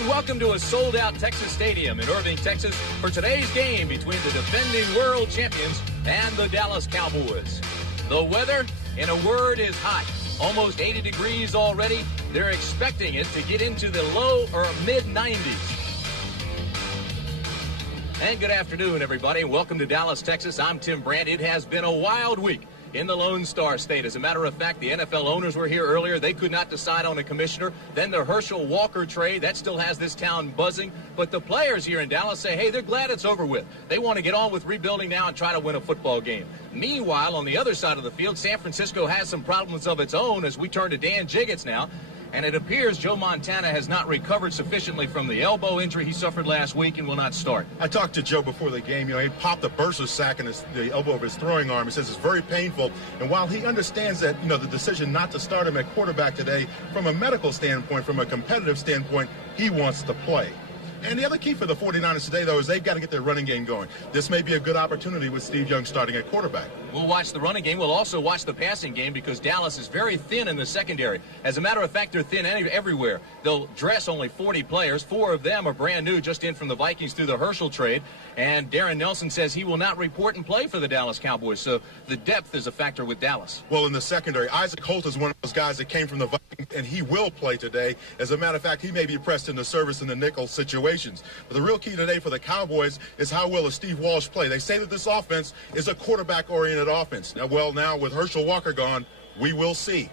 And welcome to a sold-out Texas Stadium in Irving, Texas for today's game between the defending world champions and the Dallas Cowboys. The weather, in a word, is hot. Almost 80 degrees already. They're expecting it to get into the low or mid-90s. And good afternoon, everybody. Welcome to Dallas, Texas. I'm Tim Brandt. It has been a wild week in the Lone Star State. As a matter of fact, the NFL owners were here earlier. They could not decide on a commissioner. Then the Herschel Walker trade, that still has this town buzzing. But the players here in Dallas say, hey, they're glad it's over with. They want to get on with rebuilding now and try to win a football game. Meanwhile, on the other side of the field, San Francisco has some problems of its own as we turn to Dan Jiggets now. And it appears Joe Montana has not recovered sufficiently from the elbow injury he suffered last week and will not start. I talked to Joe before the game. He popped a bursa sac in the elbow of his throwing arm. He says it's very painful. And while he understands that, the decision not to start him at quarterback today, from a medical standpoint, from a competitive standpoint, he wants to play. And the other key for the 49ers today, though, is they've got to get their running game going. This may be a good opportunity with Steve Young starting at quarterback. We'll watch the running game. We'll also watch the passing game because Dallas is very thin in the secondary. As a matter of fact, they're thin everywhere. They'll dress only 40 players. 4 of them are brand new, just in from the Vikings through the Herschel trade. And Darren Nelson says he will not report and play for the Dallas Cowboys. So the depth is a factor with Dallas. Well, in the secondary, Isaac Holt is one of those guys that came from the Vikings, and he will play today. As a matter of fact, he may be pressed into service in the nickel situations. But the real key today for the Cowboys is how well does Steve Walsh play. They say that this offense is a quarterback-oriented offense. Now with Herschel Walker gone, we will see.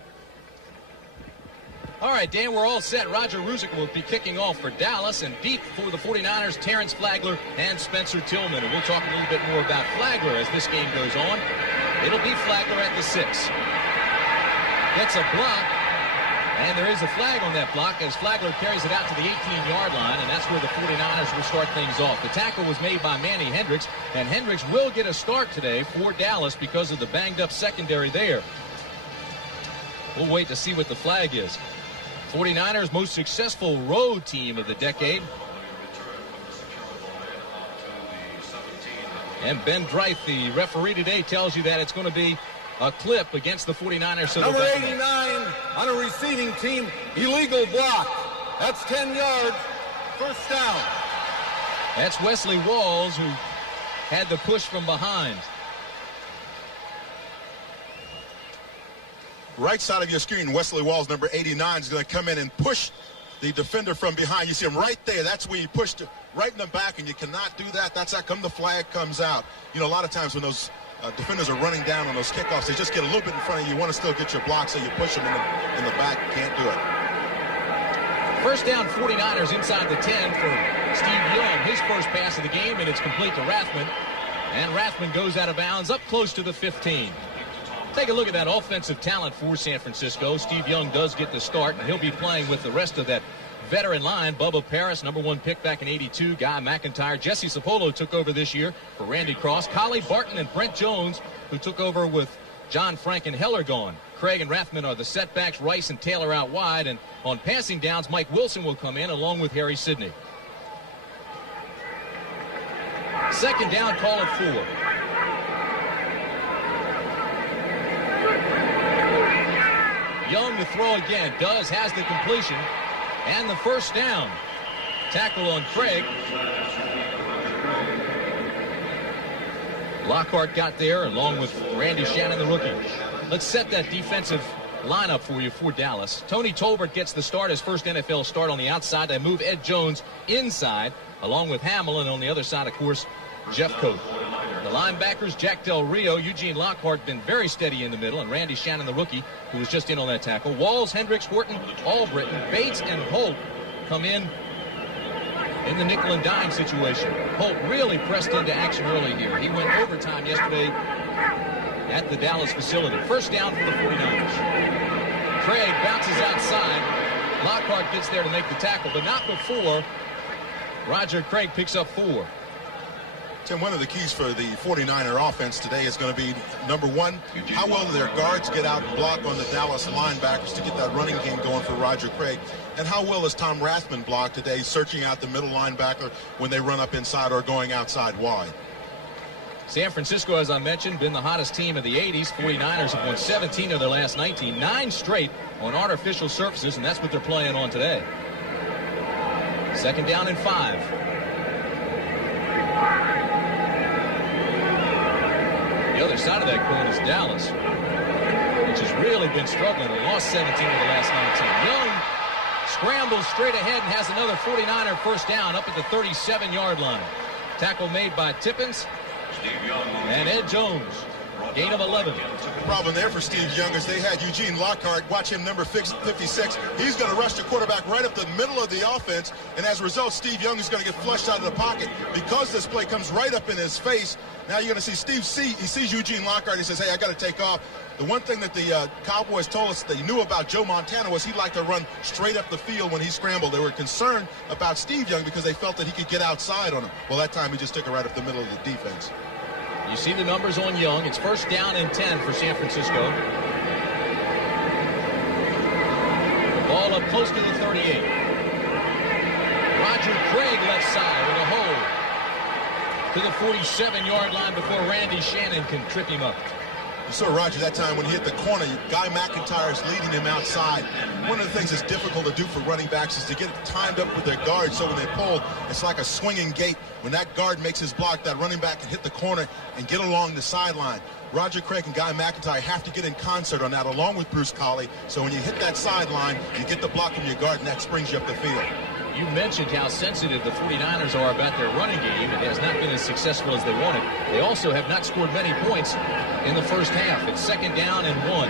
All right, Dan, we're all set. Roger Ruzick will be kicking off for Dallas, and deep for the 49ers, Terrence Flagler and Spencer Tillman. And we'll talk a little bit more about Flagler as this game goes on. It'll be Flagler at the 6. That's a block, and there is a flag on that block as Flagler carries it out to the 18-yard line, and that's where the 49ers will start things off. The tackle was made by Manny Hendricks, and Hendricks will get a start today for Dallas because of the banged-up secondary there. We'll wait to see what the flag is. 49ers' most successful road team of the decade. And Ben Dreith, the referee today, tells you that it's going to be a clip against the 49ers. So number 89 on a receiving team, illegal block. That's 10 yards, first down. That's Wesley Walls, who had the push from behind. Right side of your screen, Wesley Walls, number 89, is going to come in and push the defender from behind. You see him right there. That's where he pushed it right in the back, and you cannot do that. That's how come the flag comes out. A lot of times when those defenders are running down on those kickoffs, they just get a little bit in front of you. You want to still get your block, so you push them in the back. Can't do it. First down, 49ers inside the 10 for Steve Young. His first pass of the game, and it's complete to Rathman. And Rathman goes out of bounds up close to the 15. Take a look at that offensive talent for San Francisco. Steve Young does get the start, and he'll be playing with the rest of that veteran line. Bubba Paris, number 1 pick back in '82. Guy McIntyre. Jesse Sapolo took over this year for Randy Cross. Collie Barton and Brent Jones, who took over with John Frank and Heller gone. Craig and Rathman are the setbacks. Rice and Taylor out wide. And on passing downs, Mike Wilson will come in along with Harry Sidney. Second down, call it 4. Young to throw again. Has the completion. And the first down. Tackle on Craig. Lockhart got there along with Randy Shannon, the rookie. Let's set that defensive lineup for you for Dallas. Tony Tolbert gets the start, his first NFL start on the outside. They move Ed Jones inside along with Hamill, and on the other side, of course, Jeff Coat. The linebackers, Jack Del Rio, Eugene Lockhart, been very steady in the middle, and Randy Shannon, the rookie, who was just in on that tackle. Walls, Hendricks, Horton, Albritton, Bates, and Holt come in the nickel and dime situation. Holt really pressed into action early here. He went overtime yesterday at the Dallas facility. First down for the 49ers. Craig bounces outside. Lockhart gets there to make the tackle, but not before Roger Craig picks up 4. Tim, one of the keys for the 49er offense today is going to be, number 1, how well do their guards get out and block on the Dallas linebackers to get that running game going for Roger Craig, and how well does Tom Rathman block today, searching out the middle linebacker when they run up inside or going outside wide. San Francisco, as I mentioned, been the hottest team of the 80s. 49ers have won 17 of their last 19, 9 straight on artificial surfaces, and that's what they're playing on today. Second down and 5. The other side of that coin is Dallas, which has really been struggling. They lost 17 of the last 19. Young scrambles straight ahead and has another 49er first down up at the 37-yard line. Tackle made by Tippins and Ed Jones. Gain of 11. The problem there for Steve Young is they had Eugene Lockhart. Watch him, number 56. He's going to rush the quarterback right up the middle of the offense, and as a result, Steve Young is going to get flushed out of the pocket. Because this play comes right up in his face, now you're going to see Steve he sees Eugene Lockhart. He says, hey, I got to take off. The one thing that the Cowboys told us they knew about Joe Montana was he liked to run straight up the field when he scrambled. They were concerned about Steve Young because they felt that he could get outside on him. Well, that time he just took it right up the middle of the defense. You see the numbers on Young. It's first down and 10 for San Francisco. The ball up close to the 38. Roger Craig left side with a hold to the 47-yard line before Randy Shannon can trip him up. You saw Roger that time when he hit the corner. Guy McIntyre is leading him outside. One of the things that's difficult to do for running backs is to get timed up with their guard, so when they pull, it's like a swinging gate. When that guard makes his block, that running back can hit the corner and get along the sideline. Roger Craig and Guy McIntyre have to get in concert on that, along with Bruce Colley. So when you hit that sideline, you get the block from your guard, and that springs you up the field. You mentioned how sensitive the 49ers are about their running game. It has not been as successful as they wanted. They also have not scored many points in the first half. It's second down and 1.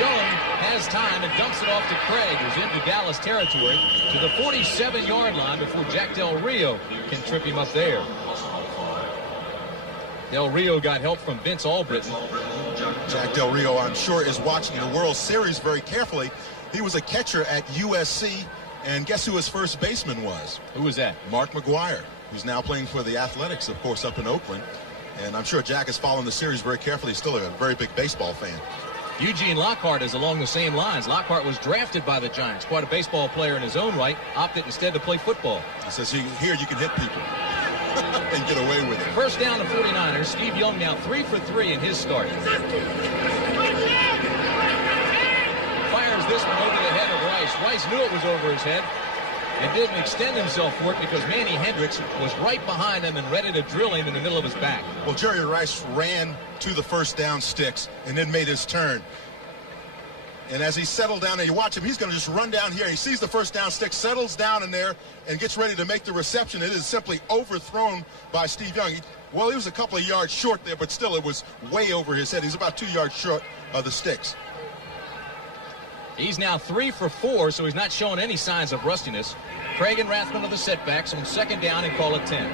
Young has time and dumps it off to Craig, who's into Dallas territory, to the 47-yard line before Jack Del Rio can trip him up there. Del Rio got help from Vince Albritton. Jack Del Rio, I'm sure, is watching the World Series very carefully. He was a catcher at USC, and guess who his first baseman was? Who was that? Mark McGuire, who's now playing for the Athletics, of course, up in Oakland. And I'm sure Jack is following the series very carefully. He's still a very big baseball fan. Eugene Lockhart is along the same lines. Lockhart was drafted by the Giants, quite a baseball player in his own right, opted instead to play football. He says, here you can hit people and get away with it. First down to 49ers. Steve Young now 3 for 3 in his start. Fires this one over the head of Rice. Rice knew it was over his head and didn't extend himself for it because Manny Hendricks was right behind him and ready to drill him in the middle of his back. Well, Jerry Rice ran to the first down sticks and then made his turn. And as he settled down there, you watch him, he's going to just run down here. He sees the first down stick, settles down in there, and gets ready to make the reception. It is simply overthrown by Steve Young. Well, he was a couple of yards short there, but still it was way over his head. He's about 2 yards short of the sticks. He's now 3 for 4, so he's not showing any signs of rustiness. Craig and Rathman are the setbacks on second down and call it 10.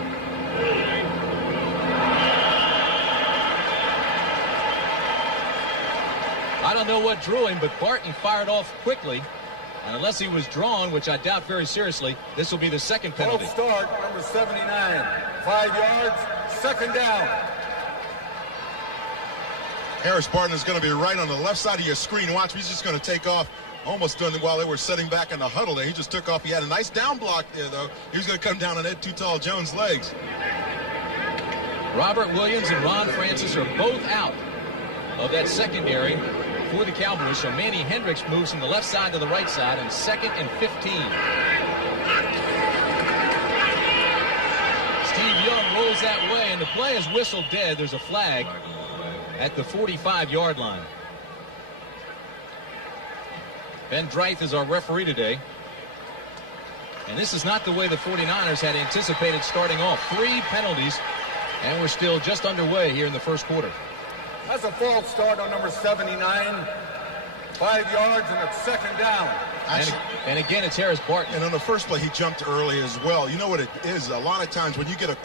I don't know what drew him, but Barton fired off quickly. And unless he was drawn, which I doubt very seriously, this will be the second penalty. Start, number 79. 5 yards, second down. Harris Barton is going to be right on the left side of your screen. Watch, he's just going to take off. Almost done while they were sitting back in the huddle there. He just took off. He had a nice down block there, though. He was going to come down on Ed Too Tall Jones' legs. Robert Williams and Ron Francis are both out of that secondary for the Cowboys. So Manny Hendricks moves from the left side to the right side and second and 15. Steve Young rolls that way, and the play is whistled dead. There's a flag at the 45-yard line. Ben Dreith is our referee today. And this is not the way the 49ers had anticipated starting off. 3 penalties, and we're still just underway here in the first quarter. That's a false start on number 79. 5 yards and it's second down. And again, it's Harris Barton. And on the first play, he jumped early as well. You know what it is? A lot of times when you get a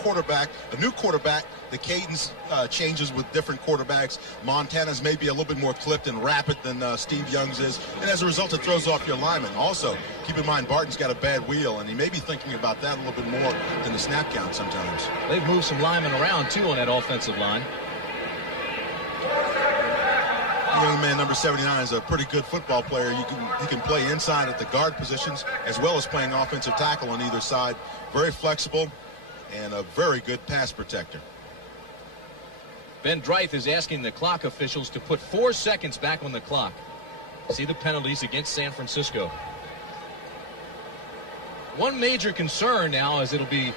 new quarterback, the cadence changes with different quarterbacks. Montana's may be a little bit more clipped and rapid than Steve Young's is. And as a result, it throws off your lineman. Also, keep in mind, Barton's got a bad wheel, and he may be thinking about that a little bit more than the snap count sometimes. They've moved some linemen around, too, on that offensive line. Young man number 79 is a pretty good football player. He can play inside at the guard positions as well as playing offensive tackle on either side. Very flexible and a very good pass protector. Ben Dreith is asking the clock officials to put 4 seconds back on the clock. See the penalties against San Francisco. One major concern now is it'll be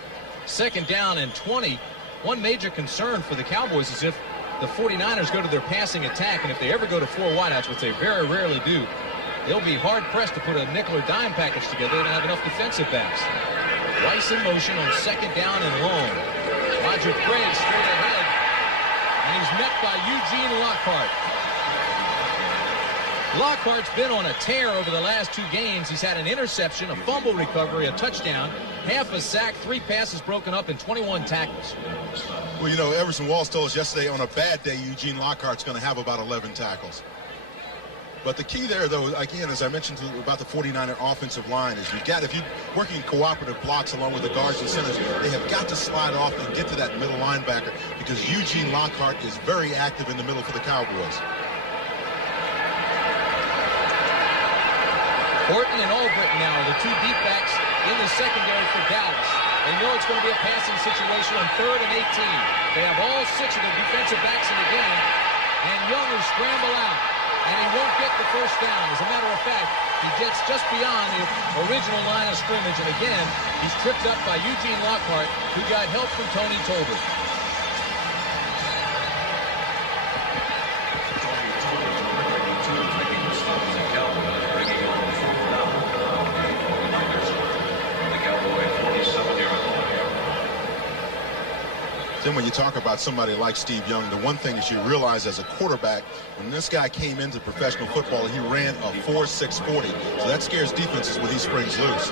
2nd down and 20. One major concern for the Cowboys is if the 49ers go to their passing attack, and if they ever go to 4 wideouts, which they very rarely do, they'll be hard-pressed to put a nickel or dime package together. They don't have enough defensive backs. Rice in motion on 2nd down and long. Roger Craig straight ahead, and he's met by Eugene Lockhart. Lockhart's been on a tear over the last 2 games. He's had an interception, a fumble recovery, a touchdown, half a sack, 3 passes broken up, and 21 tackles. Well, you know, Everson Walls told us yesterday on a bad day, Eugene Lockhart's going to have about 11 tackles. But the key there, though, again, as I mentioned about the 49er offensive line, is if you're working cooperative blocks along with the guards and centers, they have got to slide off and get to that middle linebacker because Eugene Lockhart is very active in the middle for the Cowboys. Horton and Albritton now are the 2 deep backs in the secondary for Dallas. They know it's going to be a passing situation on 3rd and 18. They have all 6 of the defensive backs in the game, and Young will scramble out, and he won't get the first down. As a matter of fact, he gets just beyond the original line of scrimmage, and again, he's tripped up by Eugene Lockhart, who got help from Tony Tolbert. Then when you talk about somebody like Steve Young, the one thing is you realize as a quarterback, when this guy came into professional football, he ran a 4.6 40. So that scares defenses when he springs loose.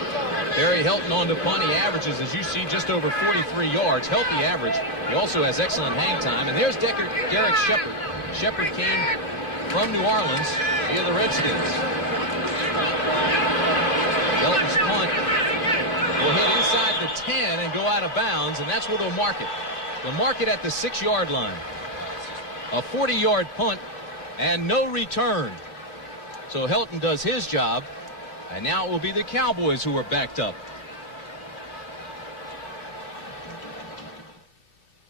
Barry Helton on the punt. He averages, as you see, just over 43 yards. Healthy average. He also has excellent hang time. And there's Derek Shepard. Shepard came from New Orleans via the Redskins. Helton's punt will hit inside the 10 and go out of bounds, and that's where they'll mark it. They'll mark it at the 6-yard line. A 40-yard punt and no return. So Helton does his job, and now it will be the Cowboys who are backed up.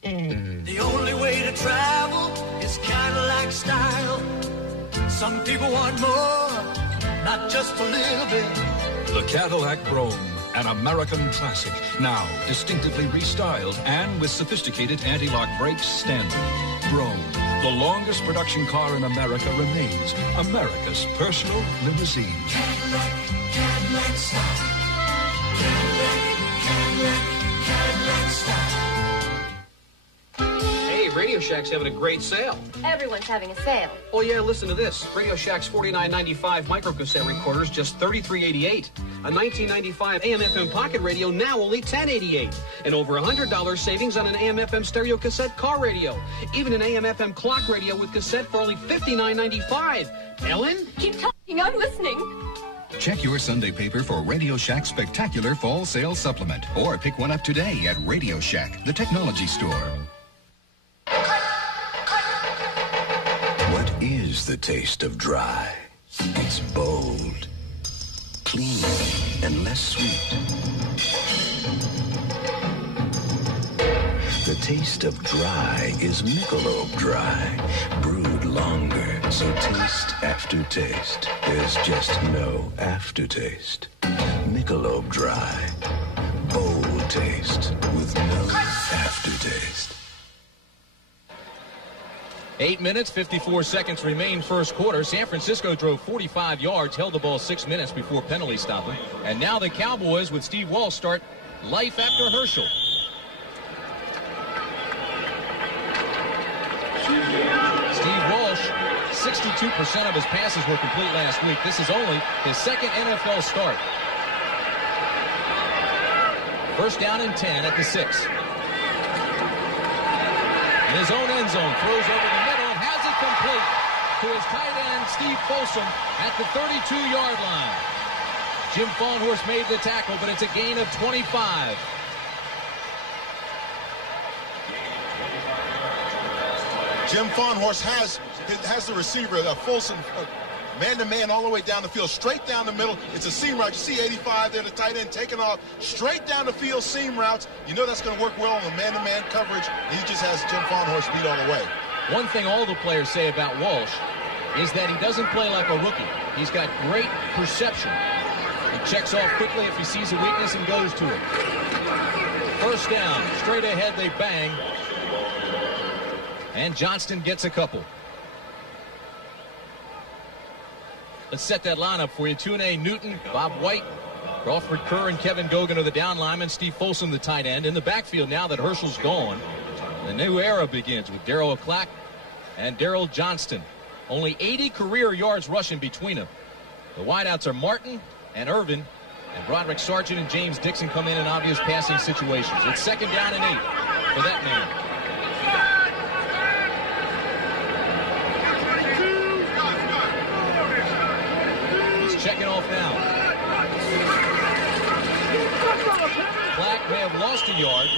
The only way to travel is Cadillac style. Some people want more, not just a little bit. The Cadillac Brome, an American classic, now distinctively restyled and with sophisticated anti-lock brakes standard. Brome, the longest production car in America, remains America's personal limousine. Cadillac style. Cadillac style. Hey, Radio Shack's having a great sale. Everyone's having a sale. Oh, yeah, listen to this. Radio Shack's $49.95 micro-cassette recorder's just $33.88. A $19.95 AM/FM pocket radio, now only $10.88. And over $100 savings on an AM/FM stereo cassette car radio. Even an AM/FM clock radio with cassette for only $59.95. Ellen? Keep talking, I'm listening. Check your Sunday paper for Radio Shack's spectacular fall sale supplement. Or pick one up today at Radio Shack, the technology store. What is the taste of dry? It's bold, clean, and less sweet. The taste of dry is Michelob Dry, brewed longer, so taste after taste. There's just no aftertaste. Michelob Dry, bold taste with no aftertaste. 8 minutes, 54 seconds remain first quarter. San Francisco drove 45 yards, held the ball 6 minutes before penalty stopping. And now the Cowboys with Steve Walsh start life after Herschel. Steve Walsh, 62% of his passes were complete last week. This is only his second NFL start. First down and 10 at the 6. In his own end zone, throws over the middle and has it complete to his tight end, Steve Folsom, at the 32-yard line. Jim Fawnhorst made the tackle, but it's a gain of 25. Jim Fawnhorst has the receiver, Folsom, man-to-man all the way down the field, straight down the middle. It's a seam route. You see 85 there, the tight end taking off straight down the field, seam routes. You know that's going to work well on the man-to-man coverage. He just has Jim Fawnhorst beat all the way. One thing all the players say about Walsh is that he doesn't play like a rookie. He's got great perception. He checks off quickly if he sees a weakness and goes to it. First down, straight ahead they bang. And Johnston gets a couple. Let's set that lineup for you. Tune Newton, Bob White, Crawford Kerr, and Kevin Gogan are the down linemen. Steve Folsom, the tight end. In the backfield now that Herschel's gone, the new era begins with Darryl Clack and Daryl Johnston. Only 80 career yards rushing between them. The wideouts are Martin and Irvin, and Broderick Sargent and James Dixon come in obvious passing situations. It's second down and 8 for that man. Checking off now. Black may have lost a yard.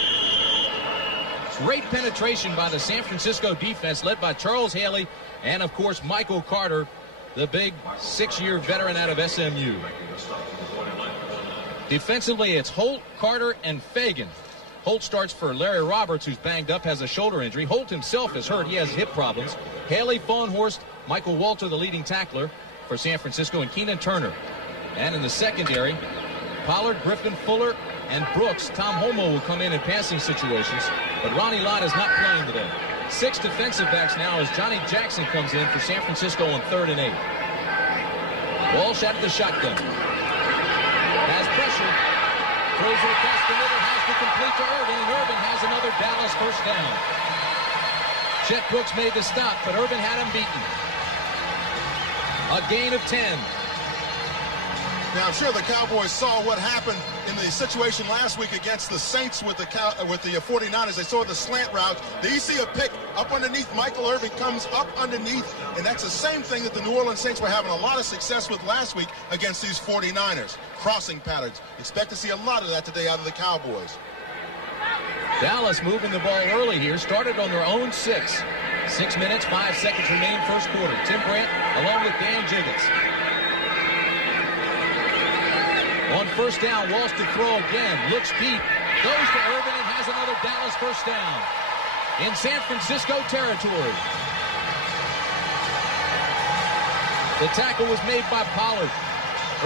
Great penetration by the San Francisco defense led by Charles Haley and, of course, Michael Carter, the big 6-year veteran out of SMU. Defensively, it's Holt, Carter, and Fagan. Holt starts for Larry Roberts, who's banged up, has a shoulder injury. Holt himself is hurt. He has hip problems. Haley, Fawnhorst, Michael Walter, the leading tackler for San Francisco, and Keenan Turner. And in the secondary, Pollard, Griffin, Fuller, and Brooks. Tom Homo will come in passing situations, but Ronnie Lott is not playing today. 6 defensive backs now as Johnny Jackson comes in for San Francisco on 3rd and 8. Walsh out of the shotgun. Has pressure. Throws it across the middle, has to complete to Irvin, and Irvin has another Dallas first down. Chet Brooks made the stop, but Irvin had him beaten. A gain of 10. Now, I'm sure the Cowboys saw what happened in the situation last week against the Saints with the 49ers. They saw the slant route. You see a pick up underneath. Michael Irvin comes up underneath, and that's the same thing that the New Orleans Saints were having a lot of success with last week against these 49ers. Crossing patterns. Expect to see a lot of that today out of the Cowboys. Dallas moving the ball early here. Started on their own 6. 6 minutes, 5 seconds remain first quarter. Tim Brandt along with Dan Jiggins. On first down, Walsh to throw again. Looks deep. Goes to Irvin and has another Dallas first down. In San Francisco territory. The tackle was made by Pollard.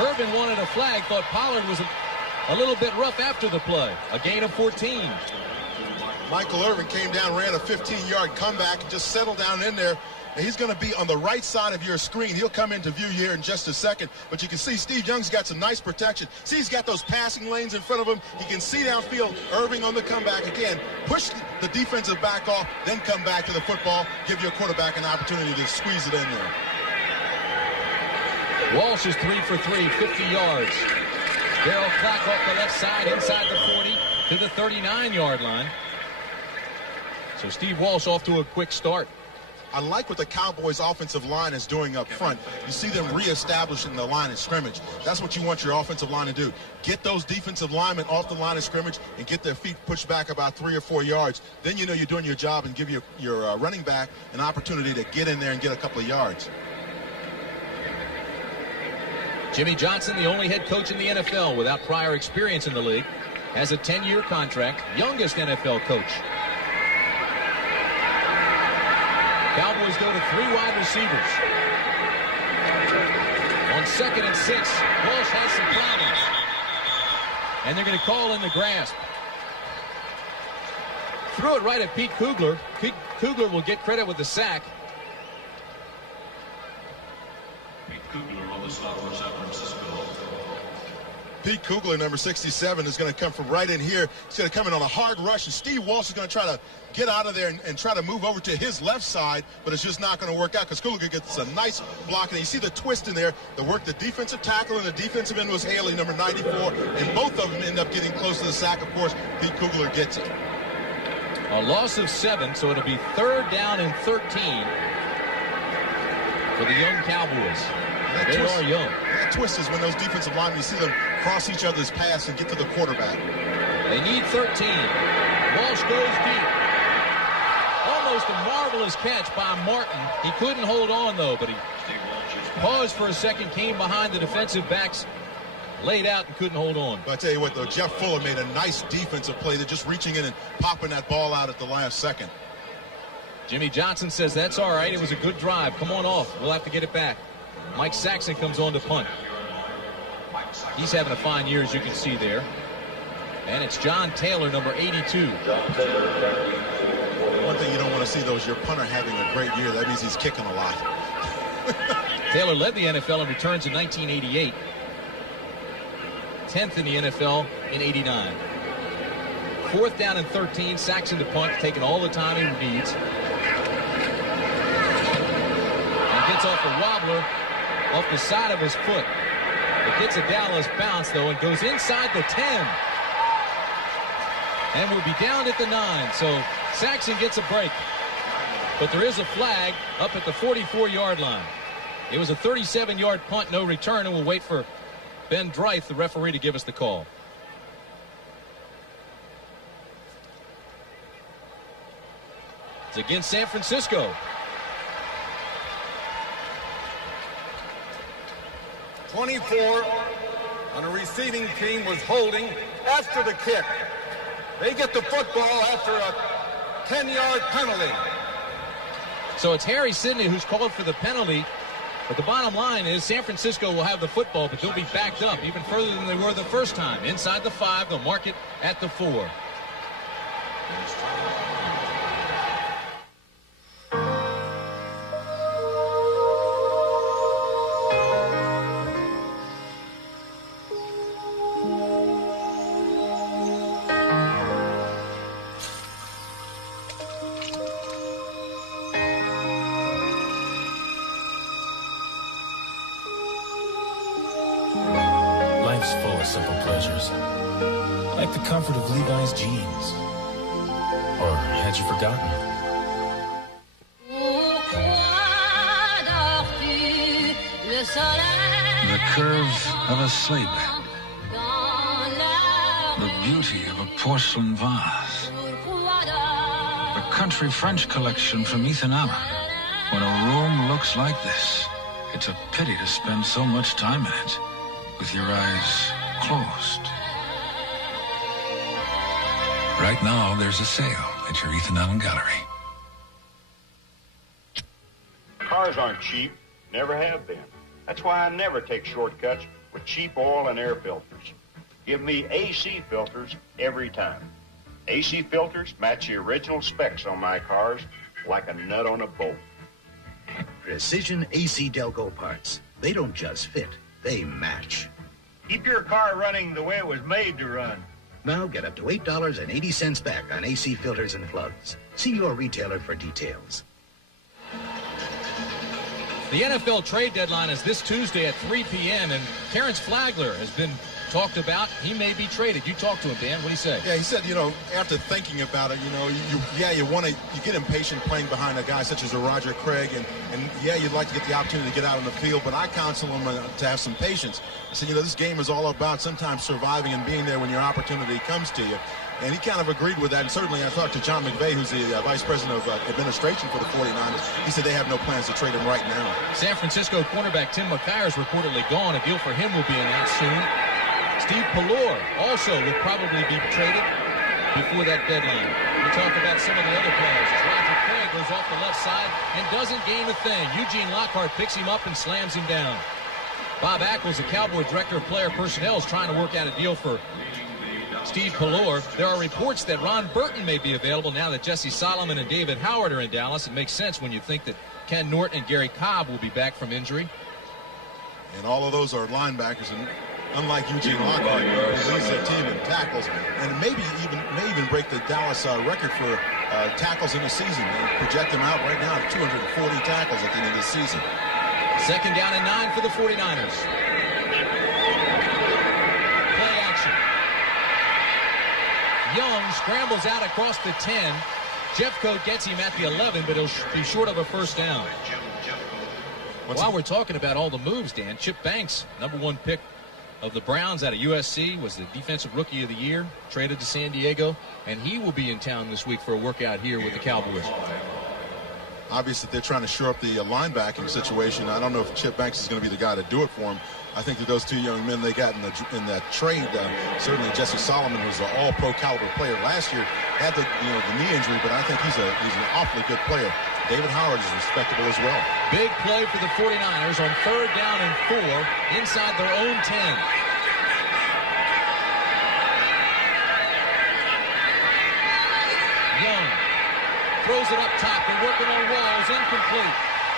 Irvin wanted a flag. Thought Pollard was a little bit rough after the play. A gain of 14. Michael Irvin came down, ran a 15-yard comeback, and just settled down in there. And he's going to be on the right side of your screen. He'll come into view here in just a second. But you can see Steve Young's got some nice protection. See, he's got those passing lanes in front of him. He can see downfield. Irving on the comeback again. Push the defensive back off, then come back to the football. Give your quarterback an opportunity to squeeze it in there. Walsh is 3 for 3, 50 yards. Darryl Clack off the left side, inside the 40 to the 39-yard line. So Steve Walsh off to a quick start. I like what the Cowboys offensive line is doing up front. You see them reestablishing the line of scrimmage. That's what you want your offensive line to do. Get those defensive linemen off the line of scrimmage and get their feet pushed back about 3 or 4 yards. Then you know you're doing your job and give your running back an opportunity to get in there and get a couple of yards. Jimmy Johnson, the only head coach in the NFL without prior experience in the league, has a 10-year contract, youngest NFL coach. Cowboys go to 3 wide receivers. On 2nd and 6, Walsh has some problems. And they're going to call in the grasp. Threw it right at Pete Kugler. Pete Kugler will get credit with the sack. Pete Kugler on the stop for San Francisco. Pete Kugler, number 67, is going to come from right in here. He's going to come in on a hard rush, and Steve Walsh is going to try to get out of there and try to move over to his left side, but it's just not going to work out because Kugler gets a nice block, and you see the twist in there. The work, the defensive tackle and the defensive end was Haley, number 94, and both of them end up getting close to the sack. Of course, Pete Kugler gets it. A loss of 7, so it'll be 3rd down and 13 for the young Cowboys. They are young. That twist is when those defensive linemen, you see them cross each other's paths and get to the quarterback. They need 13. Walsh goes deep. Almost a marvelous catch by Martin. He couldn't hold on, though, but he paused for a second, came behind the defensive backs, laid out and couldn't hold on. But I tell you what, though, Jeff Fuller made a nice defensive play. They're just reaching in and popping that ball out at the last second. Jimmy Johnson says that's all right. It was a good drive. Come on off. We'll have to get it back. Mike Saxon comes on to punt. He's having a fine year, as you can see there. And it's John Taylor, number 82. One thing you don't want to see, though, is your punter having a great year. That means he's kicking a lot. Taylor led the NFL in returns in 1988. 10th in the NFL in 89. 4th down and 13. Saxon to punt, taking all the time he needs. And gets off a wobbler off the side of his foot. It gets a Dallas bounce, though, and goes inside the 10. And we'll be down at the 9. So Saxon gets a break. But there is a flag up at the 44-yard line. It was a 37-yard punt, no return, and we'll wait for Ben Dreith, the referee, to give us the call. It's against San Francisco. 24 on a receiving team was holding after the kick. They get the football after a 10-yard penalty. So it's Harry Sidney who's called for the penalty. But the bottom line is San Francisco will have the football, but they'll be backed up even further than they were the first time. Inside the 5, they'll mark it at the 4. Life's full of simple pleasures, like the comfort of Levi's jeans. Or had you forgotten? The curve of a sleigh bed. The beauty of a porcelain vase. A country French collection from Ethan Allen. When a room looks like this, it's a pity to spend so much time in it with your eyes closed. Right now, there's a sale at your Ethan Allen Gallery. Cars aren't cheap, never have been. That's why I never take shortcuts with cheap oil and air filters. Give me AC filters every time. AC filters match the original specs on my cars like a nut on a bolt. Precision AC Delco parts. They don't just fit, they match. Keep your car running the way it was made to run. Now get up to $8.80 back on AC filters and plugs. See your retailer for details. The NFL trade deadline is this Tuesday at 3 p.m. and Terrence Flagler has been talked about. He may be traded. You talked to him, Dan. What do you say? Yeah, he said, after thinking about it, you get impatient playing behind a guy such as a Roger Craig, and you'd like to get the opportunity to get out on the field, but I counsel him to have some patience. I said, this game is all about sometimes surviving and being there when your opportunity comes to you. And he kind of agreed with that. And certainly I talked to John McVay, who's the Vice President of Administration for the 49ers. He said they have no plans to trade him right now. San Francisco cornerback Tim McKyer is reportedly gone. A deal for him will be announced soon. Steve Pallor also will probably be traded before that deadline. We talked about some of the other players. As Roger Craig goes off the left side and doesn't gain a thing. Eugene Lockhart picks him up and slams him down. Bob Ackles, the Cowboy Director of Player Personnel, is trying to work out a deal for Steve Pallor. There are reports that Ron Burton may be available now that Jesse Solomon and David Howard are in Dallas. It makes sense when you think that Ken Norton and Gary Cobb will be back from injury. And all of those are linebackers, and unlike Eugene Lockhart, who leads their team in tackles, and may even break the Dallas record for tackles in the season. They project him out right now at 240 tackles at the end of the season. Second down and 9 for the 49ers. Play action. Young scrambles out across the 10. Jeffcoat gets him at the 11, but he'll be short of a first down. While we're talking about all the moves, Dan, Chip Banks, #1 pick of the Browns out of USC, was the Defensive Rookie of the Year, traded to San Diego, and he will be in town this week for a workout here with the Cowboys. obviously they're trying to shore up the linebacking situation. I don't know if Chip Banks is going to be the guy to do it for him. I think that those two young men they got in that trade, certainly Jesse Solomon was an all-pro caliber player last year. Had the knee injury, but I think he's an awfully good player. David Howard is respectable as well. Big play for the 49ers on 3rd down and 4 inside their own 10. Young throws it up top. They're working on walls. Incomplete.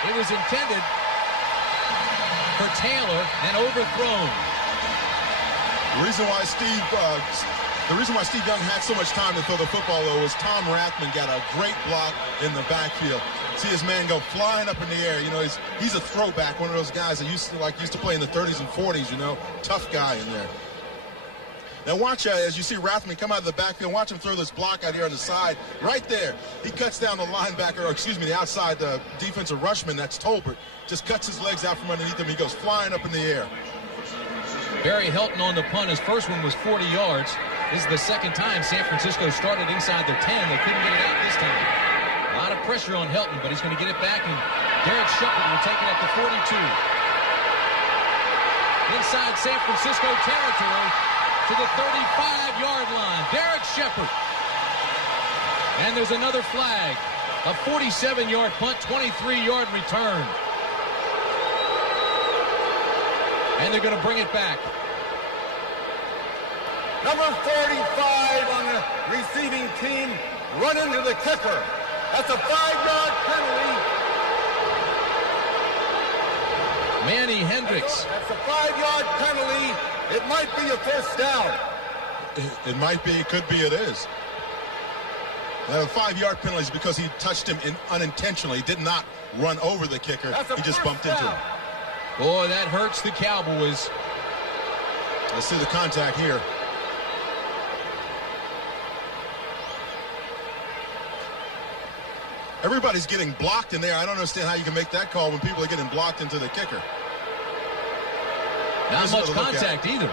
It was intended for Taylor and overthrown. The reason why Steve Young had so much time to throw the football, though, was Tom Rathman got a great block in the backfield. See his man go flying up in the air. You know, he's a throwback, one of those guys that used to play in the 30s and 40s. You know, tough guy in there. Now watch as you see Rathman come out of the backfield. Watch him throw this block out here on the side. Right there, he cuts down the linebacker, or excuse me, the outside defensive rushman. That's Tolbert. Just cuts his legs out from underneath him. He goes flying up in the air. Barry Helton on the punt. His first one was 40 yards. This is the second time San Francisco started inside their 10. They couldn't get it out this time. A lot of pressure on Helton, but he's going to get it back, and Derek Shepard will take it at the 42. Inside San Francisco territory to the 35-yard line. Derek Shepard. And there's another flag. A 47-yard punt, 23-yard return. And they're going to bring it back. Number 45 on the receiving team run into the kicker. That's a 5-yard penalty. Manny Hendricks. That's a 5-yard penalty. It might be a first down. It might be. It could be. It is. The 5-yard penalty is because he touched him unintentionally. He did not run over the kicker. He just bumped into him. Boy, that hurts the Cowboys. Let's see the contact here. Everybody's getting blocked in there. I don't understand how you can make that call when people are getting blocked into the kicker. Not much contact either.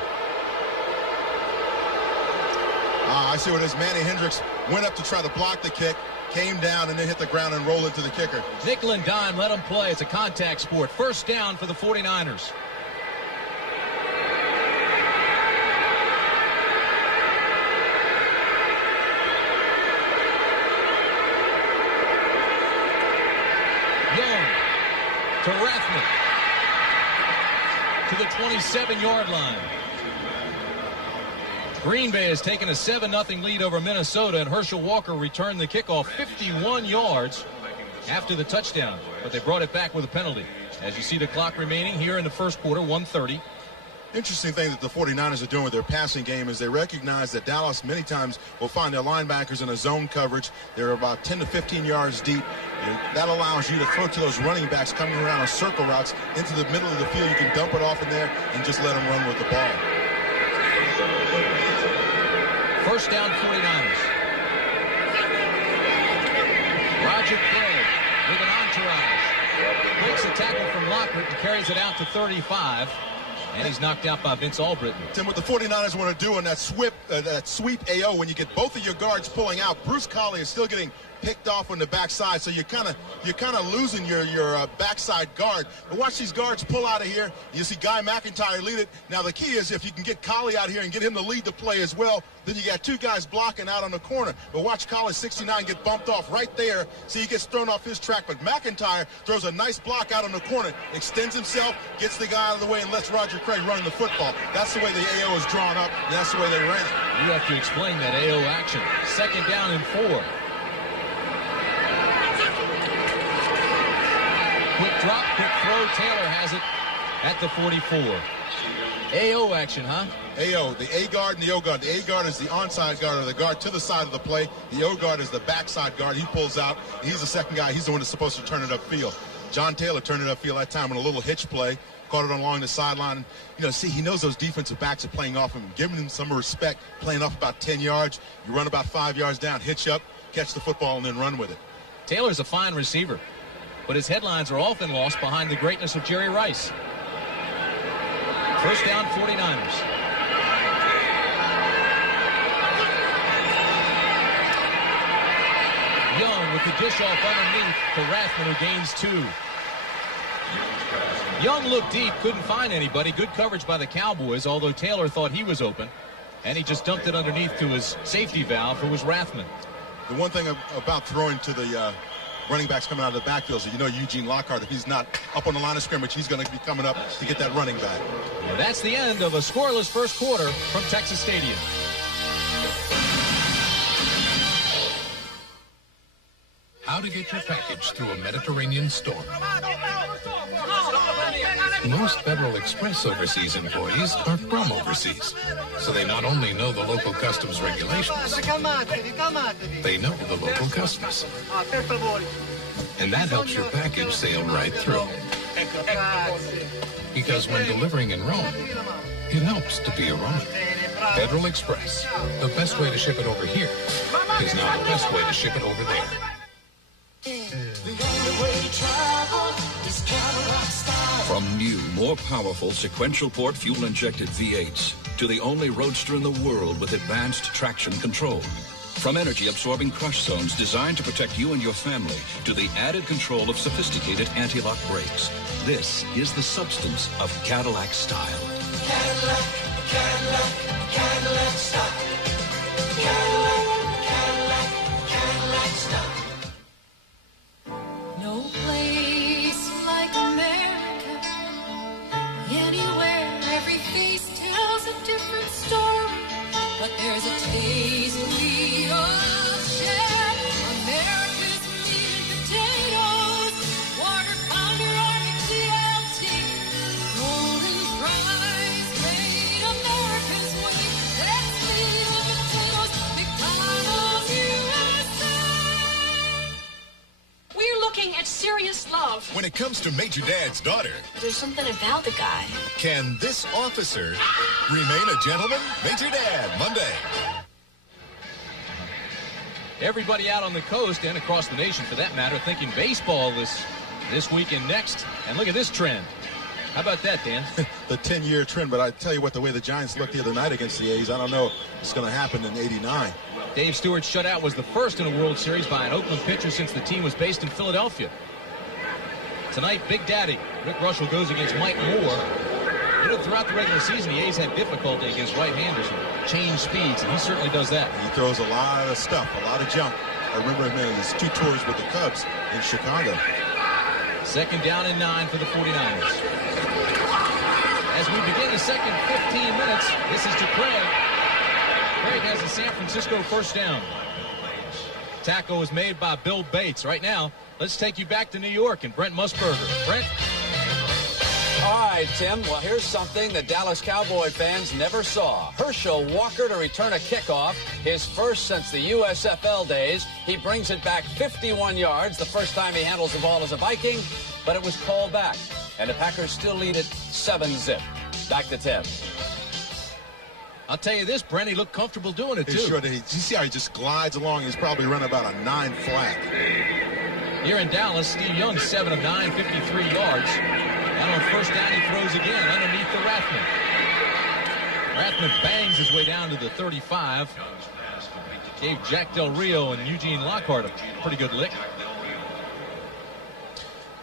I see what it is. Manny Hendricks went up to try to block the kick, came down, and then hit the ground and rolled it to the kicker. Nickel and dime, let them play. It's a contact sport. First down for the 49ers. Young to Rathman to the 27-yard line. Green Bay has taken a 7-0 lead over Minnesota, and Herschel Walker returned the kickoff 51 yards after the touchdown, but they brought it back with a penalty. As you see the clock remaining here in the first quarter, 1:30. Interesting thing that the 49ers are doing with their passing game is they recognize that Dallas many times will find their linebackers in a zone coverage. They're about 10 to 15 yards deep. That allows you to throw to those running backs coming around on circle routes into the middle of the field. You can dump it off in there and just let them run with the ball. First down, 49ers. Roger Craig with an entourage. Breaks a tackle from Lockhart and carries it out to 35. And he's knocked out by Vince Albritton. Tim, what the 49ers want to do in that sweep AO, when you get both of your guards pulling out, Bruce Collie is still getting picked off on the backside, so you're kind of losing your backside guard. But watch these guards pull out of here. You see Guy McIntyre lead it. Now the key is if you can get Collie out here and get him to lead the play as well, then you got two guys blocking out on the corner. But watch Collie 69 get bumped off right there. See, he gets thrown off his track, but McIntyre throws a nice block out on the corner, extends himself, gets the guy out of the way, and lets Roger Craig run the football. That's the way the AO is drawn up, and that's the way they ran it. You have to explain that AO action. Second down and 4. Quick drop, quick throw. Taylor has it at the 44. AO action, huh? AO, the A guard and the O guard. The A guard is the onside guard, or the guard to the side of the play. The O guard is the backside guard. He pulls out. He's the second guy. He's the one that's supposed to turn it upfield. John Taylor turned it upfield that time on a little hitch play. Caught it along the sideline. You know, see, he knows those defensive backs are playing off him, giving him some respect, playing off about 10 yards. You run about 5 yards down, hitch up, catch the football, and then run with it. Taylor's a fine receiver, but his headlines are often lost behind the greatness of Jerry Rice. First down, 49ers. Young with with the dish off underneath to Rathman, who gains 2. Young looked deep, couldn't find anybody. Good coverage by the Cowboys, although Taylor thought he was open. And he just dumped it underneath to his safety valve, who was Rathman. The one thing about throwing to the running backs coming out of the backfield is, you know, Eugene Lockhart, if he's not up on the line of scrimmage, he's going to be coming up to get that running back. And that's the end of a scoreless first quarter from Texas Stadium. How to get your package through a Mediterranean storm. Most Federal Express overseas employees are from overseas, so they not only know the local customs regulations, they know the local customs. And that helps your package sail right through. Because when delivering in Rome, it helps to be a Roman. Federal Express, the best way to ship it over here is now the best way to ship it over there. From new, more powerful sequential port fuel-injected V8s to the only roadster in the world with advanced traction control. From energy-absorbing crush zones designed to protect you and your family to the added control of sophisticated anti-lock brakes. This is the substance of Cadillac style. Cadillac, Cadillac, Cadillac style. Cadillac, Cadillac, Cadillac style. No place like America. Anywhere, every feast tells a different story. But there's a taste we all share. America's meat and potatoes, quarter pounder or McDLT, golden fries, great America's way. That's meat and potatoes, McDonald's USA. We're looking at serious love. When it comes to Major Dad's daughter, There's something about the guy. can this officer remain a gentleman? Major Dad, Monday. Everybody out on the coast and across the nation, for that matter, thinking baseball this week and next. And look at this trend. How about that, Dan? The 10-year trend, but I tell you what, the way the Giants looked the other night against the A's, I don't know if it's going to happen in '89. Dave Stewart's shutout was the first in a World Series by an Oakland pitcher since the team was based in Philadelphia. Tonight, Big Daddy Rick Russell goes against Mike Moore. You know, throughout the regular season, the A's had difficulty against right-handers and change speeds, and he certainly does that. He throws a lot of stuff, a lot of junk. I remember him in his 2 tours with the Cubs in Chicago. Second down and 9 for the 49ers. As we begin the second 15 minutes, this is to Craig. Craig has a San Francisco first down. Tackle was made by Bill Bates. Right now, let's take you back to New York and Brent Musburger. Brent? All right, Tim. Well, here's something that Dallas Cowboy fans never saw. Herschel Walker to return a kickoff, his first since the USFL days. He brings it back 51 yards, the first time he handles the ball as a Viking, but it was called back. And the Packers still lead it 7-zip. Back to Tim. I'll tell you this, Brent, he looked comfortable doing it, too. Sure did. You see how he just glides along? He's probably run about a 9 flat. Here in Dallas, Steve Young, 7 of 9, 53 yards. And on first down, he throws again underneath the Rathman. Rathman bangs his way down to the 35. Gave Jack Del Rio and Eugene Lockhart a pretty good lick.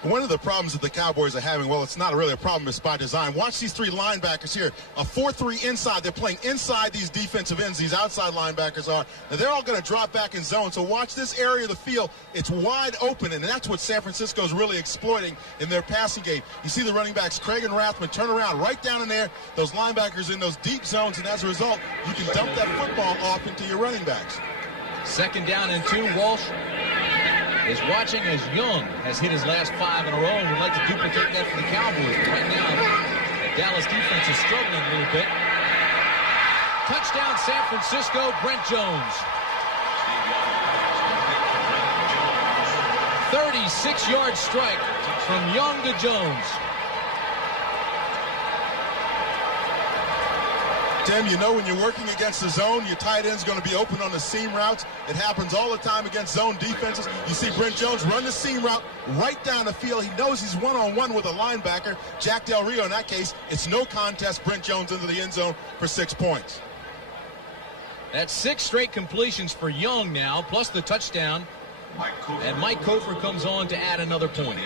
One of the problems that the Cowboys are having, well, it's not really a problem, it's by design. Watch these 3 linebackers here. A 4-3 inside. They're playing inside these defensive ends. These outside linebackers are. Now, they're all going to drop back in zone. So watch this area of the field. It's wide open, and that's what San Francisco is really exploiting in their passing game. You see the running backs, Craig and Rathman, turn around right down in there. Those linebackers in those deep zones, and as a result, you can dump that football off into your running backs. Second down and 2. Walsh is watching as Young has hit his last 5 in a row and would like to duplicate that for the Cowboys. But right now, the Dallas defense is struggling a little bit. Touchdown, San Francisco, Brent Jones. 36-yard strike from Young to Jones. Tim, you know when you're working against the zone, your tight end's going to be open on the seam routes. It happens all the time against zone defenses. You see Brent Jones run the seam route right down the field. He knows he's one-on-one with a linebacker. Jack Del Rio, in that case, it's no contest. Brent Jones into the end zone for 6 points. That's 6 straight completions for Young now, plus the touchdown And Mike Kofor comes on to add another point.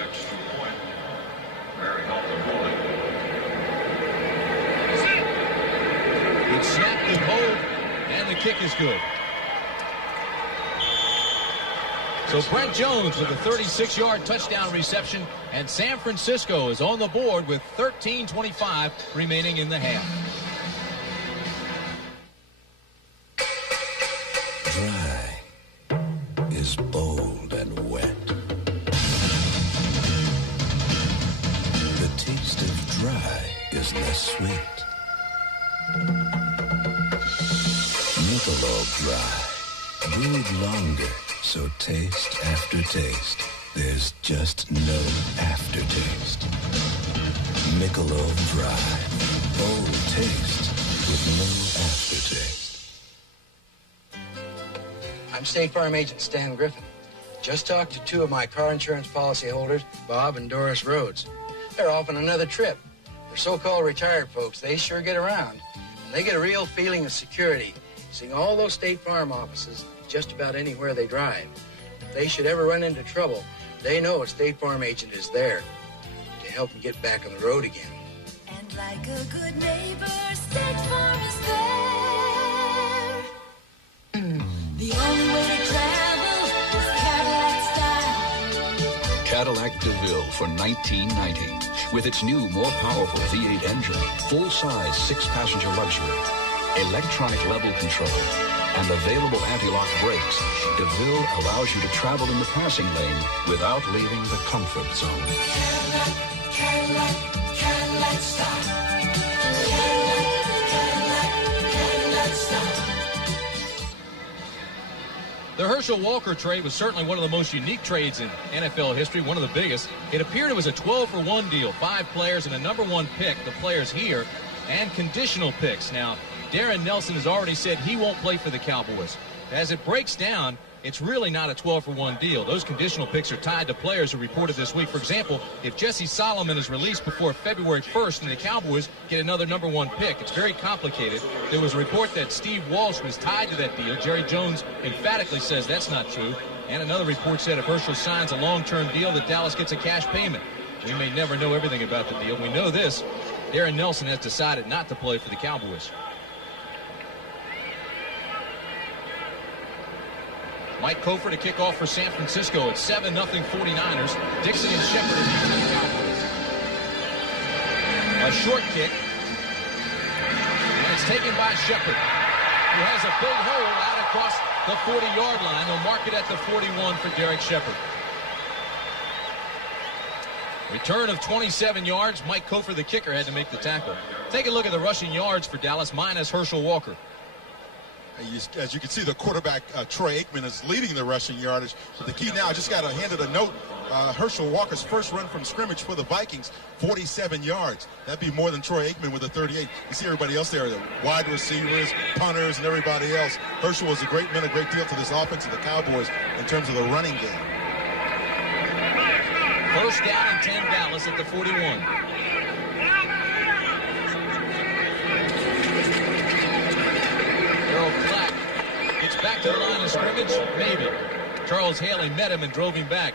It's snapped and hold, and the kick is good. So Brent Jones with a 36-yard touchdown reception, and San Francisco is on the board with 13:25 remaining in the half. Dry is bold and wet. The taste of dry is less sweet. Michelob Dry, brewed longer, so taste after taste, there's just no aftertaste. Michelob Dry, bold taste with no aftertaste. I'm State Farm Agent Stan Griffin. Just talked to two of my car insurance policyholders, Bob and Doris Rhodes. They're off on another trip. They're so-called retired folks. They sure get around. And they get a real feeling of security, seeing all those State Farm offices just about anywhere they drive. If they should ever run into trouble, they know a State Farm agent is there to help them get back on the road again. And like a good neighbor, State Farm is there. The only way to travel is Cadillac style. Cadillac DeVille for $19.90. With its new, more powerful V8 engine, full-size 6-passenger luxury, electronic level control, and available anti-lock brakes, DeVille allows you to travel in the passing lane without leaving the comfort zone. Cadillac, Cadillac, Cadillac style. Cadillac, Cadillac style. The Herschel Walker trade was certainly one of the most unique trades in NFL history, one of the biggest. It appeared it was a 12-for-1 deal, 5 players and a #1 pick, the players here, and conditional picks. Now, Darren Nelson has already said he won't play for the Cowboys. As it breaks down, it's really not a 12-for-1 deal. Those conditional picks are tied to players who reported this week. For example, if Jesse Solomon is released before February 1st and the Cowboys get another #1 pick, it's very complicated. There was a report that Steve Walsh was tied to that deal. Jerry Jones emphatically says that's not true. And another report said if Herschel signs a long-term deal, that Dallas gets a cash payment. We may never know everything about the deal. We know this. Darren Nelson has decided not to play for the Cowboys. Mike Kofor to kick off for San Francisco. It's 7-0 49ers. Dixon and Shepard are the Cowboys. A short kick. And it's taken by Shepard, who has a big hole out across the 40-yard line. They'll mark it at the 41 for Derek Shepard. Return of 27 yards. Mike Kofor, the kicker, had to make the tackle. Take a look at the rushing yards for Dallas minus Herschel Walker. As you can see, the quarterback, Troy Aikman, is leading the rushing yardage. But the key now, I just got handed a note. Herschel Walker's first run from scrimmage for the Vikings, 47 yards. That'd be more than Troy Aikman with a 38. You see everybody else there, the wide receivers, punters, and everybody else. Herschel was meant a great deal to this offense of the Cowboys in terms of the running game. First down and 10, Dallas at the 41. Clack gets back to the line of scrimmage, maybe. Charles Haley met him and drove him back.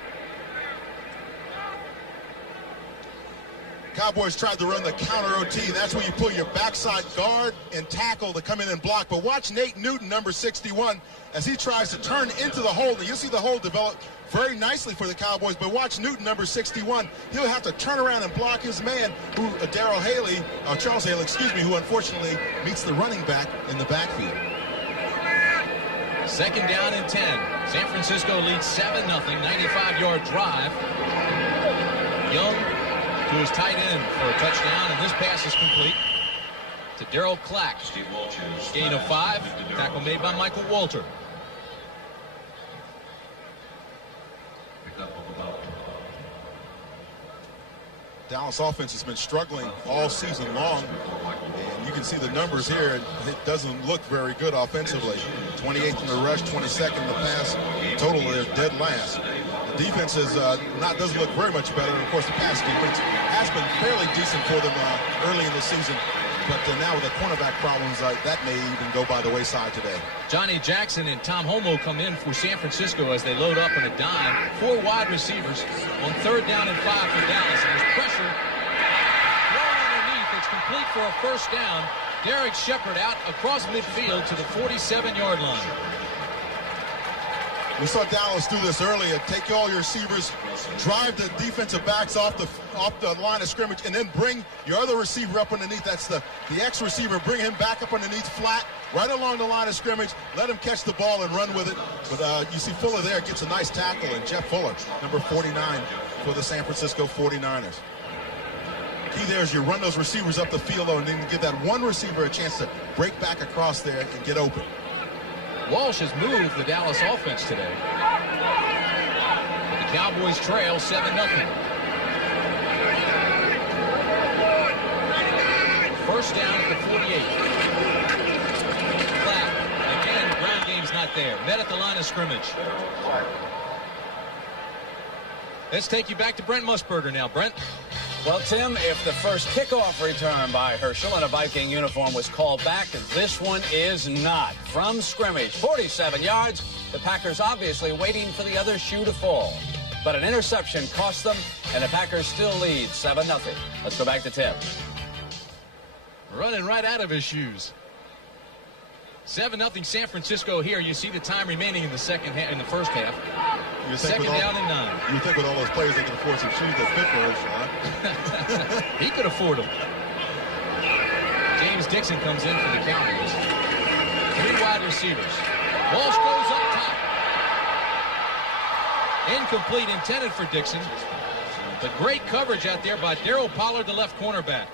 Cowboys tried to run the counter OT. That's where you pull your backside guard and tackle to come in and block. But watch Nate Newton, number 61, as he tries to turn into the hole. You'll see the hole develop very nicely for the Cowboys. But watch Newton, number 61. He'll have to turn around and block his man, Charles Haley, who unfortunately meets the running back in the backfield. Second down and 10. San Francisco leads 7-0, 95-yard drive. Young to his tight end for a touchdown, and this pass is complete to Darryl Clack. Gain of 5. Tackle made by Michael Walter. Dallas offense has been struggling all season long, and you can see the numbers here. It doesn't look very good offensively. 28th in the rush, 22nd in the pass. Total, they're dead last. The defense doesn't look very much better. And of course, the pass defense has been fairly decent for them early in the season. but now with the cornerback problems, that may even go by the wayside today. Johnny Jackson and Tom Homo come in for San Francisco as they load up in a dime. 4 wide receivers on 3rd down and 5 for Dallas. And there's pressure. Thrown underneath. It's complete for a first down. Derek Shepard out across midfield to the 47-yard line. We saw Dallas do this earlier. Take all your receivers, drive the defensive backs off the line of scrimmage, and then bring your other receiver up underneath. That's the X-receiver. Bring him back up underneath flat, right along the line of scrimmage. Let him catch the ball and run with it. But you see Fuller there gets a nice tackle, and Jeff Fuller, number 49 for the San Francisco 49ers. Key there is you run those receivers up the field, and then give that one receiver a chance to break back across there and get open. Walsh has moved the Dallas offense today. The Cowboys trail 7-0. First down at the 48. Flat. Again, ground game's not there. Met at the line of scrimmage. Let's take you back to Brent Musburger now. Brent? Well, Tim, if the first kickoff return by Herschel in a Viking uniform was called back, this one is not. From scrimmage, 47 yards, the Packers obviously waiting for the other shoe to fall. But an interception cost them, and the Packers still lead 7-0. Let's go back to Tim. Running right out of his shoes. 7-0 San Francisco here. You see the time remaining in the first half. Second down and 9. You think with all those players they can afford some shoes that fit for Herschel, huh? He could afford them. James Dixon comes in for the Cowboys. 3 wide receivers. Walsh goes up top. Incomplete, intended for Dixon. But great coverage out there by Darryl Pollard, the left cornerback.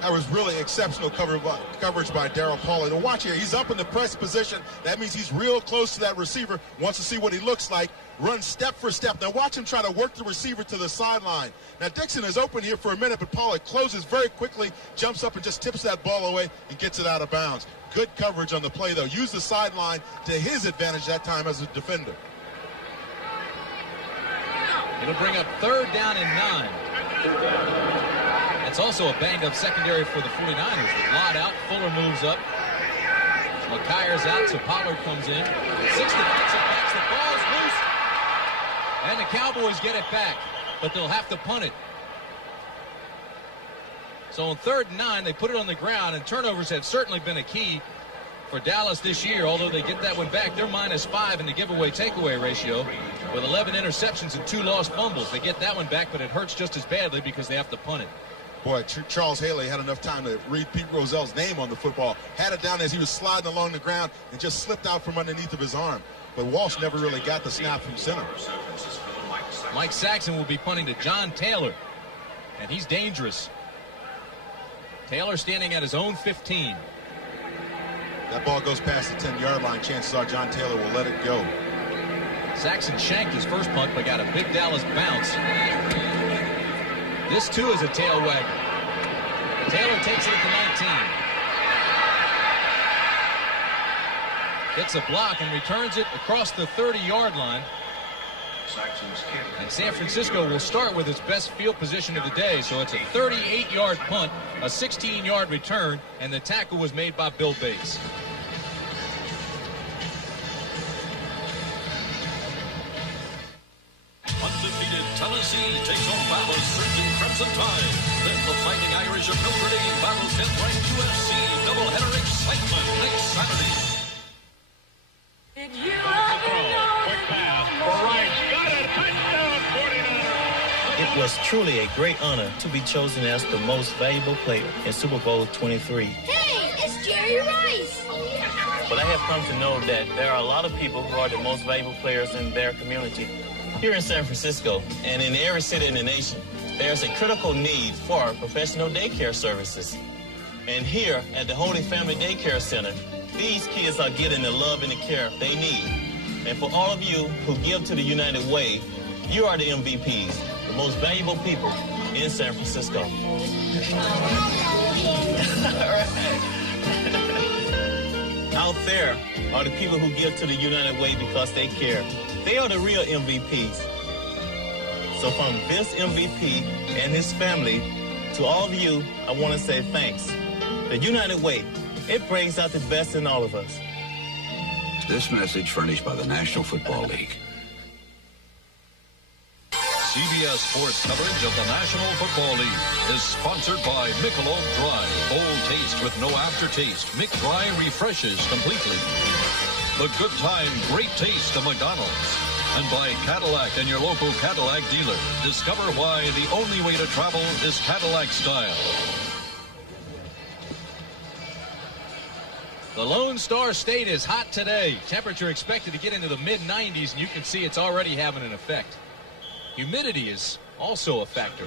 That was really exceptional coverage by Darryl Pollard. And watch here, he's up in the press position. That means he's real close to that receiver, wants to see what he looks like, runs step for step. Now watch him try to work the receiver to the sideline. Now Dixon is open here for a minute, but Pollard closes very quickly, jumps up and just tips that ball away and gets it out of bounds. Good coverage on the play, though. Use the sideline to his advantage that time as a defender. It'll bring up 3rd down and 9. It's also a banged-up secondary for the 49ers. With Lott out, Fuller moves up. McKyer's out, so Pollard comes in. 6 defensive backs, the ball's loose. And the Cowboys get it back, but they'll have to punt it. So on 3rd and 9, they put it on the ground, and turnovers have certainly been a key for Dallas this year. Although they get that one back, they're -5 in the giveaway-takeaway ratio with 11 interceptions and 2 lost fumbles. They get that one back, but it hurts just as badly because they have to punt it. Boy, Charles Haley had enough time to read Pete Rozell's name on the football. Had it down as he was sliding along the ground and just slipped out from underneath of his arm. But Walsh never really got the snap from center. Mike Saxon will be punting to John Taylor, and he's dangerous. Taylor standing at his own 15. That ball goes past the 10-yard line. Chances are John Taylor will let it go. Saxon shanked his first punt, but got a big Dallas bounce. This, too, is a tail wagger. Taylor takes it at the 19. Gets a block and returns it across the 30-yard line. And San Francisco will start with its best field position of the day. So it's a 38-yard punt, a 16-yard return, and the tackle was made by Bill Bates. Undefeated Tennessee takes on Dallas surging Crimson Tide. Then the Fighting Irish of Notre Dame battles 10th-ranked USC. Doubleheader excitement next Saturday. Quick pass for Rice. Got it. Touchdown 49ers. It was truly a great honor to be chosen as the most valuable player in Super Bowl 23. Hey, it's Jerry Rice. But I have come to know that there are a lot of people who are the most valuable players in their community. Here in San Francisco and in every city in the nation, there's a critical need for professional daycare services. And here at the Holy Family Daycare Center, these kids are getting the love and the care they need. And for all of you who give to the United Way, you are the MVPs, the most valuable people in San Francisco. Out there are the people who give to the United Way because they care. They are the real MVPs. So from this MVP and his family To all of you, I want to say thanks. The United Way, it brings out the best in all of us. This message furnished by the National Football League. CBS Sports coverage of the National Football League is sponsored by Michelob Dry. Bold taste with no aftertaste. Mick Dry refreshes completely. The good time, great taste of McDonald's. And by Cadillac and your local Cadillac dealer. Discover why the only way to travel is Cadillac style. The Lone Star State is hot today. Temperature expected to get into the mid-90s, and you can see it's already having an effect. Humidity is also a factor.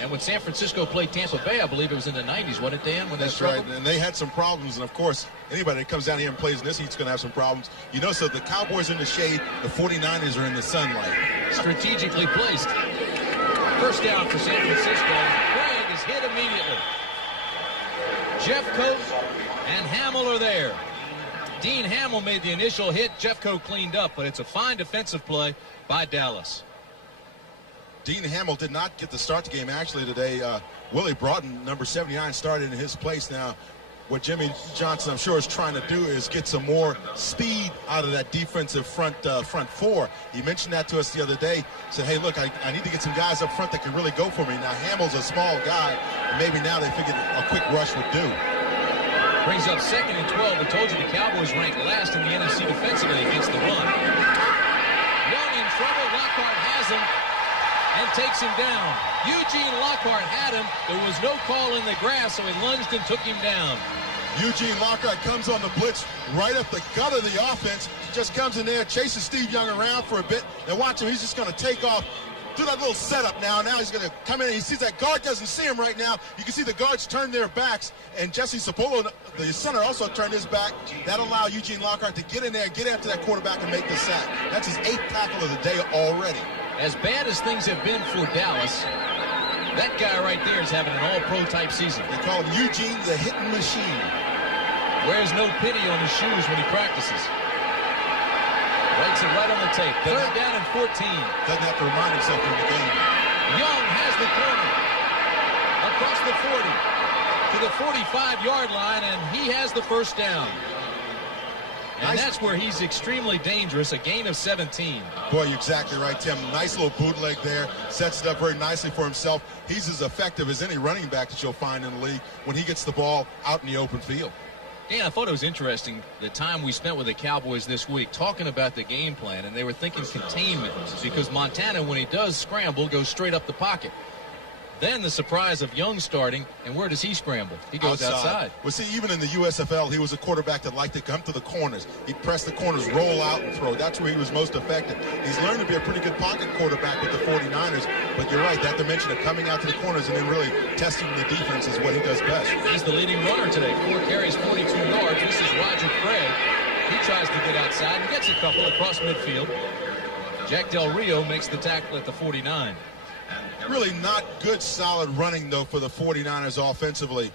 And when San Francisco played Tampa Bay, I believe it was in the 90s, wasn't it, Dan? When That's right, and they had some problems. And, of course, anybody that comes down here and plays in this heat's going to have some problems. You know, so the Cowboys are in the shade, the 49ers are in the sunlight. Strategically placed. First down for San Francisco. Craig is hit immediately. Jeffcoat and Hamill are there. Dean Hamill made the initial hit. Jeffcoat cleaned up, but it's a fine defensive play by Dallas. Dean Hamill did not get to start the game actually today. Willie Broughton, number 79, started in his place. Now, what Jimmy Johnson, I'm sure, is trying to do is get some more speed out of that defensive front four. He mentioned that to us the other day. Said, hey, look, I need to get some guys up front that can really go for me. Now, Hamill's a small guy, and maybe now they figured a quick rush would do. Brings up 2nd and 12. We told you the Cowboys ranked last in the NFC defensively against the run. Young in trouble. Lockhart has him and takes him down. Eugene Lockhart had him. There was no call in the grass, so he lunged and took him down. Eugene Lockhart comes on the blitz right up the gut of the offense. Just comes in there, chases Steve Young around for a bit. And watch him. He's just going to take off. Do that little setup now. Now he's going to come in and he sees that guard doesn't see him right now. You can see the guards turn their backs. And Jesse Sapolo, the center, also turned his back. That allowed Eugene Lockhart to get in there, get after that quarterback and make the sack. That's his 8th tackle of the day already. As bad as things have been for Dallas, that guy right there is having an all-pro type season. They call him Eugene the hitting machine. Wears no pity on his shoes when he practices. Writes it right on the tape. Third down and 14. Doesn't have to remind himself in the game. Young has the corner across the 40 to the 45-yard line, and he has the first down. And that's where he's extremely dangerous, a gain of 17. Boy, you're exactly right, Tim. Nice little bootleg there. Sets it up very nicely for himself. He's as effective as any running back that you'll find in the league when he gets the ball out in the open field. Dan, I thought it was interesting the time we spent with the Cowboys this week talking about the game plan, and they were thinking containment because Montana, when he does scramble, goes straight up the pocket. Then the surprise of Young starting, and where does he scramble? He goes outside. Well, see, even in the USFL, he was a quarterback that liked to come to the corners. He'd press the corners, roll out, and throw. That's where he was most effective. He's learned to be a pretty good pocket quarterback with the 49ers, but you're right, that dimension of coming out to the corners and then really testing the defense is what he does best. He's the leading runner today. 4 carries, 42 yards. This is Roger Craig. He tries to get outside and gets a couple across midfield. Jack Del Rio makes the tackle at the 49. Really not good, solid running, though, for the 49ers offensively.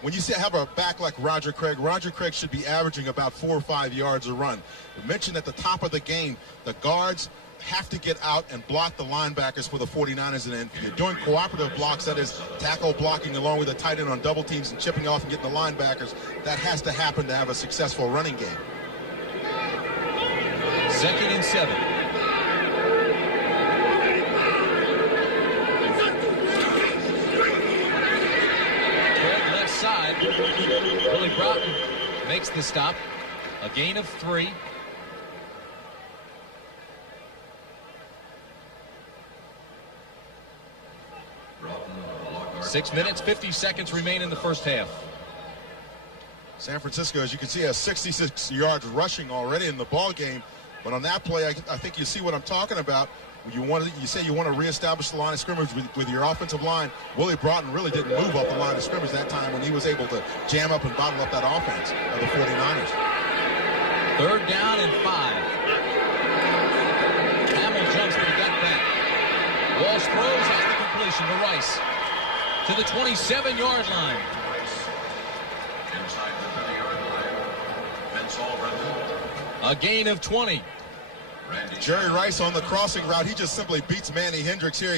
When you have a back like Roger Craig should be averaging about 4 or 5 yards a run. We mentioned at the top of the game, the guards have to get out and block the linebackers for the 49ers. And if you're doing cooperative blocks, that is tackle blocking along with the tight end on double teams and chipping off and getting the linebackers, that has to happen to have a successful running game. 2nd and 7. Side. Willie Broughton makes the stop. A gain of 3. Six minutes, 50 seconds remain in the first half. San Francisco, as you can see, has 66 yards rushing already in the ball game. But on that play, I think you see what I'm talking about. You say you want to reestablish the line of scrimmage with your offensive line. Willie Broughton really didn't move off the line of scrimmage that time when he was able to jam up and bottle up that offense of the 49ers. 3rd down and 5. Hamill jumps, but he got back. Walsh throws, has the completion to Rice to the 27-yard line. Inside the 30-yard line, Vince Albrecht. A gain of 20. Jerry Rice on the crossing route. He just simply beats Manny Hendricks here.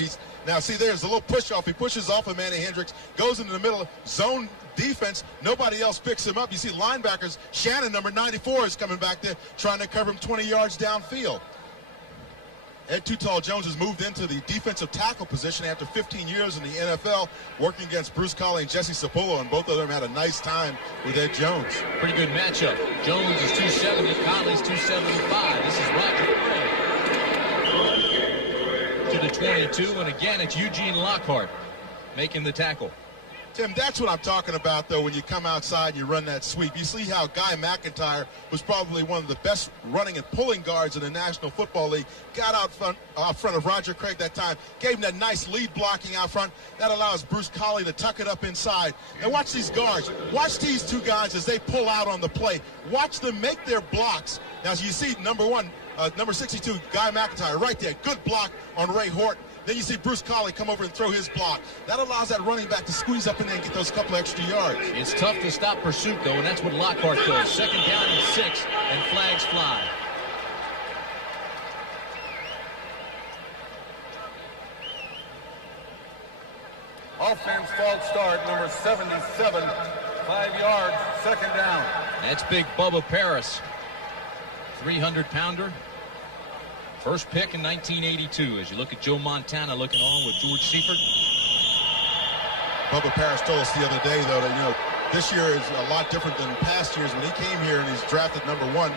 Now, see, there's a little push-off. He pushes off of Manny Hendricks, goes into the middle of zone defense. Nobody else picks him up. You see linebackers. Shannon, number 94, is coming back there trying to cover him 20 yards downfield. Ed Too Tall Jones has moved into the defensive tackle position after 15 years in the NFL, working against Bruce Colley and Jesse Sapolo, and both of them had a nice time with Ed Jones. Pretty good matchup. Jones is 270, Colley's 275. This is Roger Craig to the 22, and again it's Eugene Lockhart making the tackle. Tim, that's what I'm talking about, though, when you come outside and you run that sweep. You see how Guy McIntyre was probably one of the best running and pulling guards in the National Football League, got out front of Roger Craig that time, gave him that nice lead blocking out front. That allows Bruce Colley to tuck it up inside. And watch these guards. Watch these two guys as they pull out on the play. Watch them make their blocks. Now, as you see, number 62, Guy McIntyre, right there. Good block on Ray Horton. Then you see Bruce Colley come over and throw his block. That allows that running back to squeeze up in there and get those couple extra yards. It's tough to stop pursuit, though, and that's what Lockhart does. Second down and 6, and flags fly. Offense false start, number 77, 5 yards, second down. That's big Bubba Paris, 300-pounder. First pick in 1982. As you look at Joe Montana looking on with George Seifert. Bubba Paris told us the other day, though, that, this year is a lot different than past years. When he came here and he's drafted number 1,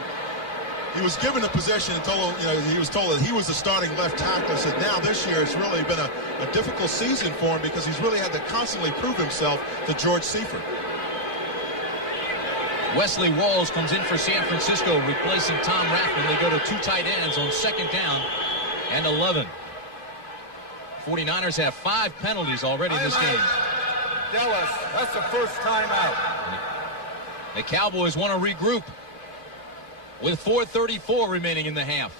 he was given a position and told, he was told that he was the starting left tackle. Said now this year it's really been a difficult season for him because he's really had to constantly prove himself to George Seifert. Wesley Walls comes in for San Francisco, replacing Tom Rathman. They go to 2 tight ends on second down and 11. 49ers have 5 penalties already in this game. Dallas, that's the first time out. The Cowboys want to regroup with 4:34 remaining in the half.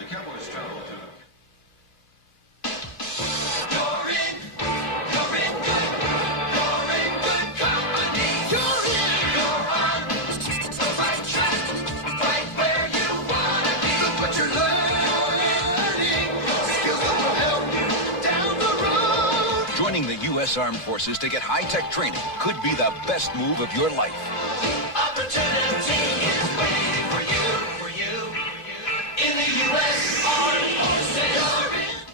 The Cowboys travel to... Joining the U.S. Armed Forces to get high-tech training could be the best move of your life. Opportunity is waiting for you in the U.S. Armed Forces.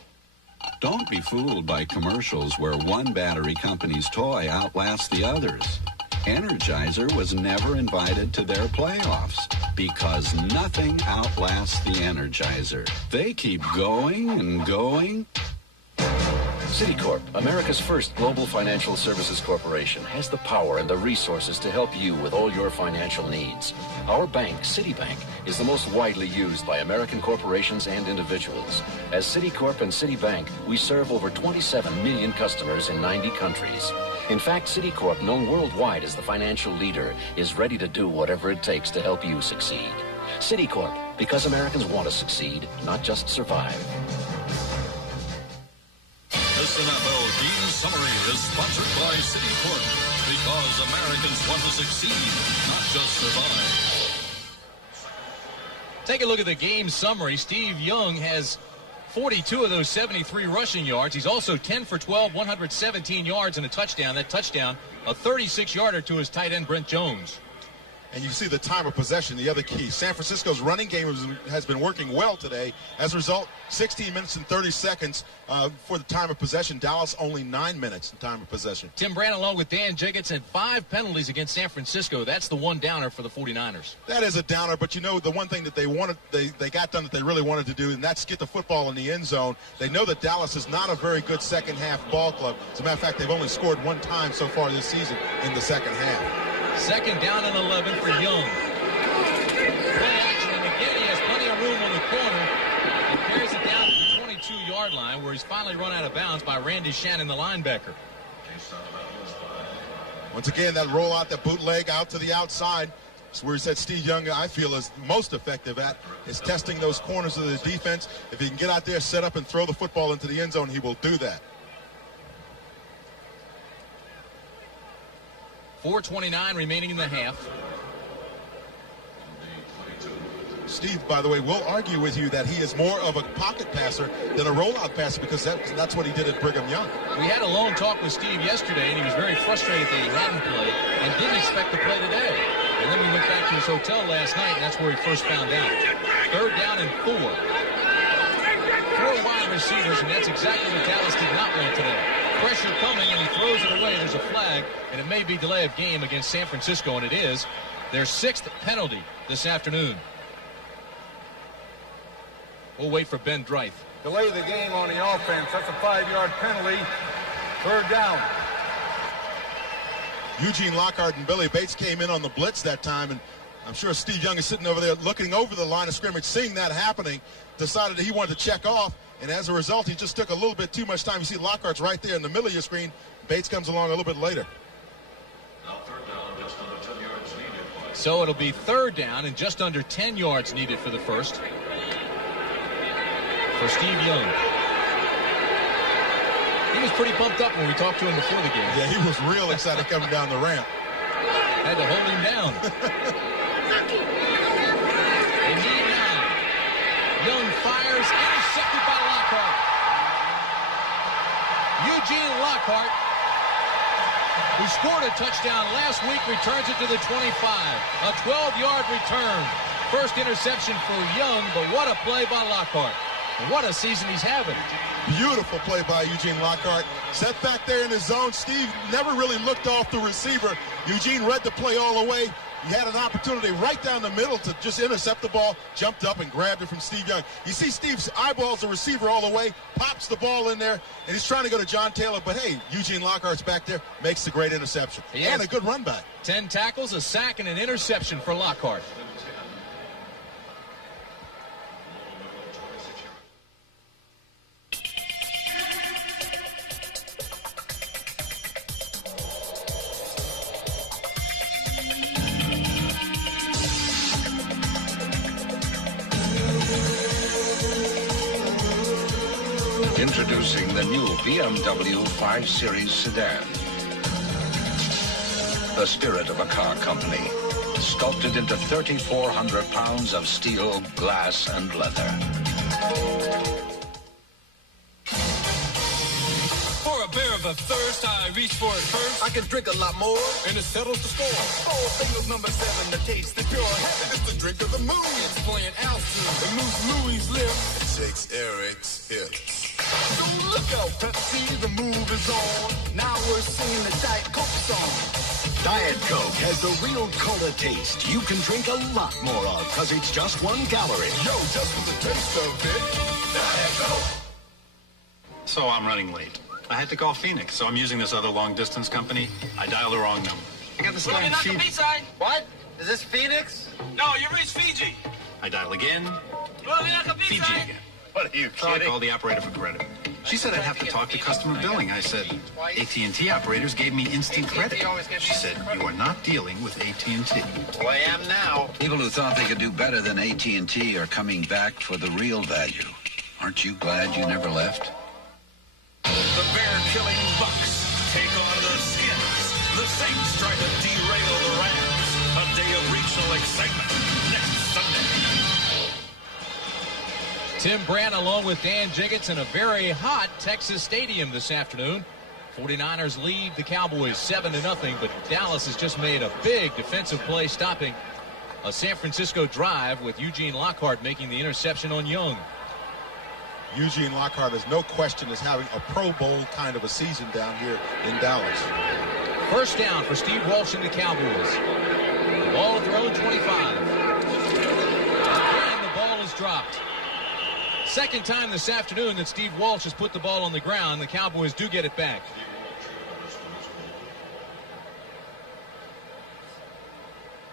Don't be fooled by commercials where one battery company's toy outlasts the others. Energizer was never invited to their playoffs because nothing outlasts the Energizer. They keep going and going. Citicorp, America's first global financial services corporation, has the power and the resources to help you with all your financial needs. Our bank, Citibank, is the most widely used by American corporations and individuals. As Citicorp and Citibank, we serve over 27 million customers in 90 countries. In fact, Citicorp, known worldwide as the financial leader, is ready to do whatever it takes to help you succeed. Citicorp, because Americans want to succeed, not just survive. This NFL Game Summary is sponsored by Citicorp, because Americans want to succeed, not just survive. Take a look at the game summary. Steve Young has 42 of those 73 rushing yards. He's also 10 for 12, 117 yards and a touchdown. That touchdown, a 36-yarder to his tight end, Brent Jones. And you see the time of possession, the other key. San Francisco's running game has been working well today. As a result, 16 minutes and 30 seconds for the time of possession. Dallas only 9 minutes in time of possession. Tim Brand, along with Dan Jiggets, had 5 penalties against San Francisco. That's the one downer for the 49ers. That is a downer, but the one thing that they wanted, they got done that they really wanted to do, and that's get the football in the end zone. They know that Dallas is not a very good second half ball club. As a matter of fact, they've only scored 1 time so far this season in the second half. Second down and 11 for Young. Play action, and again he has plenty of room on the corner. He carries it down to the 22-yard line, where he's finally run out of bounds by Randy Shannon, the linebacker. Once again, that rollout, that bootleg out to the outside. It's where he said Steve Young, I feel, is most effective at, is testing those corners of the defense. If he can get out there, set up, and throw the football into the end zone, he will do that. 4:29 remaining in the half. Steve, by the way, will argue with you that he is more of a pocket passer than a rollout passer because that's what he did at Brigham Young. We had a long talk with Steve yesterday, and he was very frustrated that he hadn't played and didn't expect to play today. And then we went back to his hotel last night, and that's where he first found out. 3rd down and 4. 4 wide receivers, and that's exactly what Dallas did not want today. Pressure coming, and he throws it away. There's a flag, and it may be delay of game against San Francisco, and it is their 6th penalty this afternoon. We'll wait for Ben Dreith. Delay the game on the offense. That's a 5-yard penalty. 3rd down. Eugene Lockhart and Billy Bates came in on the blitz that time, and I'm sure Steve Young is sitting over there looking over the line of scrimmage, seeing that happening, decided that he wanted to check off, and as a result, he just took a little bit too much time. You see Lockhart's right there in the middle of your screen. Bates comes along a little bit later. So it'll be 3rd down and just under 10 yards needed for the first. For Steve Young. He was pretty pumped up when we talked to him before the game. Yeah, he was real excited coming down the ramp. Had to hold him down. They need 9. Young fires, intercepted by Lockhart. Eugene Lockhart, who scored a touchdown last week, returns it to the 25. A 12-yard return. First interception for Young, but what a play by Lockhart. What a season he's having. Beautiful play by Eugene Lockhart. Set back there in his zone. Steve never really looked off the receiver. Eugene read the play all the way. He had an opportunity right down the middle to just intercept the ball, jumped up and grabbed it from Steve Young. You see Steve's eyeballs the receiver all the way, pops the ball in there, and he's trying to go to John Taylor, but hey, Eugene Lockhart's back there, makes the great interception. And a good run back. 10 tackles, a sack, and an interception for Lockhart. Introducing the new BMW 5 Series sedan. The spirit of a car company, sculpted into 3,400 pounds of steel, glass, and leather. For a beer of a thirst, I reach for it first. I can drink a lot more, and it settles the score. Four singles, number 7, the taste is pure heaven. It's the drink of the moon. It's playing Alston, and Moose Louis' lips. It shakes Eric's hips. So look out, Pepsi, the move is on. Now we're singing the Diet Coke song. Diet Coke has the real cola taste you can drink a lot more of because it's just 1 calorie. Yo, just for the taste of it, Diet Coke. So I'm running late. I had to call Phoenix, so I'm using this other long-distance company. I dialed the wrong number. I got this guy in Fiji. What? Is this Phoenix? No, you reached Fiji. I dial again. Fiji again. What are you So I kidding? called the operator for credit. She said I'd have to talk to customer billing. I said, AT&T operators gave me instant credit. She said, you are not dealing with AT&T. Well, I am now. People who thought they could do better than AT&T are coming back for the real value. Aren't you glad you never left? The bear-killing Bucks take on the Skins. The Saints try to derail the Rams. A day of regional excitement next Sunday. Tim Brandt along with Dan Jiggets in a very hot Texas Stadium this afternoon. 49ers lead the Cowboys 7-0, but Dallas has just made a big defensive play stopping a San Francisco drive with Eugene Lockhart making the interception on Young. Eugene Lockhart, is no question, is having a Pro Bowl kind of a season down here in Dallas. First down for Steve Walsh and the Cowboys. The ball at their own 25. And the ball is dropped. Second time this afternoon that Steve Walsh has put the ball on the ground. The Cowboys do get it back.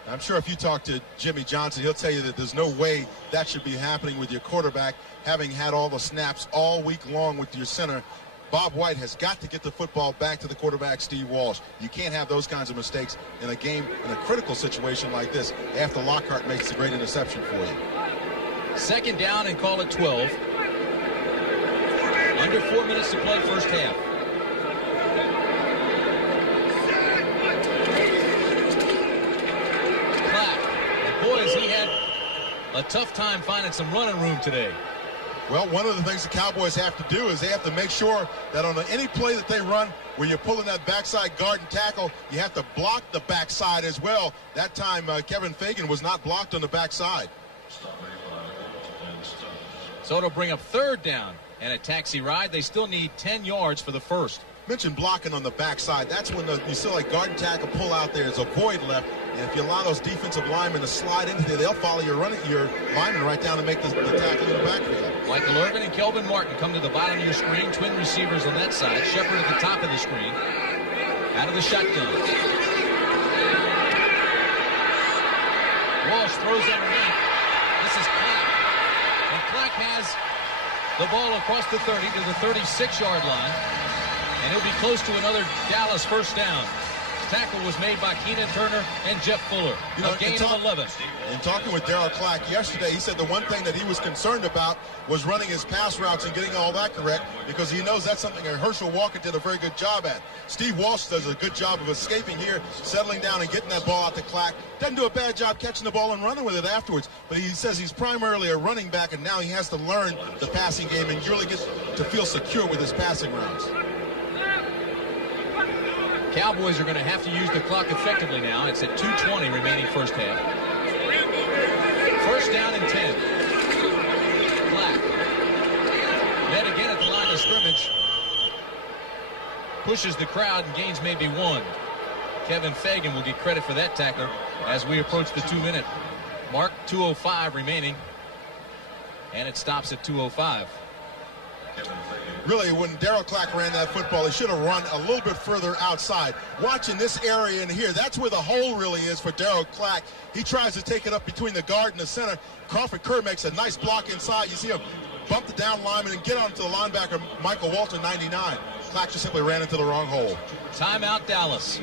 I'm sure if you talk to Jimmy Johnson, he'll tell you that there's no way that should be happening with your quarterback, having had all the snaps all week long with your center. Bob White has got to get the football back to the quarterback, Steve Walsh. You can't have those kinds of mistakes in a game, in a critical situation like this, after Lockhart makes a great interception for you. Second down and call it 12. Under 4 minutes to play first half. Clapp. And boys, he had a tough time finding some running room today. Well, one of the things the Cowboys have to do is they have to make sure that on any play that they run where you're pulling that backside guard and tackle, you have to block the backside as well. That time, Kevin Fagan was not blocked on the backside. So it'll bring up 3rd down and a taxi ride. They still need 10 yards for the first. Mentioned blocking on the backside. That's when you see like guard and tackle pull out there. There's a void left. And if you allow those defensive linemen to slide into there, they'll follow your lineman right down and make the tackle in the backfield. Michael Irvin and Kelvin Martin come to the bottom of your screen. Twin receivers on that side. Shepard at the top of the screen. Out of the shotgun. Walsh throws underneath. This is Clack. And Clack has the ball across the 30 to the 36-yard line. And he'll be close to another Dallas first down. Tackle was made by Keenan Turner and Jeff Fuller. A gain of 11. In talking with Darryl Clack yesterday, he said the one thing that he was concerned about was running his pass routes and getting all that correct, because he knows that's something that Herschel Walker did a very good job at. Steve Walsh does a good job of escaping here, settling down and getting that ball out to Clack. Doesn't do a bad job catching the ball and running with it afterwards, but he says he's primarily a running back, and now he has to learn the passing game and really get to feel secure with his passing routes. Cowboys are going to have to use the clock effectively now. It's at 2:20 remaining first half. First down and 10. Black. Met again at the line of scrimmage. Pushes the crowd and gains maybe 1. Kevin Fagan will get credit for that tackler as we approach the 2-minute mark. 2:05 remaining. And it stops at 2:05. Really, when Darryl Clack ran that football, he should have run a little bit further outside. Watching this area in here, that's where the hole really is for Darryl Clack. He tries to take it up between the guard and the center. Crawford Kerr makes a nice block inside. You see him bump the down lineman and get onto the linebacker, Michael Walter, 99. Clack just simply ran into the wrong hole. Timeout, Dallas.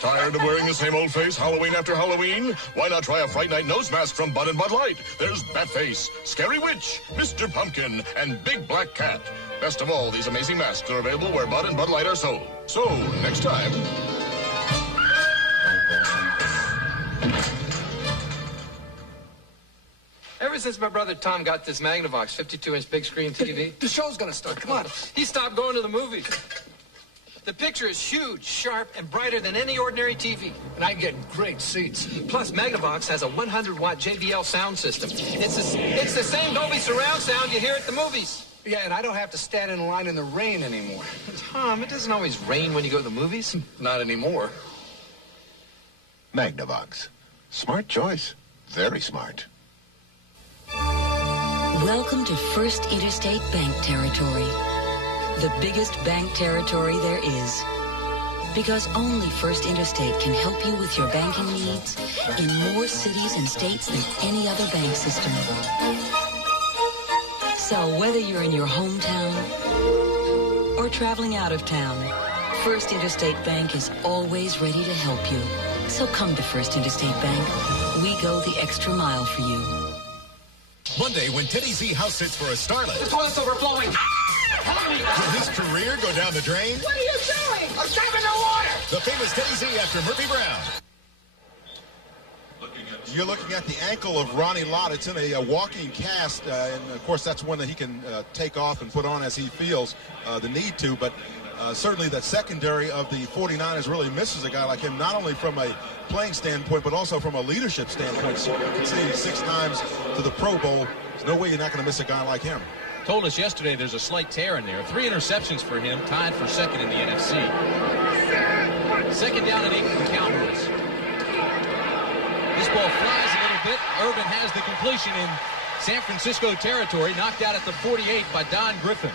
Tired of wearing the same old face Halloween after Halloween? Why not try a Fright Night nose mask from Bud and Bud Light? There's Batface, Scary Witch, Mr. Pumpkin, and Big Black Cat. Best of all, these amazing masks are available where Bud and Bud Light are sold. So, next time... Ever since my brother Tom got this Magnavox 52-inch big screen TV, the show's gonna start. Come on. He stopped going to the movies. The picture is huge, sharp, and brighter than any ordinary TV. And I get great seats. Plus, Magnavox has a 100-watt JBL sound system. It's the same Dolby surround sound you hear at the movies. Yeah, and I don't have to stand in line in the rain anymore. Tom, it doesn't always rain when you go to the movies. Not anymore. Magnavox. Smart choice. Very smart. Welcome to First Interstate Bank territory. The biggest bank territory there is. Because only First Interstate can help you with your banking needs in more cities and states than any other bank system. So whether you're in your hometown or traveling out of town, First Interstate Bank is always ready to help you. So come to First Interstate Bank. We go the extra mile for you. Monday, when Teddy Z house sits for a starlet. The toilet's overflowing. Will his career go down the drain? What are you doing? I'm saving the water. The famous Teddy Z after Murphy Brown. You're looking at the ankle of Ronnie Lott. It's in a walking cast, and of course that's one that he can take off and put on as he feels the need to, but certainly that secondary of the 49ers really misses a guy like him, not only from a playing standpoint, but also from a leadership standpoint. So you can see 6 times to the Pro Bowl. There's no way you're not going to miss a guy like him. Told us yesterday there's a slight tear in there. 3 interceptions for him, tied for second in the NFC. Second down and 8 for the Cowboys. This ball flies a little bit. Irvin has the completion in San Francisco territory, knocked out at the 48 by Don Griffin.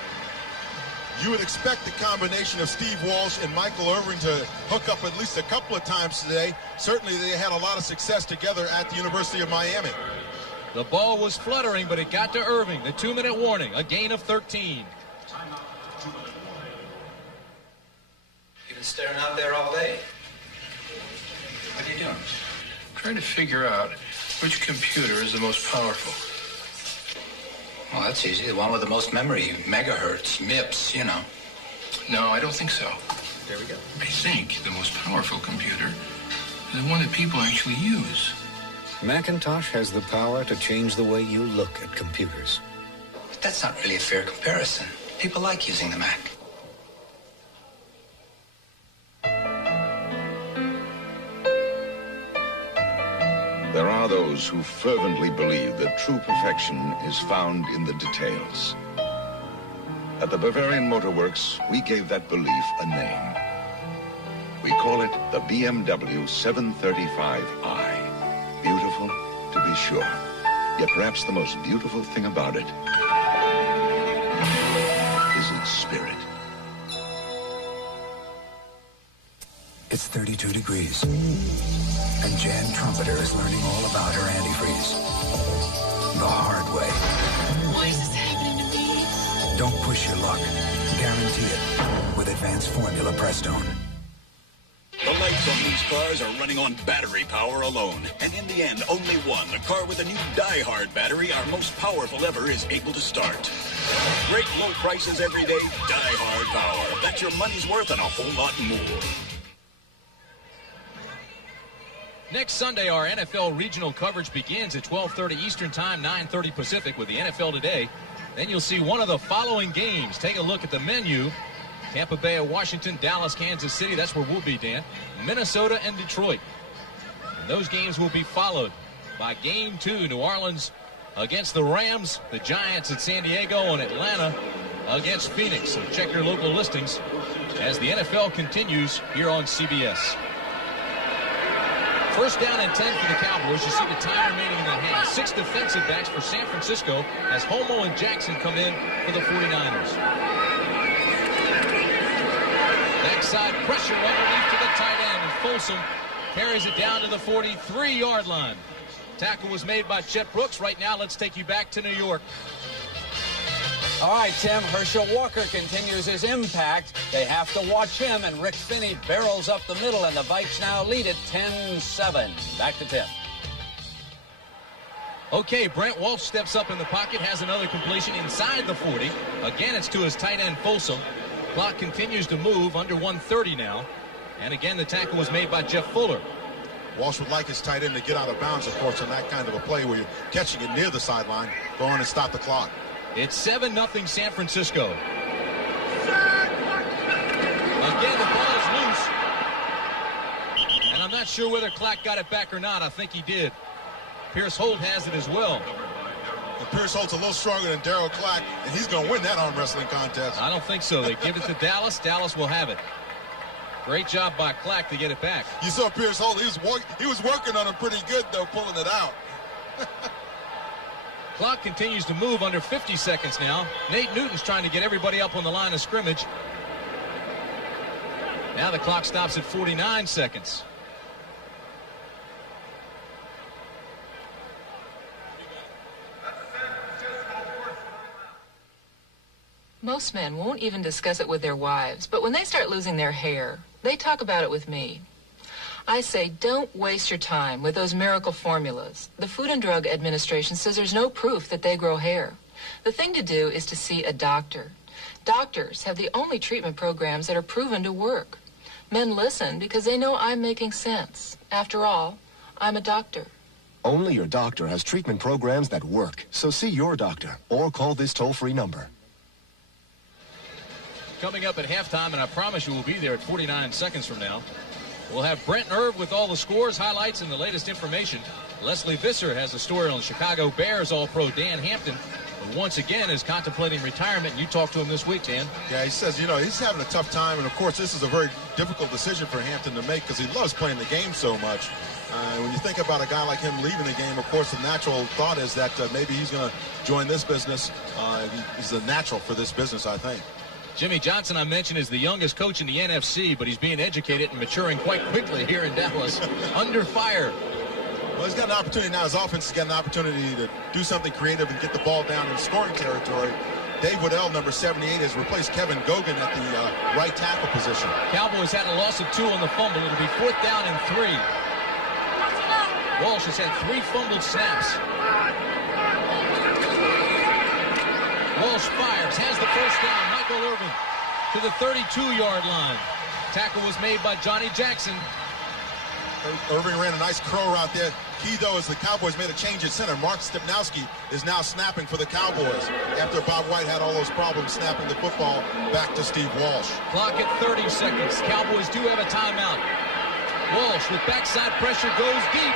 You would expect the combination of Steve Walsh and Michael Irvin to hook up at least a couple of times today. Certainly they had a lot of success together at the University of Miami. The ball was fluttering, but it got to Irving. The 2-minute warning, a gain of 13. You've been staring out there all day. What are you doing? Trying to figure out which computer is the most powerful. Well, that's easy. The one with the most memory, megahertz, MIPS, you know. No, I don't think so. There we go. I think the most powerful computer is the one that people actually use. Macintosh has the power to change the way you look at computers. But that's not really a fair comparison. People like using the Mac. There are those who fervently believe that true perfection is found in the details. At the Bavarian Motor Works, we gave that belief a name. We call it the BMW 735i. Beautiful, to be sure. Yet perhaps the most beautiful thing about it is its spirit. It's 32 degrees. And Jan Trumpeter is learning all about her antifreeze. The hard way. Why is this happening to me? Don't push your luck. Guarantee it with Advanced Formula Prestone. The lights on these cars are running on battery power alone. And in the end, only one, the car with the new Die-Hard battery, our most powerful ever, is able to start. Great low prices every day, Die-Hard power. That's your money's worth and a whole lot more. Next Sunday, our NFL regional coverage begins at 12:30 Eastern Time, 9:30 Pacific with the NFL Today. Then you'll see one of the following games. Take a look at the menu. Tampa Bay at Washington, Dallas, Kansas City. That's where we'll be, Dan. Minnesota and Detroit. And those games will be followed by Game 2, New Orleans against the Rams, the Giants at San Diego, and Atlanta against Phoenix. So check your local listings as the NFL continues here on CBS. First down and 10 for the Cowboys. You see the time remaining in the half. 6 defensive backs for San Francisco as Homo and Jackson come in for the 49ers. Backside pressure underneath to the tight end. And Folsom carries it down to the 43-yard line. Tackle was made by Chet Brooks. Right now, let's take you back to New York. All right, Tim, Herschel Walker continues his impact. They have to watch him, and Rick Finney barrels up the middle, and the Vikes now lead it 10-7. Back to Tim. Okay, Brent Walsh steps up in the pocket, has another completion inside the 40. Again, it's to his tight end, Folsom. Clock continues to move, under 1:30 now. And again, the tackle was made by Jeff Fuller. Walsh would like his tight end to get out of bounds, of course, on that kind of a play where you're catching it near the sideline. Go on and stop the clock. It's 7-0 San Francisco. Again, the ball's loose. And I'm not sure whether Clack got it back or not. I think he did. Pierce Holt has it as well. And Pierce Holt's a little stronger than Darryl Clack, and he's going to win that arm wrestling contest. I don't think so. They give it to Dallas. Dallas will have it. Great job by Clack to get it back. You saw Pierce Holt. He was working on him pretty good, though, pulling it out. Clock continues to move, under 50 seconds now. Nate Newton's trying to get everybody up on the line of scrimmage. Now the clock stops at 49 seconds. Most men won't even discuss it with their wives, but when they start losing their hair, they talk about it with me. I say, don't waste your time with those miracle formulas. The Food and Drug Administration says there's no proof that they grow hair. The thing to do is to see a doctor. Doctors have the only treatment programs that are proven to work. Men listen because they know I'm making sense. After all, I'm a doctor. Only your doctor has treatment programs that work. So see your doctor or call this toll-free number. Coming up at halftime, and I promise you we'll be there at 49 seconds from now. We'll have Brent Irv with all the scores, highlights, and the latest information. Leslie Visser has a story on Chicago Bears All-Pro Dan Hampton, who once again is contemplating retirement. You talked to him this week, Dan. Yeah, he says, he's having a tough time, and of course this is a very difficult decision for Hampton to make because he loves playing the game so much. When you think about a guy like him leaving the game, of course the natural thought is that maybe he's going to join this business. He's the natural for this business, I think. Jimmy Johnson, I mentioned, is the youngest coach in the NFC, but he's being educated and maturing quite quickly here in Dallas. Under fire. Well, he's got an opportunity now. His offense has got an opportunity to do something creative and get the ball down in scoring territory. Dave Waddell, number 78, has replaced Kevin Gogan at the right tackle position. Cowboys had a loss of 2 on the fumble. It'll be 4th down and 3. Walsh has had 3 fumbled snaps. Walsh fires, has the first down. Michael Irvin to the 32-yard line. Tackle was made by Johnny Jackson. Irving ran a nice crow route there. Key, though, is the Cowboys made a change at center. Mark Stepnowski is now snapping for the Cowboys after Bob White had all those problems snapping the football back to Steve Walsh. Clock at 30 seconds. Cowboys do have a timeout. Walsh with backside pressure goes deep.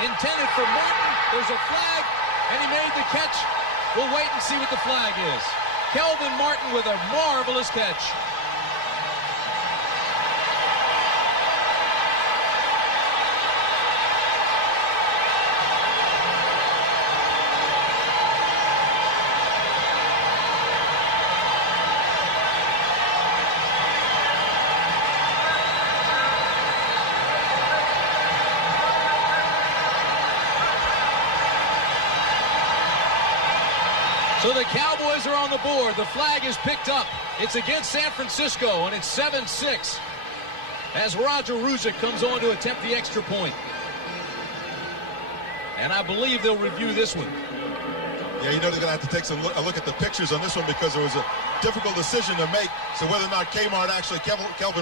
Intended for Martin. There's a flag, and he made the catch. We'll wait and see what the flag is. Kelvin Martin with a marvelous catch. So the Cowboys are on the board. The flag is picked up. It's against San Francisco, and it's 7-6 as Roger Ruzick comes on to attempt the extra point. And I believe they'll review this one. Yeah, you know they're going to have to take a look at the pictures on this one because it was a difficult decision to make. So whether or not Kelvin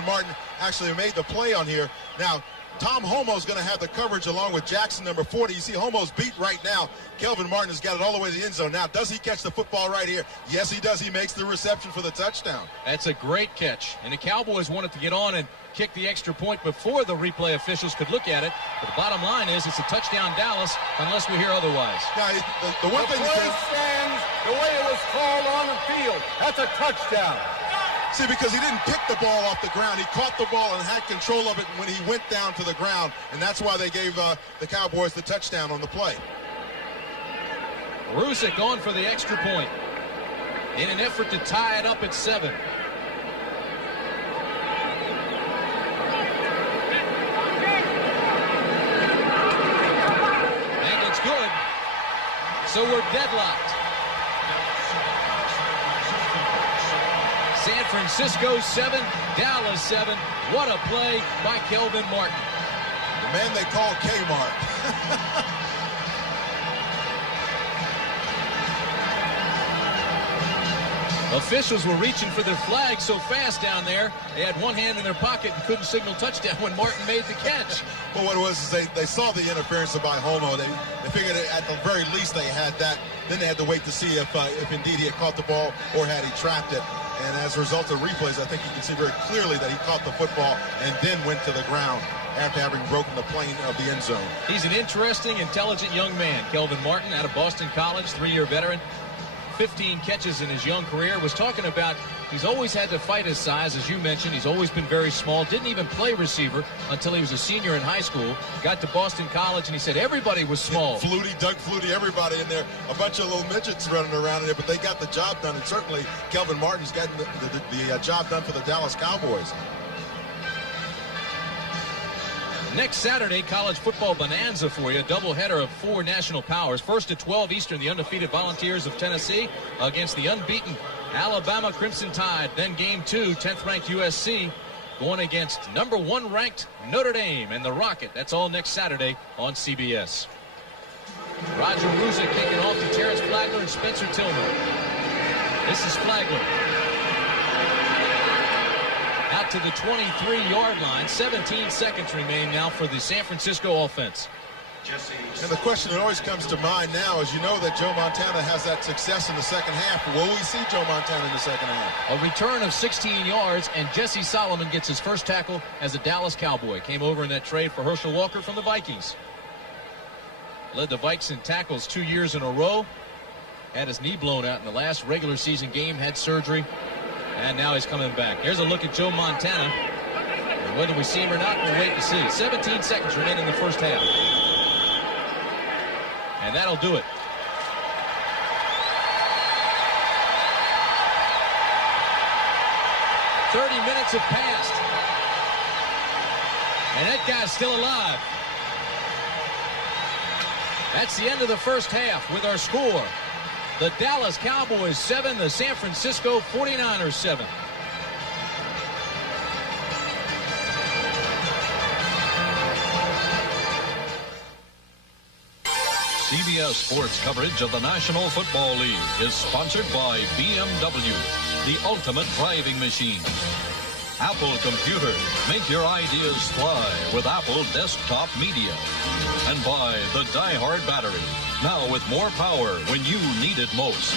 Martin actually made the play on here. Now, Tom Homo's going to have the coverage along with Jackson, number 40. You see Homo's beat right now. Kelvin Martin has got it all the way to the end zone. Now, does he catch the football right here? Yes, he does. He makes the reception for the touchdown. That's a great catch. And the Cowboys wanted to get on and kick the extra point before the replay officials could look at it. But the bottom line is it's a touchdown Dallas unless we hear otherwise. Now, the one thing play stands the way it was called on the field. That's a touchdown. See, because he didn't pick the ball off the ground. He caught the ball and had control of it when he went down to the ground. And that's why they gave the Cowboys the touchdown on the play. Ruzick on for the extra point in an effort to tie it up at 7. And it's good. So we're deadlocked. San Francisco 7, Dallas 7. What a play by Kelvin Martin. The man they call Kmart. Officials were reaching for their flag so fast down there. They had one hand in their pocket and couldn't signal touchdown when Martin made the catch. But what it was is they saw the interference by Homo. They figured at the very least they had that. Then they had to wait to see if indeed he had caught the ball or had he trapped it. And as a result of replays, I think you can see very clearly that he caught the football and then went to the ground after having broken the plane of the end zone. He's an interesting, intelligent young man. Kelvin Martin out of Boston College, 3-year veteran. 15 catches in his young career. Was talking about he's always had to fight his size, as you mentioned. He's always been very small. Didn't even play receiver until he was a senior in high school. Got to Boston College, and he said everybody was small. Flutie, Doug Flutie, everybody in there. A bunch of little midgets running around in there, but they got the job done. And certainly Kelvin Martin's gotten the job done for the Dallas Cowboys. Next Saturday, college football bonanza for you. Doubleheader of 4 national powers. First at 12 Eastern, the undefeated Volunteers of Tennessee against the unbeaten Alabama Crimson Tide. Then game 2, 10th-ranked USC going against number 1 ranked Notre Dame and the Rocket. That's all next Saturday on CBS. Roger Ruzick taking off to Terrence Flagler and Spencer Tillman. This is Flagler. Out to the 23-yard line. 17 seconds remain now for the San Francisco offense. And the question that always comes to mind now is, you know that Joe Montana has that success in the second half. Will we see Joe Montana in the second half? A return of 16 yards, and Jesse Solomon gets his first tackle as a Dallas Cowboy. Came over in that trade for Herschel Walker from the Vikings. Led the Vikes in tackles 2 years in a row. Had his knee blown out in the last regular season game. Had surgery. And now he's coming back. Here's a look at Joe Montana. And whether we see him or not, we'll wait to see. 17 seconds remain in the first half. And that'll do it. Minutes have passed. And that guy's still alive. That's the end of the first half with our score. The Dallas Cowboys 7, the San Francisco 49ers 7. CBS CBS Sports coverage of the National Football League is sponsored by BMW, the ultimate driving machine. Apple Computer, make your ideas fly with Apple Desktop Media. And by the Die-Hard Battery, now with more power when you need it most.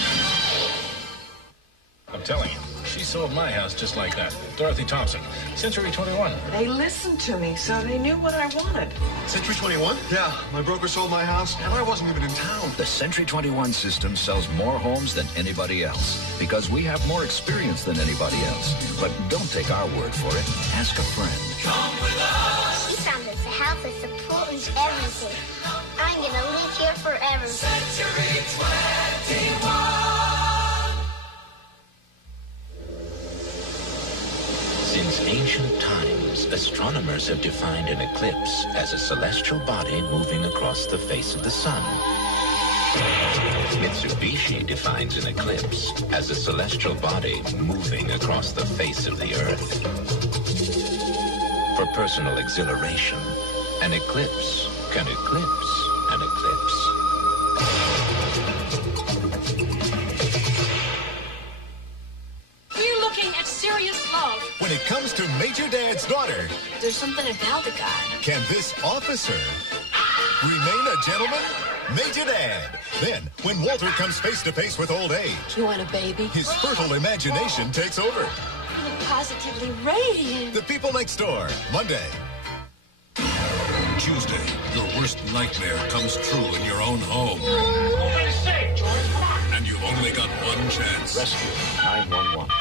I'm telling you, she sold my house just like that. Dorothy Thompson, Century 21. They listened to me, so they knew what I wanted. Century 21? Yeah, my broker sold my house, and I wasn't even in town. The Century 21 system sells more homes than anybody else because we have more experience than anybody else. But don't take our word for it. Ask a friend. Come with us. We found this house that supports everything. I'm going to live here forever. Century 21. Since ancient times, astronomers have defined an eclipse as a celestial body moving across the face of the sun. Mitsubishi defines an eclipse as a celestial body moving across the face of the earth. For personal exhilaration, an eclipse can eclipse an eclipse. We're looking at serious love. When it comes to Major Dad's daughter, There's something about the guy. can this officer remain a gentleman? Major Dad. Then, when Walter comes face to face with old age, You want a baby? his fertile imagination takes over. You look positively radiant. The People Next Door, Monday. Tuesday, your worst nightmare comes true in your own home. And you've only got one chance. Rescue 911.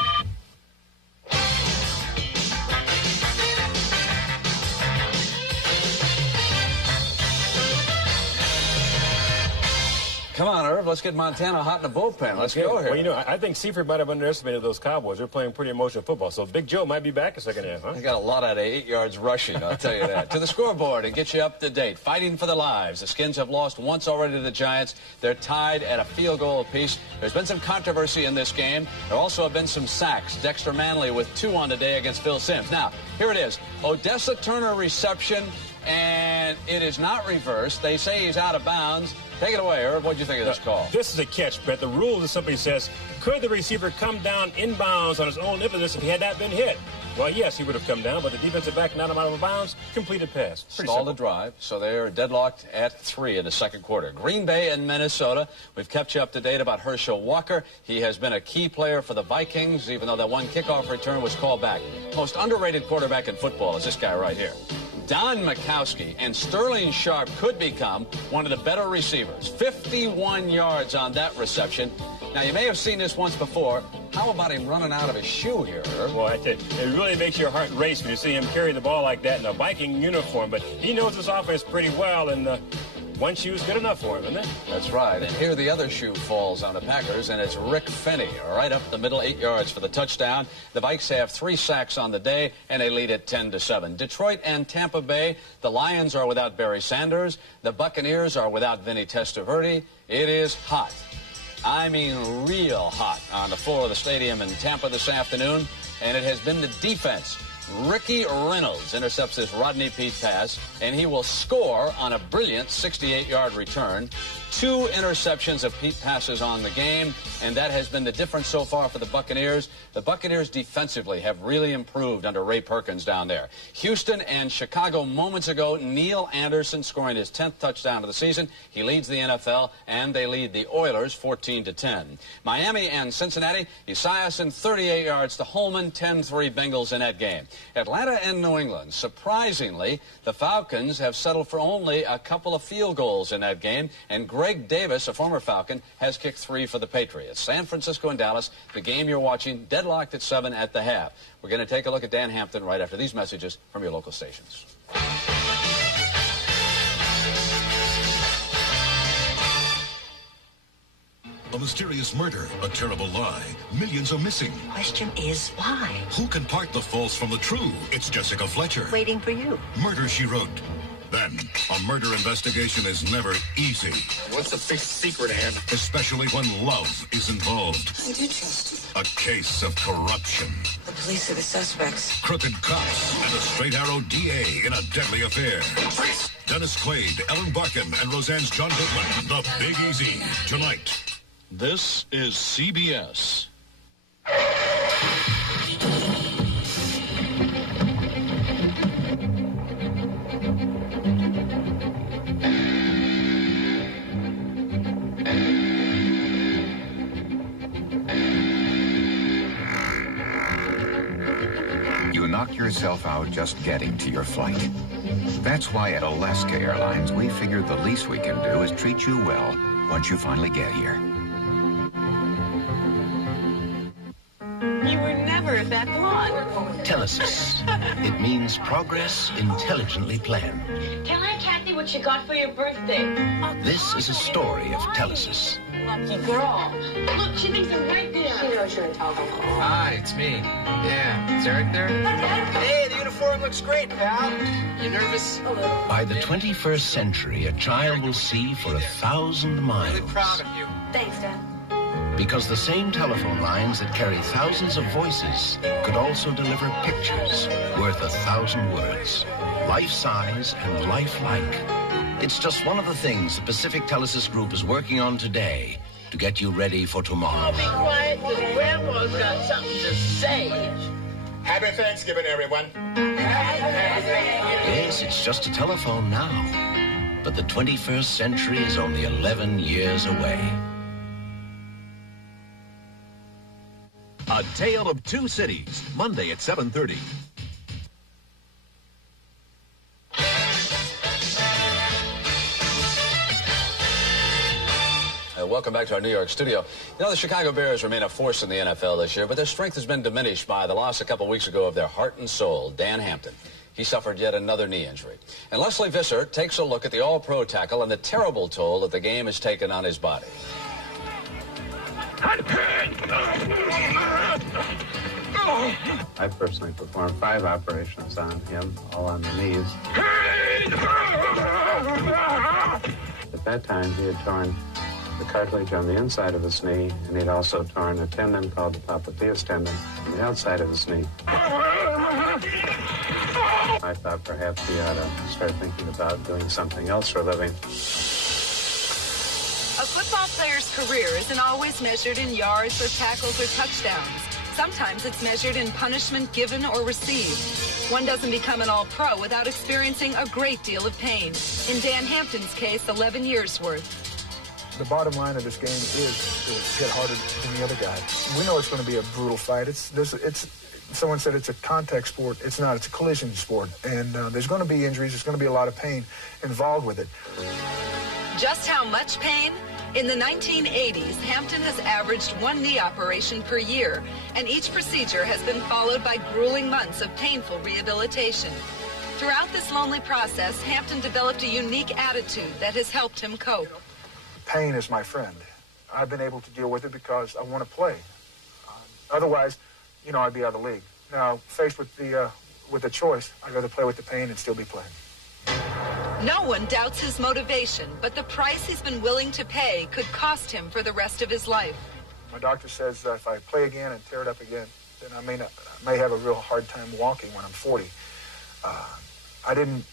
Come on, Irv. Let's get Montana hot in the bullpen. Let's go here. Well, you know, I think Seifert might have underestimated those Cowboys. They're playing pretty emotional football. So Big Joe might be back in second half, huh? They got a lot out of 8 yards rushing, I'll tell you that. To the scoreboard and get you up to date. Fighting for their lives. The Skins have lost once already to the Giants. They're tied at a field goal apiece. There's been some controversy in this game. There also have been some sacks. Dexter Manley with 2 on today against Phil Simms. Now, here it is. Odessa Turner reception, and it is not reversed. They say he's out of bounds. Take it away, Irv. What do you think of this call? This is a catch, Brett. The rule just simply says, could the receiver come down inbounds on his own impetus if he had not been hit? Well, yes, he would have come down, but the defensive back not out of bounds, completed pass. Pretty Stalled simple. the drive, so they're deadlocked at 3 in the second quarter. Green Bay and Minnesota. We've kept you up to date about Herschel Walker. He has been a key player for the Vikings, even though that one kickoff return was called back. Most underrated quarterback in football is this guy right here. Don Majkowski and Sterling Sharp could become one of the better receivers. 51 yards on that reception. Now, you may have seen this once before. How about him running out of his shoe here, Irv? Well, it really makes your heart race when you see him carry the ball like that in a Viking uniform. But he knows his offense pretty well, and one shoe is good enough for him, isn't it? That's right. And here the other shoe falls on the Packers, and it's Rick Finney, right up the middle, 8 yards for the touchdown. The Vikes have 3 sacks on the day, and they lead it 10-7. Detroit and Tampa Bay, the Lions are without Barry Sanders. The Buccaneers are without Vinny Testaverde. It is hot. I mean real hot on the floor of the stadium in Tampa this afternoon, and it has been the defense. Ricky Reynolds intercepts this Rodney Peete pass, and he will score on a brilliant 68-yard return. 2 interceptions of Peete passes on the game, and that has been the difference so far for the Buccaneers. The Buccaneers defensively have really improved under Ray Perkins down there. Houston and Chicago moments ago, Neil Anderson scoring his 10th touchdown of the season. He leads the NFL, and they lead the Oilers 14-10. Miami and Cincinnati, Esiason 38 yards to Holman, 10-3 Bengals in that game. Atlanta and New England, surprisingly, the Falcons have settled for only a couple of field goals in that game, and Greg Davis, a former Falcon, has kicked 3 for the Patriots. San Francisco and Dallas, the game you're watching, deadlocked at 7 at the half. We're going to take a look at Dan Hampton right after these messages from your local stations. A mysterious murder, a terrible lie. Millions are missing. Question is, why? Who can part the false from the true? It's Jessica Fletcher. Waiting for you. Murder, She Wrote. Then, a murder investigation is never easy. What's the big secret, Ann? Especially when love is involved. I do trust you. A case of corruption. The police are the suspects. Crooked cops and a straight-arrow DA in a deadly affair. Dennis Quaid, Ellen Barkin, and Roseanne's John Goodman. The Big Easy. Tonight. This is CBS. You knock yourself out just getting to your flight. That's why at Alaska Airlines, we figured the least we can do is treat you well once you finally get here. You were never that blonde. Telesis. It means progress intelligently planned. Tell Aunt Kathy what you got for your birthday. This is a story of Telesis. Lucky girl. Look, she thinks I'm right there. She knows you're in telephone. Hi, it's me. Yeah, is Eric there? Hey, the uniform looks great, pal. You nervous? A little. By the 21st century, a child will see for 1,000 miles. Really proud of you. Thanks, Dad. Because the same telephone lines that carry thousands of voices could also deliver pictures worth 1,000 words. Life-size and lifelike. It's just one of the things the Pacific Telesis Group is working on today to get you ready for tomorrow. Be quiet, because Grandma's got something to say. Happy Thanksgiving, everyone. Yes, it's just a telephone now. But the 21st century is only 11 years away. A Tale of Two Cities, Monday at 7:30. Welcome back to our New York studio. You know, the Chicago Bears remain a force in the NFL this year, but their strength has been diminished by the loss a couple weeks ago of their heart and soul, Dan Hampton. He suffered yet another knee injury. And Leslie Visser takes a look at the all-pro tackle and the terrible toll that the game has taken on his body. I personally performed 5 operations on him, all on the knees. At that time, he had torn the cartilage on the inside of his knee, and he'd also torn a tendon called the popliteus tendon on the outside of his knee. I thought perhaps he ought to start thinking about doing something else for a living. A football player's career isn't always measured in yards or tackles or touchdowns. Sometimes it's measured in punishment given or received. One doesn't become an all-pro without experiencing a great deal of pain. In Dan Hampton's case, 11 years worth. The bottom line of this game is to hit harder than the other guy. We know it's going to be a brutal fight. Someone said it's a contact sport. It's not. It's a collision sport. And there's going to be injuries. There's going to be a lot of pain involved with it. Just how much pain? In the 1980s, Hampton has averaged 1 knee operation per year, and each procedure has been followed by grueling months of painful rehabilitation. Throughout this lonely process, Hampton developed a unique attitude that has helped him cope. Pain is my friend. I've been able to deal with it because I want to play. Otherwise, I'd be out of the league. Now, faced with the choice, I'd rather play with the pain and still be playing. No one doubts his motivation, but the price he's been willing to pay could cost him for the rest of his life. My doctor says that if I play again and tear it up again, then I may have a real hard time walking when I'm 40. I didn't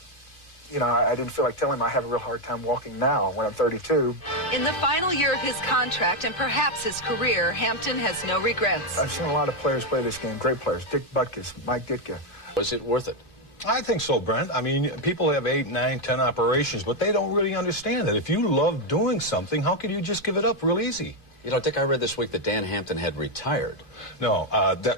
feel like telling him I have a real hard time walking now when I'm 32. In the final year of his contract and perhaps his career, Hampton has no regrets. I've seen a lot of players play this game, great players. Dick Butkus, Mike Ditka. Was it worth it? I think so, Brent. I mean, people have 8, 9, 10 operations, but they don't really understand that. If you love doing something, how could you just give it up real easy? You know, Dick, I read this week that Dan Hampton had retired. No,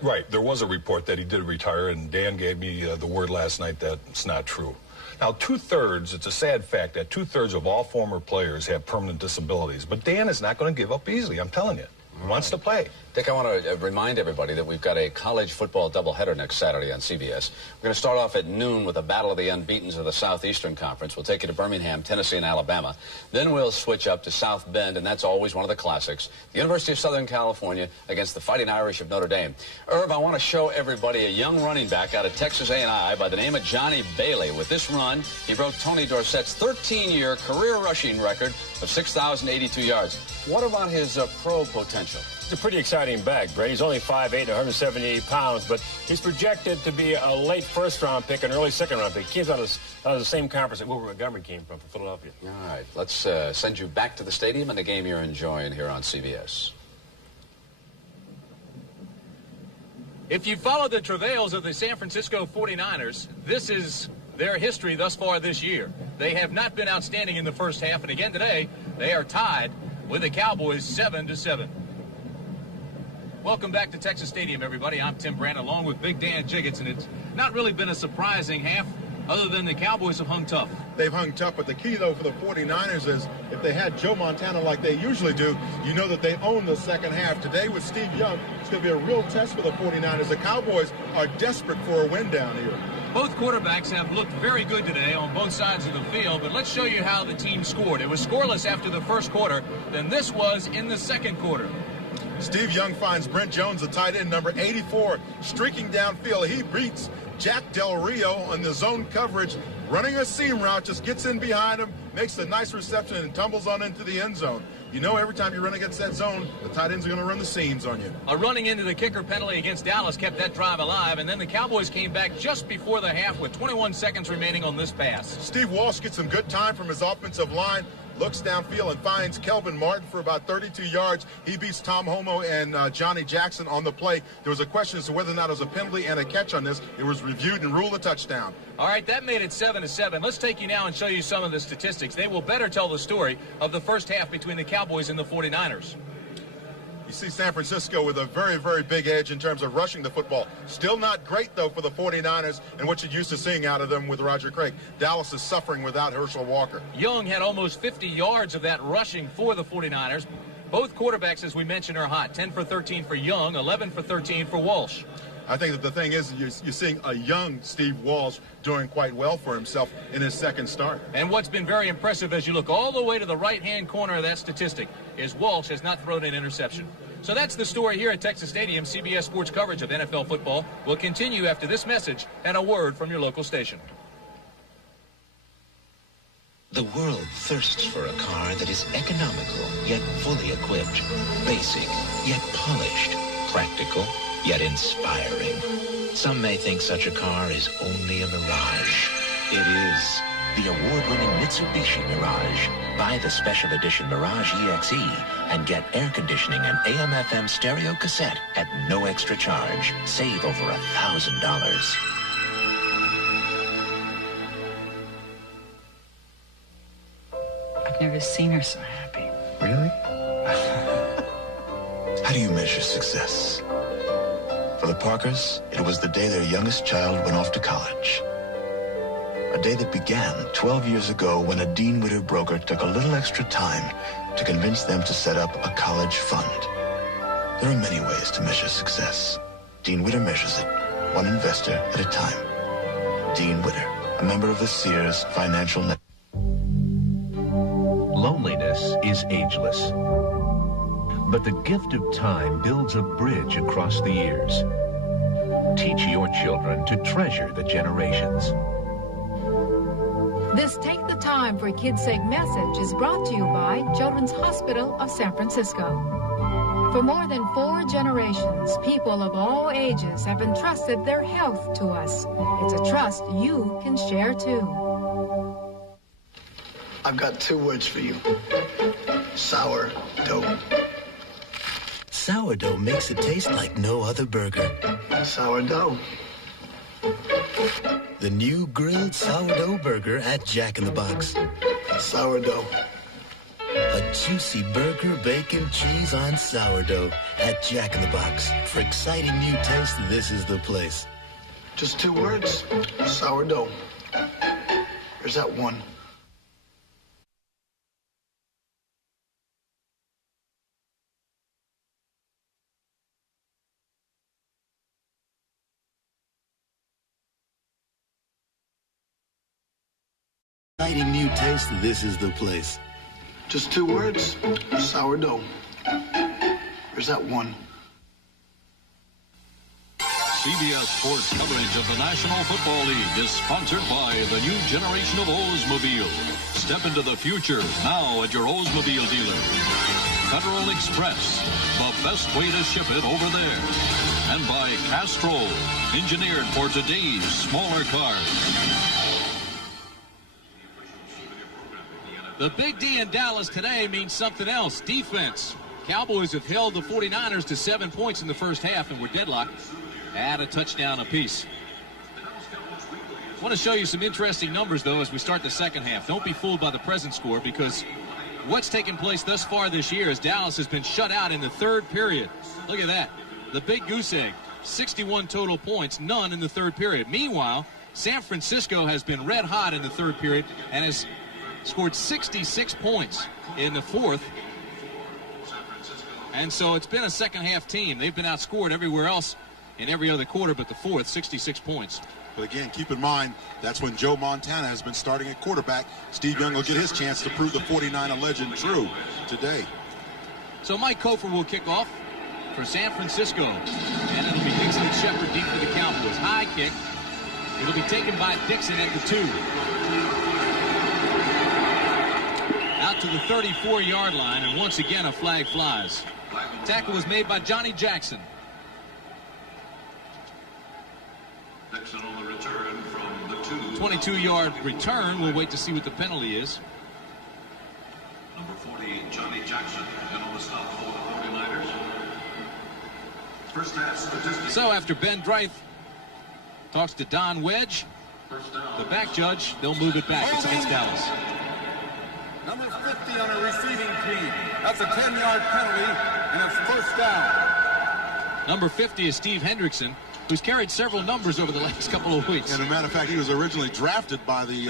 right. There was a report that he did retire, and Dan gave me the word last night that it's not true. Now, 2/3, it's a sad fact that 2/3 of all former players have permanent disabilities, but Dan is not going to give up easily, I'm telling you. He wants to play. Dick, I want to remind everybody that we've got a college football doubleheader next Saturday on CBS. We're going to start off at noon with a battle of the unbeatens of the Southeastern Conference. We'll take you to Birmingham, Tennessee, and Alabama. Then we'll switch up to South Bend, and that's always one of the classics. The University of Southern California against the Fighting Irish of Notre Dame. Irv, I want to show everybody a young running back out of Texas A&I by the name of Johnny Bailey. With this run, he broke Tony Dorsett's 13-year career rushing record of 6,082 yards. What about his pro potential? It's a pretty exciting back, Brady. He's only 5'8", 178 pounds, but he's projected to be a late first-round pick, an early second-round pick. He came out of the same conference that Wilbur Montgomery came from Philadelphia. All right, let's send you back to the stadium and the game you're enjoying here on CBS. If you follow the travails of the San Francisco 49ers, this is their history thus far this year. They have not been outstanding in the first half, and again today, they are tied with the Cowboys 7-7. Welcome back to Texas Stadium, everybody. I'm Tim Brandt, along with Big Dan Jiggets, and it's not really been a surprising half, other than the Cowboys have hung tough. They've hung tough, but the key, though, for the 49ers is if they had Joe Montana like they usually do, you know that they own the second half. Today with Steve Young, it's going to be a real test for the 49ers. The Cowboys are desperate for a win down here. Both quarterbacks have looked very good today on both sides of the field, but let's show you how the team scored. It was scoreless after the first quarter, then this was in the second quarter. Steve Young finds Brent Jones, the tight end, number 84, streaking downfield. He beats Jack Del Rio on the zone coverage, running a seam route, just gets in behind him, makes a nice reception, and tumbles on into the end zone. You know, every time you run against that zone, the tight ends are going to run the seams on you. A running into the kicker penalty against Dallas kept that drive alive, and then the Cowboys came back just before the half with 21 seconds remaining on this pass. Steve Walsh gets some good time from his offensive line, looks downfield and finds Kelvin Martin for about 32 yards. He beats Tom Homo and Johnny Jackson on the play. There was a question as to whether or not it was a penalty and a catch on this. It was reviewed and ruled a touchdown. All right, that made it 7-7. Let's take you now and show you some of the statistics. They will better tell the story of the first half between the Cowboys and the 49ers. You see San Francisco with a very, very big edge in terms of rushing the football. Still not great, though, for the 49ers and what you're used to seeing out of them with Roger Craig. Dallas is suffering without Herschel Walker. Young had almost 50 yards of that rushing for the 49ers. Both quarterbacks, as we mentioned, are hot. 10 for 13 for Young, 11 for 13 for Walsh. I think that the thing is you're seeing a young Steve Walsh doing quite well for himself in his second start. And what's been very impressive as you look all the way to the right-hand corner of that statistic is Walsh has not thrown an interception. So that's the story here at Texas Stadium. CBS Sports coverage of NFL football will continue after this message and a word from your local station. The world thirsts for a car that is economical, yet fully equipped, basic, yet polished, practical, yet inspiring. Some may think such a car is only a mirage. It is the award-winning Mitsubishi Mirage. Buy the special edition Mirage EXE and get air conditioning and AM/FM stereo cassette at no extra charge. Save over $1,000. I've never seen her so happy. Really? How do you measure success? For the Parkers, it was the day their youngest child went off to college. A day that began 12 years ago when a Dean Witter broker took a little extra time to convince them to set up a college fund. There are many ways to measure success. Dean Witter measures it, one investor at a time. Dean Witter, a member of the Sears Financial Network. Loneliness is ageless. But the gift of time builds a bridge across the years. Teach your children to treasure the generations. This Take the Time for Kids' Sake message is brought to you by Children's Hospital of San Francisco. For more than 4 generations, people of all ages have entrusted their health to us. It's a trust you can share too. I've got 2 words for you. Sourdough. Sourdough makes it taste like no other burger. Sourdough. The new grilled sourdough burger at Jack in the Box. Sourdough. A juicy burger, bacon, cheese on sourdough at Jack in the Box. For exciting new taste, this is the place. Just 2 words. Sourdough. There's that one. Exciting new taste. This is the place. Just 2 words, sourdough. There's that one. CBS Sports coverage of the National Football League is sponsored by the new generation of Oldsmobile. Step into the future now at your Oldsmobile dealer. Federal Express, the best way to ship it over there. And by Castrol, engineered for today's smaller cars. The big D in Dallas today means something else. Defense. Cowboys have held the 49ers to 7 points in the first half and were deadlocked. Add a touchdown apiece. I want to show you some interesting numbers, though, as we start the second half. Don't be fooled by the present score, because what's taken place thus far this year is Dallas has been shut out in the third period. Look at that. The big goose egg. 61 total points, none in the third period. Meanwhile, San Francisco has been red hot in the third period and has scored 66 points in the fourth. And so it's been a second half team. They've been outscored everywhere else in every other quarter but the fourth, 66 points. But again, keep in mind, that's when Joe Montana has been starting at quarterback. Steve Young will get his chance to prove the 49er legend true today. So Mike Kofer will kick off for San Francisco. And it'll be Dixon and Shepard deep for the Cowboys. High kick. It'll be taken by Dixon at the 2. Out to the 34-yard line, and once again a flag flies. Tackle was made by Johnny Jackson. Dixon on the return from the 2. 22-yard return. We'll wait to see what the penalty is. Number 40, Johnny Jackson, and on the stop for the 49ers. First half statistics. So after Ben Dreith talks to Don Wedge, the back judge, they'll move it back. It's against Dallas. Number 50 on a receiving team. That's a 10-yard penalty, and it's first down. Number 50 is Steve Hendrickson, who's carried several numbers over the last couple of weeks. And as a matter of fact, he was originally drafted by the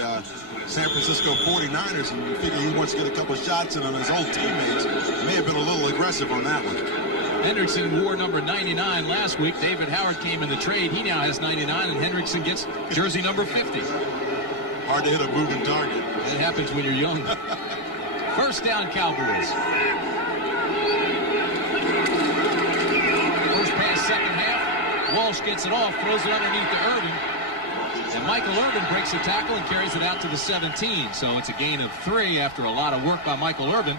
San Francisco 49ers, and you figure he wants to get a couple of shots in on his old teammates. He may have been a little aggressive on that one. Hendrickson wore number 99 last week. David Howard came in the trade. He now has 99, and Hendrickson gets jersey number 50. Hard to hit a moving target. That happens when you're young. First down, Cowboys. First pass, second half. Walsh gets it off, throws it underneath to Irvin. And Michael Irvin breaks the tackle and carries it out to the 17. So it's a gain of 3 after a lot of work by Michael Irvin.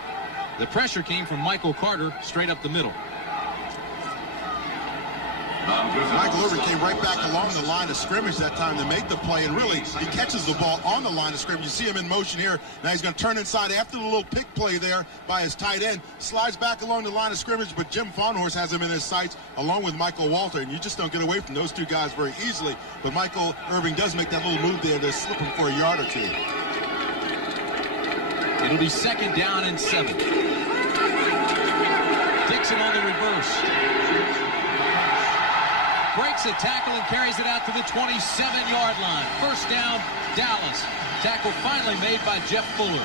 The pressure came from Michael Carter straight up the middle. Michael Irvin came right back along the line of scrimmage that time to make the play, and really, he catches the ball on the line of scrimmage. You see him in motion here. Now he's going to turn inside after the little pick play there by his tight end. Slides back along the line of scrimmage, but Jim Fawnhorse has him in his sights along with Michael Walter, and you just don't get away from those two guys very easily. But Michael Irvin does make that little move there to slip him for a yard or 2. It'll be second down and 7. Dixon on the reverse. Breaks a tackle and carries it out to the 27-yard line. First down, Dallas. Tackle finally made by Jeff Fuller.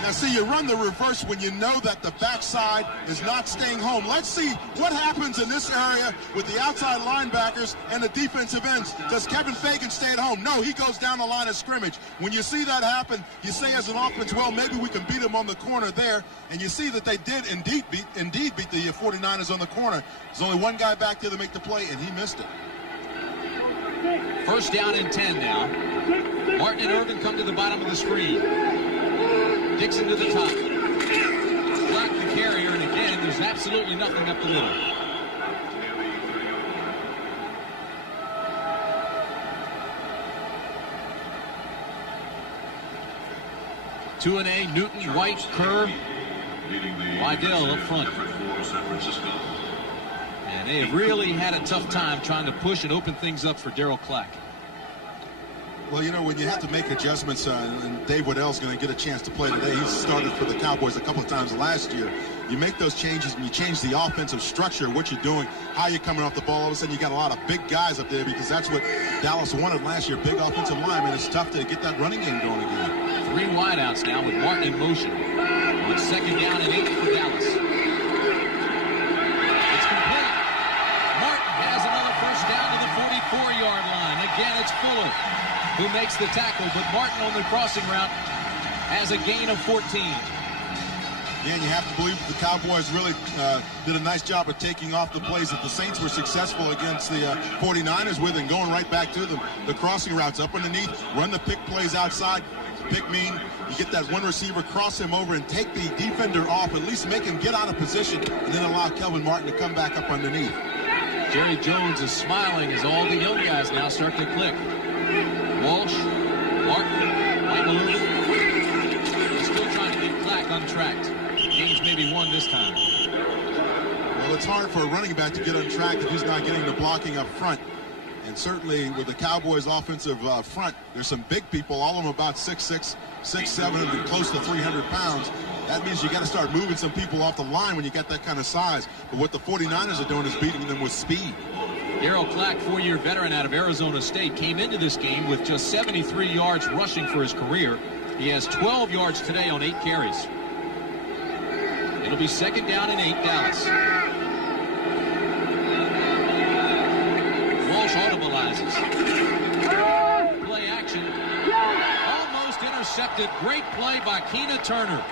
Now, see, you run the reverse when you know that the backside is not staying home. Let's see what happens in this area with the outside linebackers and the defensive ends. Does Kevin Fagan stay at home? No, he goes down the line of scrimmage. When you see that happen, you say as an offense, well, maybe we can beat them on the corner there. And you see that they did indeed beat the 49ers on the corner. There's only one guy back there to make the play, and he missed it. First down and 10 now. Martin and Irvin come to the bottom of the screen. Dixon to the top. Block the carrier, and again, there's absolutely nothing up the middle. Two and A, Newton, White, Kerr, Wydell up front. And they've really had a tough time trying to push and open things up for Darryl Clack. Well, you know, when you have to make adjustments, and Dave Waddell's going to get a chance to play today. He started for the Cowboys a couple of times last year. You make those changes, and you change the offensive structure, what you're doing, how you're coming off the ball. All of a sudden, you got a lot of big guys up there because that's what Dallas wanted last year, big offensive linemen. It's tough to get that running game going again. 3 wideouts now with Martin in motion. With second down and 8 for Dallas. It's complete. Martin has another first down to the 44-yard line. Again, it's Fuller. who makes the tackle, but Martin on the crossing route has a gain of 14. Yeah, and you have to believe the Cowboys really did a nice job of taking off the plays that the Saints were successful against the 49ers with and going right back to them. The crossing routes up underneath, run the pick plays outside. Pick mean, you get that one receiver, cross him over and take the defender off, at least make him get out of position, and then allow Kelvin Martin to come back up underneath. Jerry Jones is smiling as all the young guys now start to click. Walsh, Martin, Michael Irvin, still trying to get Clack untracked. Game's maybe won this time. Well, it's hard for a running back to get untracked if he's not getting the blocking up front. And certainly with the Cowboys offensive front, there's some big people, all of them about 6'6", 6'7", and close to 300 pounds. That means you got to start moving some people off the line when you got that kind of size. But what the 49ers are doing is beating them with speed. Darryl Clack, 4-year veteran out of Arizona State, came into this game with just 73 yards rushing for his career. He has 12 yards today on 8 carries. It'll be 2nd down and 8, Dallas. Walsh audibilizes. Play action. Almost intercepted. Great play by Keena Turner.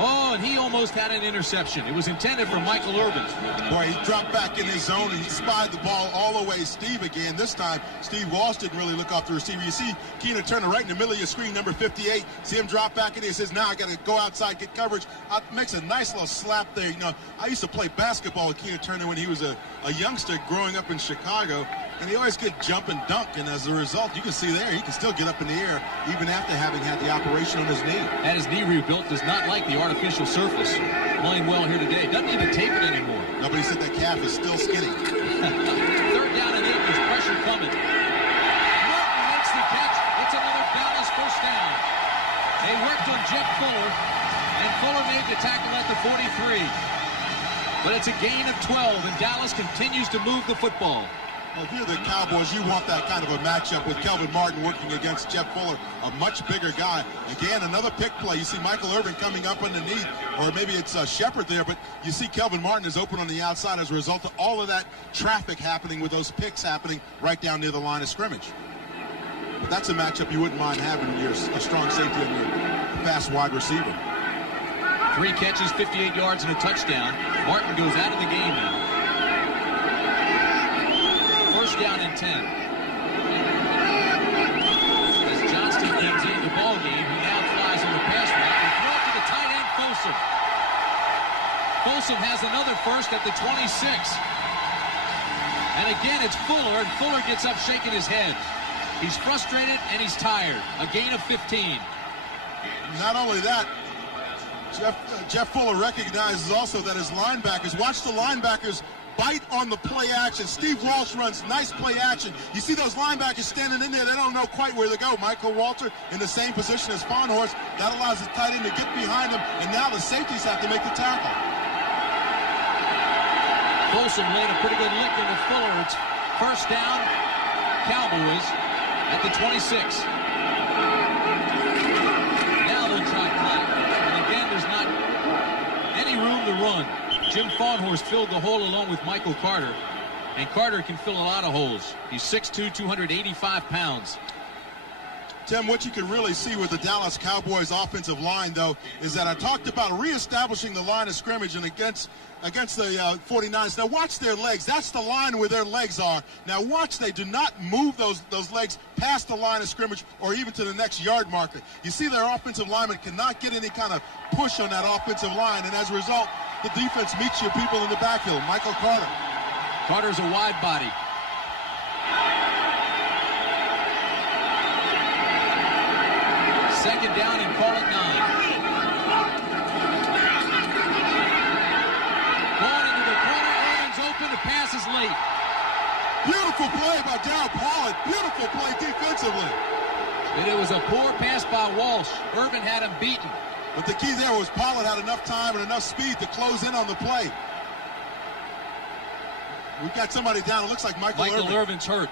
Oh, and he almost had an interception. It was intended for Michael Irvin. Boy, he dropped back in his zone and he spied the ball all the way Steve again. This time, Steve Walsh didn't really look off the receiver. You see Keena Turner right in the middle of your screen, number 58. See him drop back in. He says, now I got to go outside, get coverage. Makes a nice little slap there. You know, I used to play basketball with Keena Turner when he was a youngster growing up in Chicago. And he always get jump and dunk, and as a result, you can see there, he can still get up in the air even after having had the operation on his knee. And his knee rebuilt, does not like the artificial surface. Playing well here today. Doesn't even tape it anymore. Nobody said that calf is still skinny. 3rd down and 8, there's pressure coming. Martin makes the catch. It's another Dallas 1st down. They worked on Jeff Fuller, and Fuller made the tackle at the 43. But it's a gain of 12, and Dallas continues to move the football. Well, if you're the Cowboys, you want that kind of a matchup with Kelvin Martin working against Jeff Fuller, a much bigger guy. Again, another pick play. You see Michael Irvin coming up underneath, or maybe it's Shepard there, but you see Kelvin Martin is open on the outside as a result of all of that traffic happening with those picks happening right down near the line of scrimmage. But that's a matchup you wouldn't mind having when you're a strong safety and you're a fast wide receiver. 3 catches, 58 yards, and a touchdown. Martin goes out of the game now. 1st down and 10. As Johnston comes into the ball game, he now flies on the pass route and throw to the tight end, Folsom. Folsom has another first at the 26. And again, it's Fuller, and Fuller gets up shaking his head. He's frustrated and he's tired. A gain of 15. Not only that, Jeff Fuller recognizes also that his linebackers, watch the linebackers bite on the play action. Steve Walsh runs nice play action. You see those linebackers standing in there, they don't know quite where to go. Michael Walter in the same position as Farnhorst. That allows the tight end to get behind him, and now the safeties have to make the tackle. Folsom laid a pretty good lick into Fuller. It's 1st down, Cowboys at the 26. Now they'll try Clack. And again, there's not any room to run. Jim Farnhorst filled the hole along with Michael Carter. And Carter can fill a lot of holes. He's 6'2", 285 pounds. Tim, what you can really see with the Dallas Cowboys offensive line, though, is that I talked about reestablishing the line of scrimmage and against the 49ers. Now watch their legs. That's the line where their legs are. Now watch, they do not move those legs past the line of scrimmage or even to the next yard marker. You see their offensive linemen cannot get any kind of push on that offensive line, and as a result, the defense meets your people in the backfield. Michael Carter. Carter's a wide body. Second down and call it 9. Going into the corner, Irvin's open, the pass is late. Beautiful play by Darryl Pollard. Beautiful play defensively. And it was a poor pass by Walsh. Irvin had him beaten. But the key there was Pollard had enough time and enough speed to close in on the play. We've got somebody down. It looks like Michael Irvin's hurt.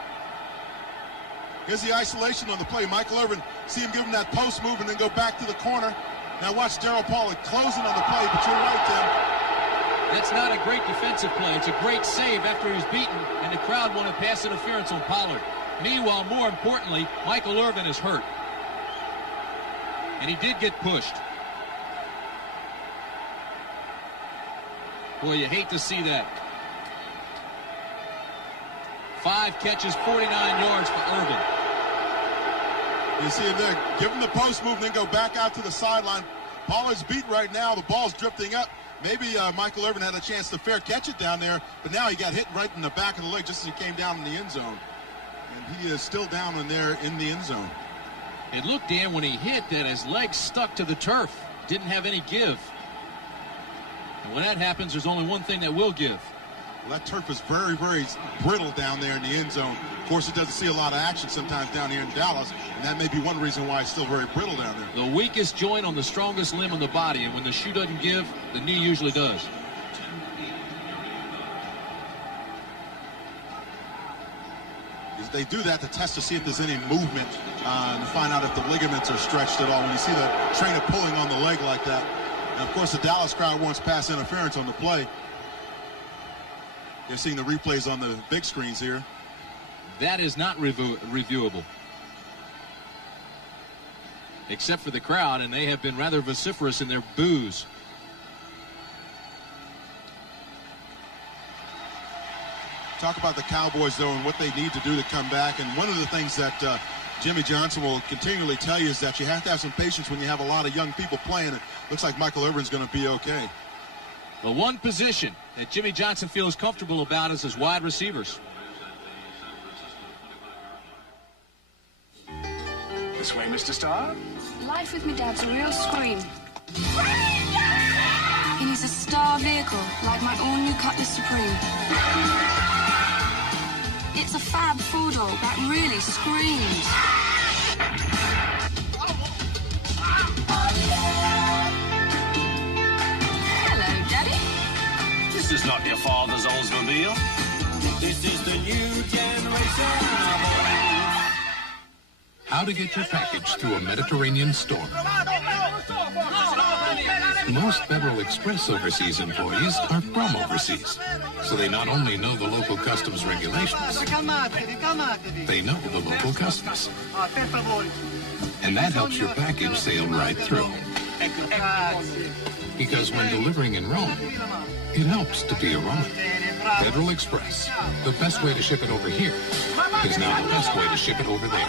Here's the isolation on the play. Michael Irvin, see him give him that post move and then go back to the corner. Now watch Darryl Pollard closing on the play, but you're right, Tim. That's not a great defensive play. It's a great save after he was beaten, and the crowd wanted pass interference on Pollard. Meanwhile, more importantly, Michael Irvin is hurt. And he did get pushed. Boy, you hate to see that. 5 catches, 49 yards for Irvin. You see him there, give him the post move, then go back out to the sideline. Pollard's beat right now. The ball's drifting up. Maybe Michael Irvin had a chance to fair catch it down there, but now he got hit right in the back of the leg just as he came down in the end zone. And he is still down in there in the end zone. It looked, Dan, when he hit that his leg stuck to the turf. Didn't have any give. And when that happens, there's only one thing that will give. Well, that turf is very, very brittle down there in the end zone. Of course, it doesn't see a lot of action sometimes down here in Dallas, and that may be one reason why it's still very brittle down there. The weakest joint on the strongest limb on the body, and when the shoe doesn't give, the knee usually does. They do that to test to see if there's any movement and to find out if the ligaments are stretched at all. When you see the trainer pulling on the leg like that, and of course the Dallas crowd wants pass interference on the play. You're seeing the replays on the big screens here. That is not reviewable. Except for the crowd, and they have been rather vociferous in their boos. Talk about the Cowboys, though, and what they need to do to come back. And one of the things that Jimmy Johnson will continually tell you is that you have to have some patience when you have a lot of young people playing. It looks like Michael Irvin's going to be okay. The one position that Jimmy Johnson feels comfortable about is his wide receivers. This way, Mr. Starr. Life with me dad's a real scream. He needs a star vehicle, like my all new Cutlass Supreme. It's a fab four-door that really screams. Hello, Daddy. This is not your father's Oldsmobile. This is the new generation of... How to get your package through a Mediterranean storm. Most Federal Express overseas employees are from overseas, so they not only know the local customs regulations, they know the local customs. And that helps your package sail right through. Because when delivering in Rome, it helps to be a Roman. Federal Express, the best way to ship it over here is now the best way to ship it over there.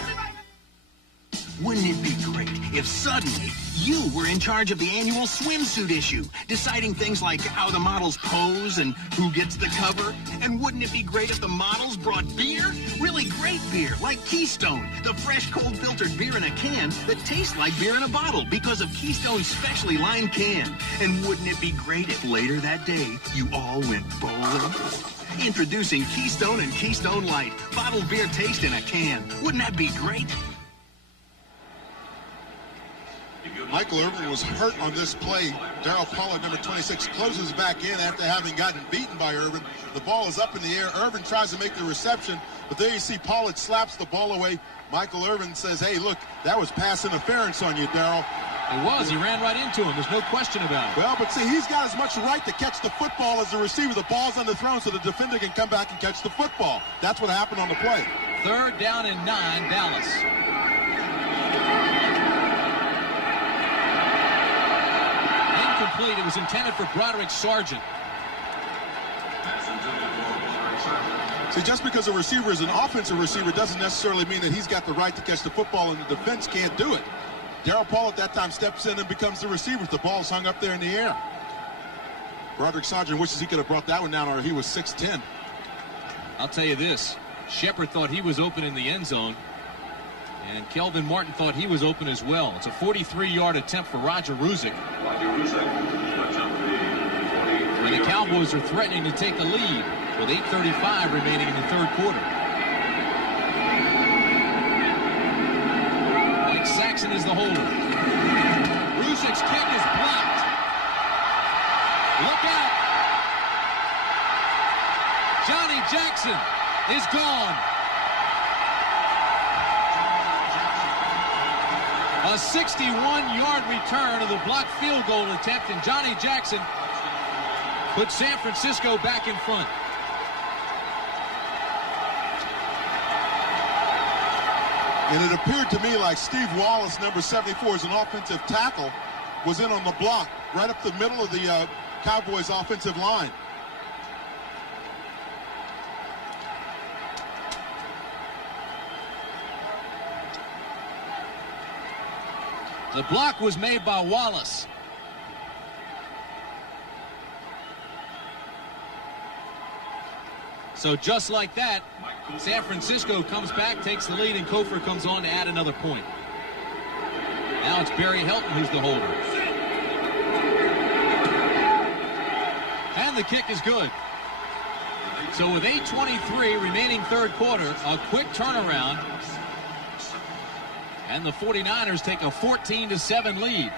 Wouldn't it be great if suddenly you were in charge of the annual swimsuit issue, deciding things like how the models pose and who gets the cover? And wouldn't it be great if the models brought beer? Really great beer, like Keystone, the fresh, cold-filtered beer in a can that tastes like beer in a bottle because of Keystone's specially lined can. And wouldn't it be great if later that day you all went bowling? Introducing Keystone and Keystone Light, bottled beer taste in a can. Wouldn't that be great? Michael Irvin was hurt on this play. Darryl Pollard, number 26, closes back in after having gotten beaten by Irvin. The ball is up in the air. Irvin tries to make the reception, but there you see Pollard slaps the ball away. Michael Irvin says, hey, look, that was pass interference on you, Darryl. It was. He ran right into him. There's no question about it. Well, but see, he's got as much right to catch the football as the receiver. The ball's underthrown so the defender can come back and catch the football. That's what happened on the play. 3rd down and 9, Dallas. Incomplete. It was intended for Broderick Sargent. See, just because a receiver is an offensive receiver doesn't necessarily mean that he's got the right to catch the football and the defense can't do it. Darryl Paul at that time steps in and becomes the receiver. The ball's hung up there in the air. Broderick Sargent wishes he could have brought that one down, or he was 6'10". I'll tell you this. Shepard thought he was open in the end zone, and Kelvin Martin thought he was open as well. It's a 43-yard attempt for Roger Ruzick. And the Cowboys are threatening to take the lead with 8:35 remaining in the 3rd quarter. Mike Saxon is the holder. Ruzick's kick is blocked. Look out. Johnny Jackson is gone. A 61-yard return of the blocked field goal attempt, and Johnny Jackson put San Francisco back in front. And it appeared to me like Steve Wallace, number 74, as an offensive tackle, was in on the block, right up the middle of the Cowboys offensive line. The block was made by Wallace. So just like that, San Francisco comes back, takes the lead, and Kofor comes on to add another point. Now it's Barry Helton who's the holder. And the kick is good. So with 8:23 remaining third quarter, a quick turnaround. And the 49ers take a 14-7 lead.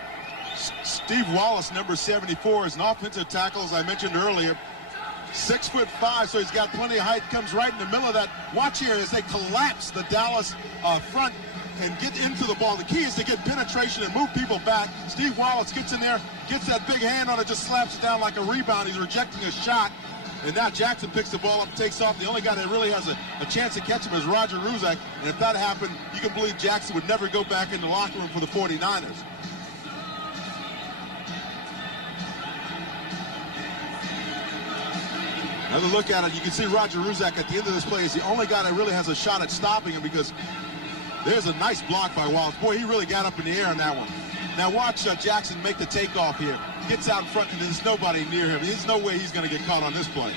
Steve Wallace, number 74, is an offensive tackle, as I mentioned earlier. 6'5", so he's got plenty of height. Comes right in the middle of that. Watch here as they collapse the Dallas front and get into the ball. The key is to get penetration and move people back. Steve Wallace gets in there, gets that big hand on it, just slaps it down like a rebound. He's rejecting a shot. And now Jackson picks the ball up and takes off. The only guy that really has a chance to catch him is Roger Ruzak. And if that happened, you can believe Jackson would never go back in the locker room for the 49ers. Another look at it, you can see Roger Ruzak at the end of this play is the only guy that really has a shot at stopping him, because there's a nice block by Wallace. Boy, he really got up in the air on that one. Now watch Jackson make the takeoff here. Gets out in front, and there's nobody near him. There's no way he's going to get caught on this play.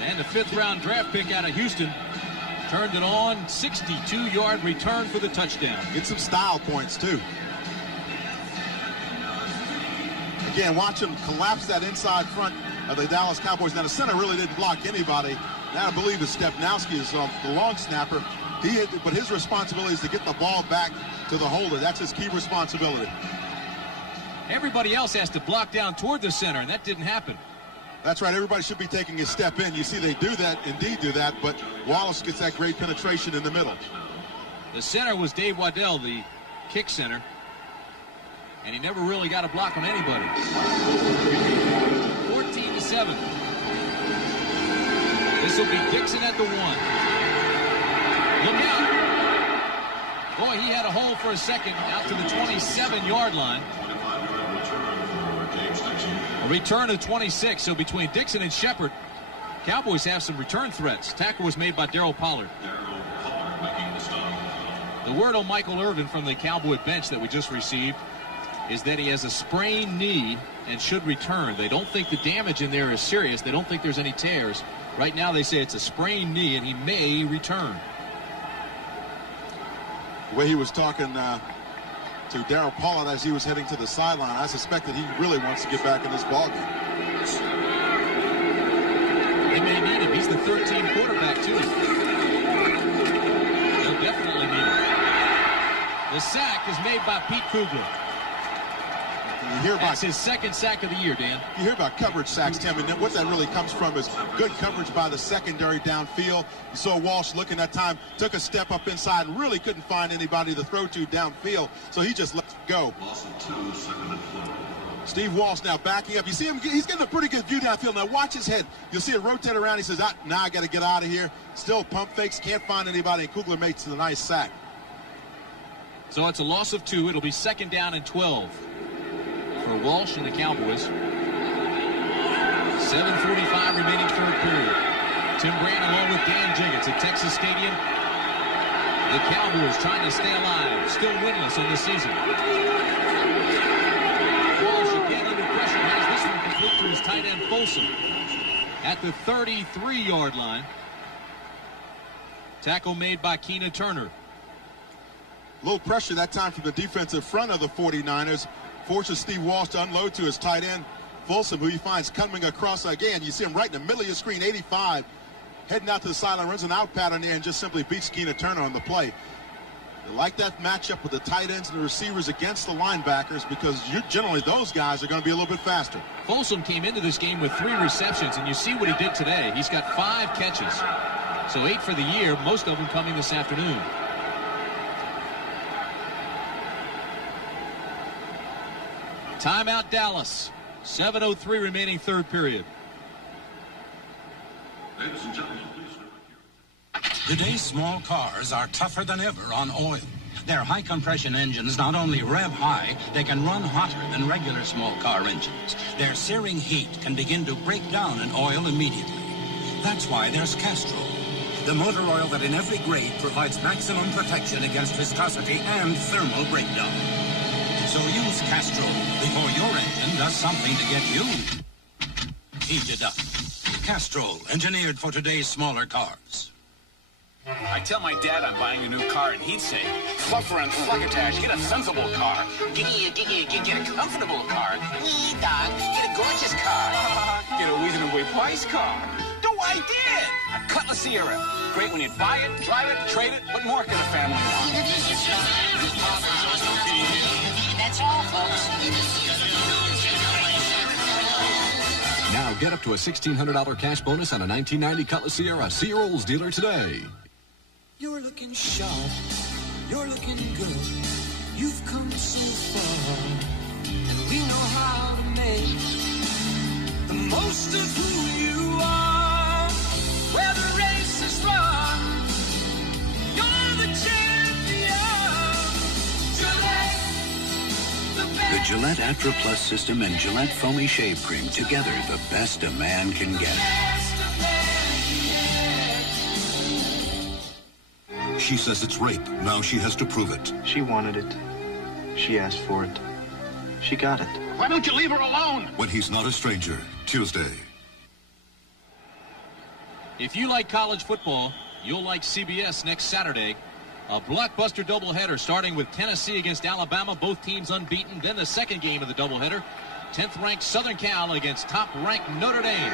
And the 5th-round draft pick out of Houston turned it on. 62-yard return for the touchdown. Get some style points, too. Again, watch him collapse that inside front of the Dallas Cowboys. Now, the center really didn't block anybody. That, I believe, is Stepnowski, is the long snapper. But his responsibility is to get the ball back to the holder. That's his key responsibility. Everybody else has to block down toward the center, and that didn't happen. That's right. Everybody should be taking a step in. You see they do that, indeed do that, but Wallace gets that great penetration in the middle. The center was Dave Waddell, the kick center, and he never really got a block on anybody. 14-7. This will be Dixon at the 1. Look out. Boy, he had a hole for a second out to the 27-yard line. A return of 26, so between Dixon and Shepard, Cowboys have some return threats. Tackle was made by Darryl Pollard. The word on Michael Irvin from the Cowboy bench that we just received is that he has a sprained knee and should return. They don't think the damage in there is serious. They don't think there's any tears. Right now they say it's a sprained knee and he may return. The way he was talking to Darryl Pollard as he was heading to the sideline, I suspect that he really wants to get back in this ballgame. They may need him. He's the 13th quarterback, too. They'll definitely need him. The sack is made by Pete Kugler. That's his second sack of the year, Dan. You hear about coverage sacks, Tim, and what that really comes from is good coverage by the secondary downfield. You saw Walsh looking that time, took a step up inside and really couldn't find anybody to throw to downfield, so he just let it go. Steve Walsh now backing up. You see him, he's getting a pretty good view downfield. Now watch his head. You'll see it rotate around. He says, now I got to get out of here. Still pump fakes, can't find anybody, and Kugler makes a nice sack. So it's a loss of 2. It'll be 2nd down and 12. For Walsh and the Cowboys. 7:45 remaining third period. Tim Brand along with Dan Jiggins at Texas Stadium. The Cowboys trying to stay alive, still winless in this season. Walsh again under pressure, has this one complete to his tight end Folsom at the 33-yard line. Tackle made by Keena Turner. Little pressure that time from the defensive front of the 49ers. Forces Steve Walsh to unload to his tight end, Folsom, who he finds coming across again. You see him right in the middle of your screen, 85, heading out to the sideline, runs an out pattern there and just simply beats Keena Turner on the play. You like that matchup with the tight ends and the receivers against the linebackers because generally those guys are going to be a little bit faster. Folsom came into this game with 3 receptions, and you see what he did today. He's got 5 catches, so 8 for the year, most of them coming this afternoon. Timeout Dallas. 7:03 remaining third period. Ladies and gentlemen, please. Today's small cars are tougher than ever on oil. Their high-compression engines not only rev high, they can run hotter than regular small car engines. Their searing heat can begin to break down an oil immediately. That's why there's Castrol, the motor oil that in every grade provides maximum protection against viscosity and thermal breakdown. So use Castrol before your engine does something to get you heated up. Castrol, engineered for today's smaller cars. I tell my dad I'm buying a new car, and he'd say, "Fluffer and Fluggertash, get a sensible car. Get a comfortable car. Dog, get a gorgeous car. Get a reasonably priced car." No, I did! A Cutlass Sierra. Great when you buy it, drive it, trade it. What more can a family want? That's all, folks. Now get up to a $1,600 cash bonus on a 1990 Cutlass Sierra. See your Olds dealer today. You're looking sharp. You're looking good. You've come so far. And we know how to make the most of who you are. Where the race is run, you're the champion. Gillette, the Gillette Atra Plus system and Gillette Foamy Shave Cream, together the best a man can get. She says it's rape. Now she has to prove it. She wanted it. She asked for it. She got it. Why don't you leave her alone? When He's Not a Stranger, Tuesday. If you like college football, you'll like CBS next Saturday. A blockbuster doubleheader starting with Tennessee against Alabama, both teams unbeaten. Then the second game of the doubleheader, 10th-ranked Southern Cal against top-ranked Notre Dame.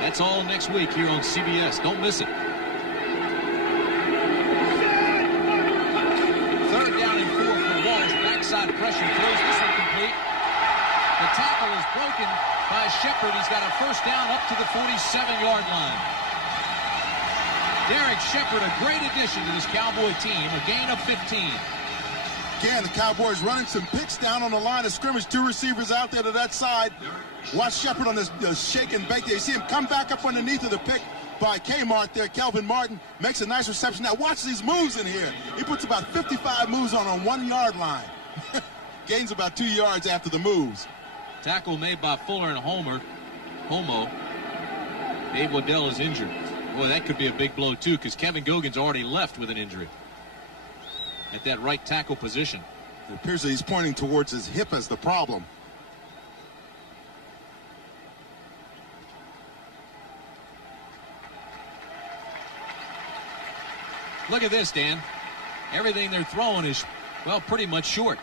That's all next week here on CBS. Don't miss it. Third down and 4 for Walsh. Backside pressure throws this one complete. The tackle is broken by Shepard. He's got a first down up to the 47-yard line. Derek Shepard, a great addition to this Cowboy team, a gain of 15. Again, the Cowboys running some picks down on the line of scrimmage. Two receivers out there to that side. Watch Shepard on this shake and bake there. You see him come back up underneath of the pick by Kmart there. Kelvin Martin makes a nice reception. Now watch these moves in here. He puts about 55 moves on a 1-yard line. Gains about 2 yards after the moves. Tackle made by Fuller and Homo. Dave Waddell is injured. Boy, that could be a big blow, too, because Kevin Gogan's already left with an injury at that right tackle position. It appears that he's pointing towards his hip as the problem. Look at this, Dan. Everything they're throwing is, well, pretty much short.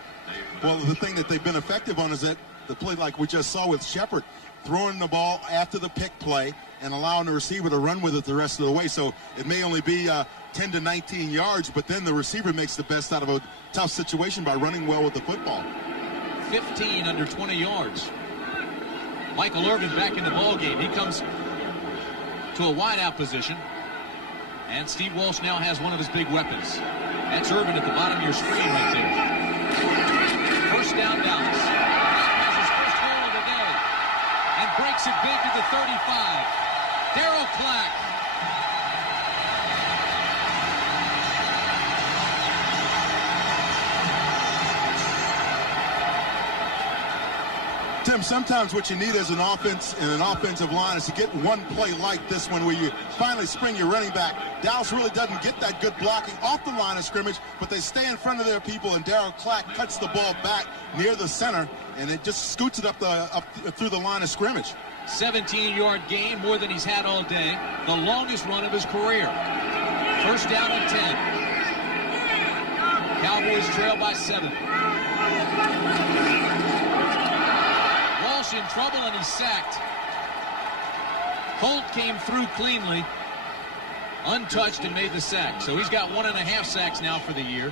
Well, the thing that they've been effective on is that the play like we just saw with Shepard, throwing the ball after the pick play and allowing the receiver to run with it the rest of the way. So it may only be 10 to 19 yards, but then the receiver makes the best out of a tough situation by running well with the football. 15 under 20 yards. Michael Irvin back in the ball game. He comes to a wideout position. And Steve Walsh now has one of his big weapons. That's Irvin at the bottom of your screen right there. First down, Dallas. Has his first goal of the day. And breaks it big to the 35. Darryl Clack. Tim, sometimes what you need as an offense and an offensive line is to get one play like this one where you finally spring your running back. Dallas really doesn't get that good blocking off the line of scrimmage, but they stay in front of their people, and Darryl Clack cuts the ball back near the center, and it just scoots it up through the line of scrimmage. 17-yard gain, more than he's had all day. The longest run of his career. First down and 10. Cowboys trail by 7. Walsh in trouble, and he's sacked. Holt came through cleanly, untouched, and made the sack. So he's got 1.5 sacks now for the year.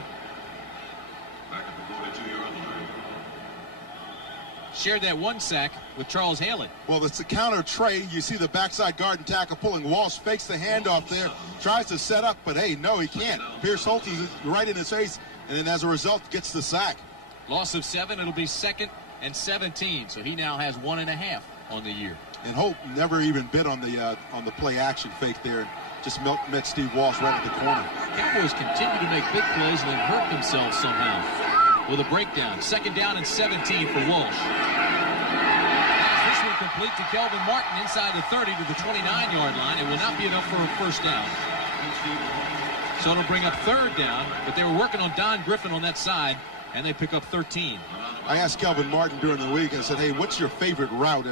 Shared that 1 sack with Charles Haley. Well, it's a counter trade. You see the backside guard and tackle pulling. Walsh fakes the handoff there, tries to set up, but hey, no, he can't. Pierce Holt is right in his face, and then as a result gets the sack. Loss of 7. It'll be 2nd 17. So he now has 1.5 on the year. And Hope never even bit on the play action fake there. Just met Steve Walsh right at the corner. Cowboys continue to make big plays and then hurt themselves somehow with a breakdown. 2nd down and 17 for Walsh. This one complete to Kelvin Martin inside the 30 to the 29-yard line. It will not be enough for a first down. So it'll bring up 3rd down, but they were working on Don Griffin on that side, and they pick up 13. I asked Kelvin Martin during the week, and I said, hey, what's your favorite route,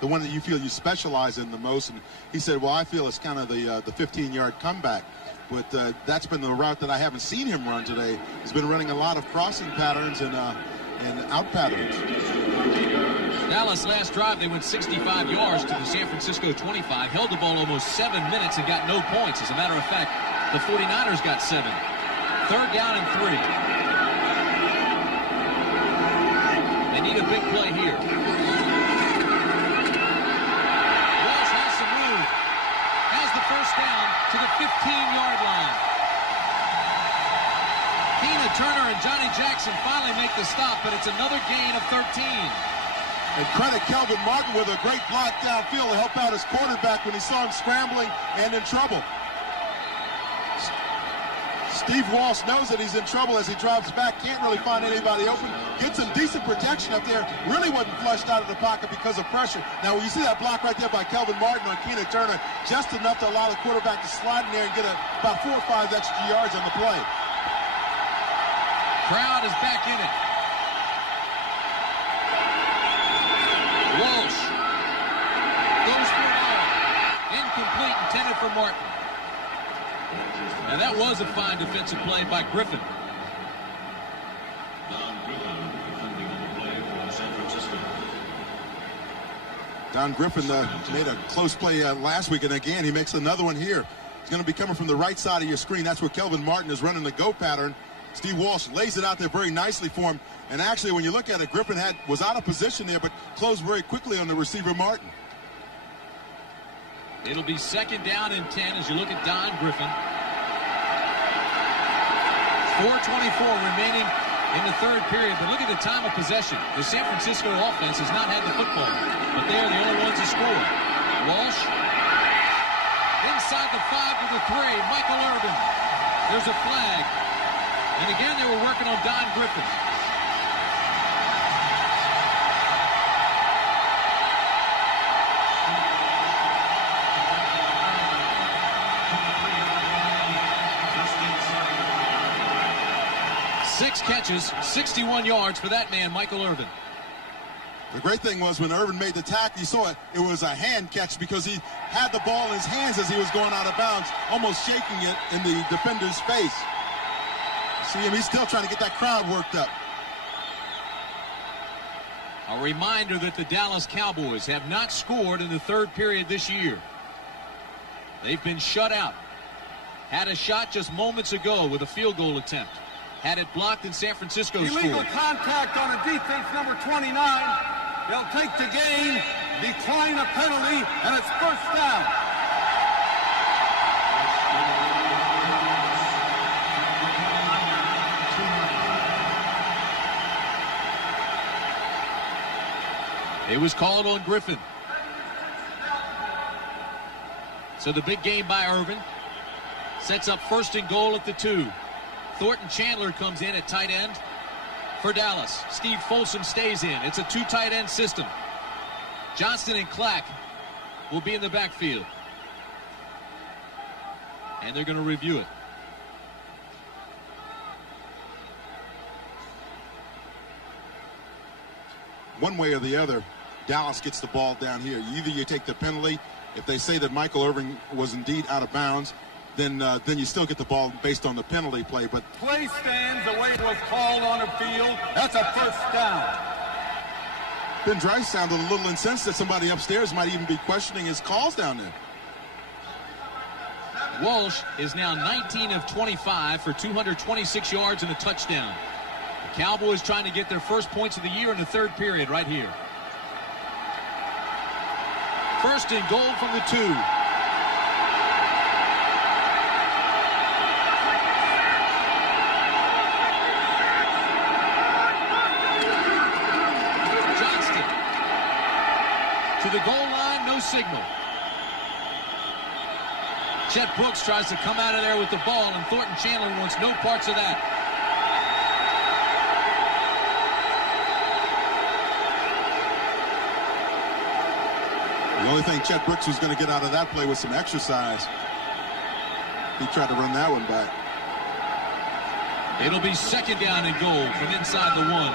the one that you feel you specialize in the most? And he said, well, I feel it's kind of the 15-yard comeback. But that's been the route that I haven't seen him run today. He's been running a lot of crossing patterns and out patterns. Dallas last drive, they went 65 yards to the San Francisco 25, held the ball almost 7 minutes and got no points. As a matter of fact, the 49ers got 7. 3rd down and 3. They need a big play here. Walsh has some room. Has the first down to the 15-yard line. Tina Turner and Johnny Jackson finally make the stop, but it's another gain of 13. And credit Kelvin Martin with a great block downfield to help out his quarterback when he saw him scrambling and in trouble. Steve Walsh knows that he's in trouble as he drops back, can't really find anybody open, gets some decent protection up there, really wasn't flushed out of the pocket because of pressure. Now, when you see that block right there by Kelvin Martin on Keena Turner, just enough to allow the quarterback to slide in there and get about 4 or 5 extra yards on the play. Crowd is back in it. Walsh goes for it all. Incomplete, intended for Martin. And that was a fine defensive play by Griffin. Don Griffin made a close play last week, and again, he makes another one here. He's going to be coming from the right side of your screen. That's where Kelvin Martin is running the go pattern. Steve Walsh lays it out there very nicely for him. And actually, when you look at it, Griffin was out of position there, but closed very quickly on the receiver, Martin. It'll be 2nd down and 10 as you look at Don Griffin. 4:24 remaining in the 3rd period, but look at the time of possession. The San Francisco offense has not had the football, but they are the only ones to score. Walsh inside the 5 to the 3. Michael Irvin. There's a flag. And again, they were working on Don Griffin. Six catches, 61 yards for that man, Michael Irvin. The great thing was when Irvin made the tackle, you saw it was a hand catch because he had the ball in his hands as he was going out of bounds, almost shaking it in the defender's face. See him, he's still trying to get that crowd worked up. A reminder that the Dallas Cowboys have not scored in the 3rd period this year. They've been shut out. Had a shot just moments ago with a field goal attempt. Had it blocked in San Francisco scored. Illegal contact on a defense number 29. They'll take the gain, decline a penalty, and it's 1st down. It was called on Griffin. So the big game by Irvin sets up 1st and goal at the 2. Thornton Chandler comes in at tight end for Dallas. Steve Folsom stays in. It's a 2 tight end system. Johnston and Clack will be in the backfield. And they're going to review it. One way or the other, Dallas gets the ball down here. Either you take the penalty. If they say that Michael Irvin was indeed out of bounds, then you still get the ball based on the penalty play. But play stands the way it was called on the field. That's a 1st down. Ben Dreiss sounded a little incensed that somebody upstairs might even be questioning his calls down there. Walsh is now 19 of 25 for 226 yards and a touchdown. The Cowboys trying to get their first points of the year in the 3rd period right here. 1st and goal from the 2. to the goal line, no signal. Chet Brooks tries to come out of there with the ball, and Thornton Chandler wants no parts of that. The only thing Chet Brooks was going to get out of that play was some exercise. He tried to run that one back. It'll be second down and goal from inside the 1.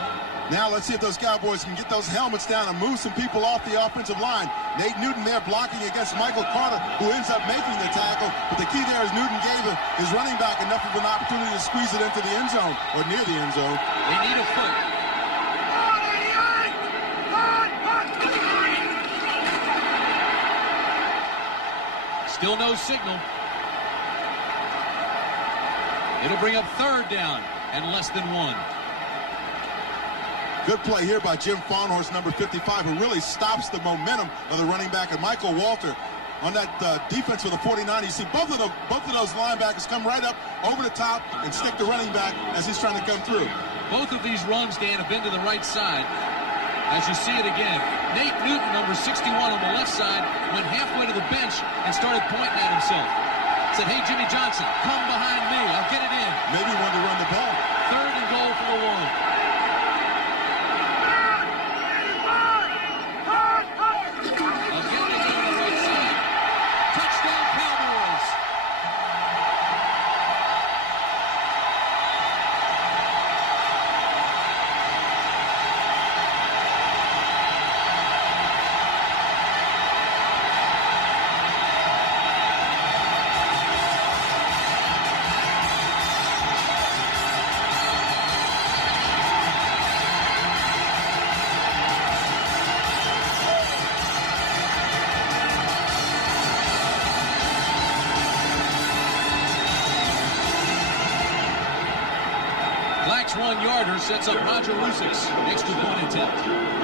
Now let's see if those Cowboys can get those helmets down and move some people off the offensive line. Nate Newton there blocking against Michael Carter, who ends up making the tackle. But the key there is Newton gave his running back enough of an opportunity to squeeze it into the end zone, or near the end zone. They need a foot. Still no signal. It'll bring up third down and less than 1. Good play here by Jim Farnhorst, number 55, who really stops the momentum of the running back. And Michael Walter on that defense for the 49ers. You see both of those linebackers come right up over the top and stick the running back as he's trying to come through. Both of these runs, Dan, have been to the right side. As you see it again, Nate Newton, number 61 on the left side, went halfway to the bench and started pointing at himself. Said, hey, Jimmy Johnson, come behind me. I'll get it in. Maybe he wanted to run the ball. Third and goal for the 1. One-yarder sets up Roger Rusic's extra point attempt. And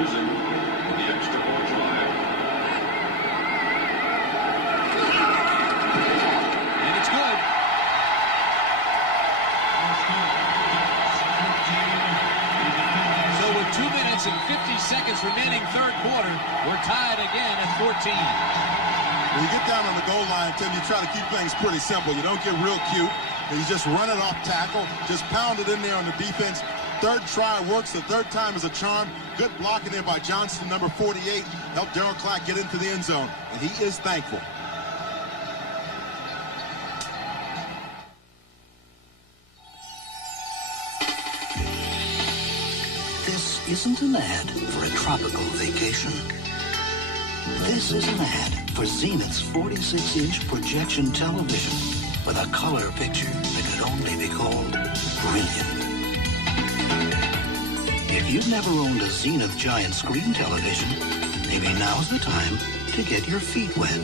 it's good. So with 2 minutes and 50 seconds remaining third quarter, we're tied again at 14. When you get down on the goal line, Tim, you try to keep things pretty simple. You don't get real cute. You just run it off tackle, just pound it in there on the defense. Third try works. The third time is a charm. Good blocking there by Johnston, number 48. Helped Darryl Clack get into the end zone, and he is thankful. This isn't an ad for a tropical vacation. This is an ad for Zenith's 46-inch projection television with a color picture that could only be called brilliant. If you've never owned a Zenith giant screen television, maybe now's the time to get your feet wet.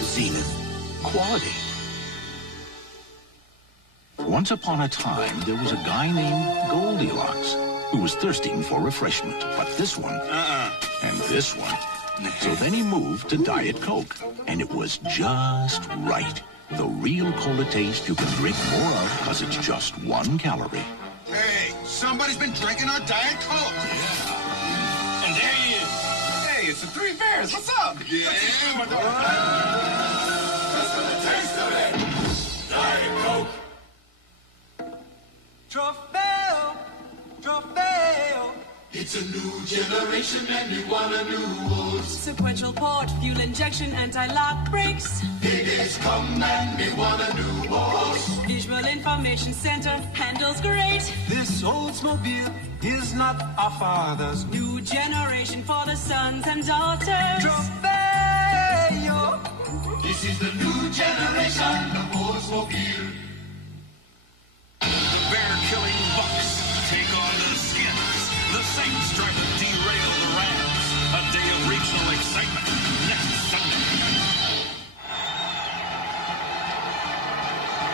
Zenith. Quality. Once upon a time, there was a guy named Goldilocks who was thirsting for refreshment. But this one, and this one. So then he moved to Diet Coke, and it was just right. The real cola taste you can drink more of because it's just 1 calorie. Hey, somebody's been drinking our Diet Coke. And there he is. Hey, it's the Three Bears. What's up? Yeah. Just for the taste of it. Diet Coke. Trofeo, Trofeo. It's a new generation and we want a new old. Sequential port, fuel injection, anti-lock brakes. It is come and we want a new horse. Visual information center, handles great. This Oldsmobile is not our father's. New generation for the sons and daughters. Trofeo. This is the new generation of Oldsmobile. Bear-killing bucks take on the Skins. The Saints try to derail the Rams. A day of regional excitement next Sunday.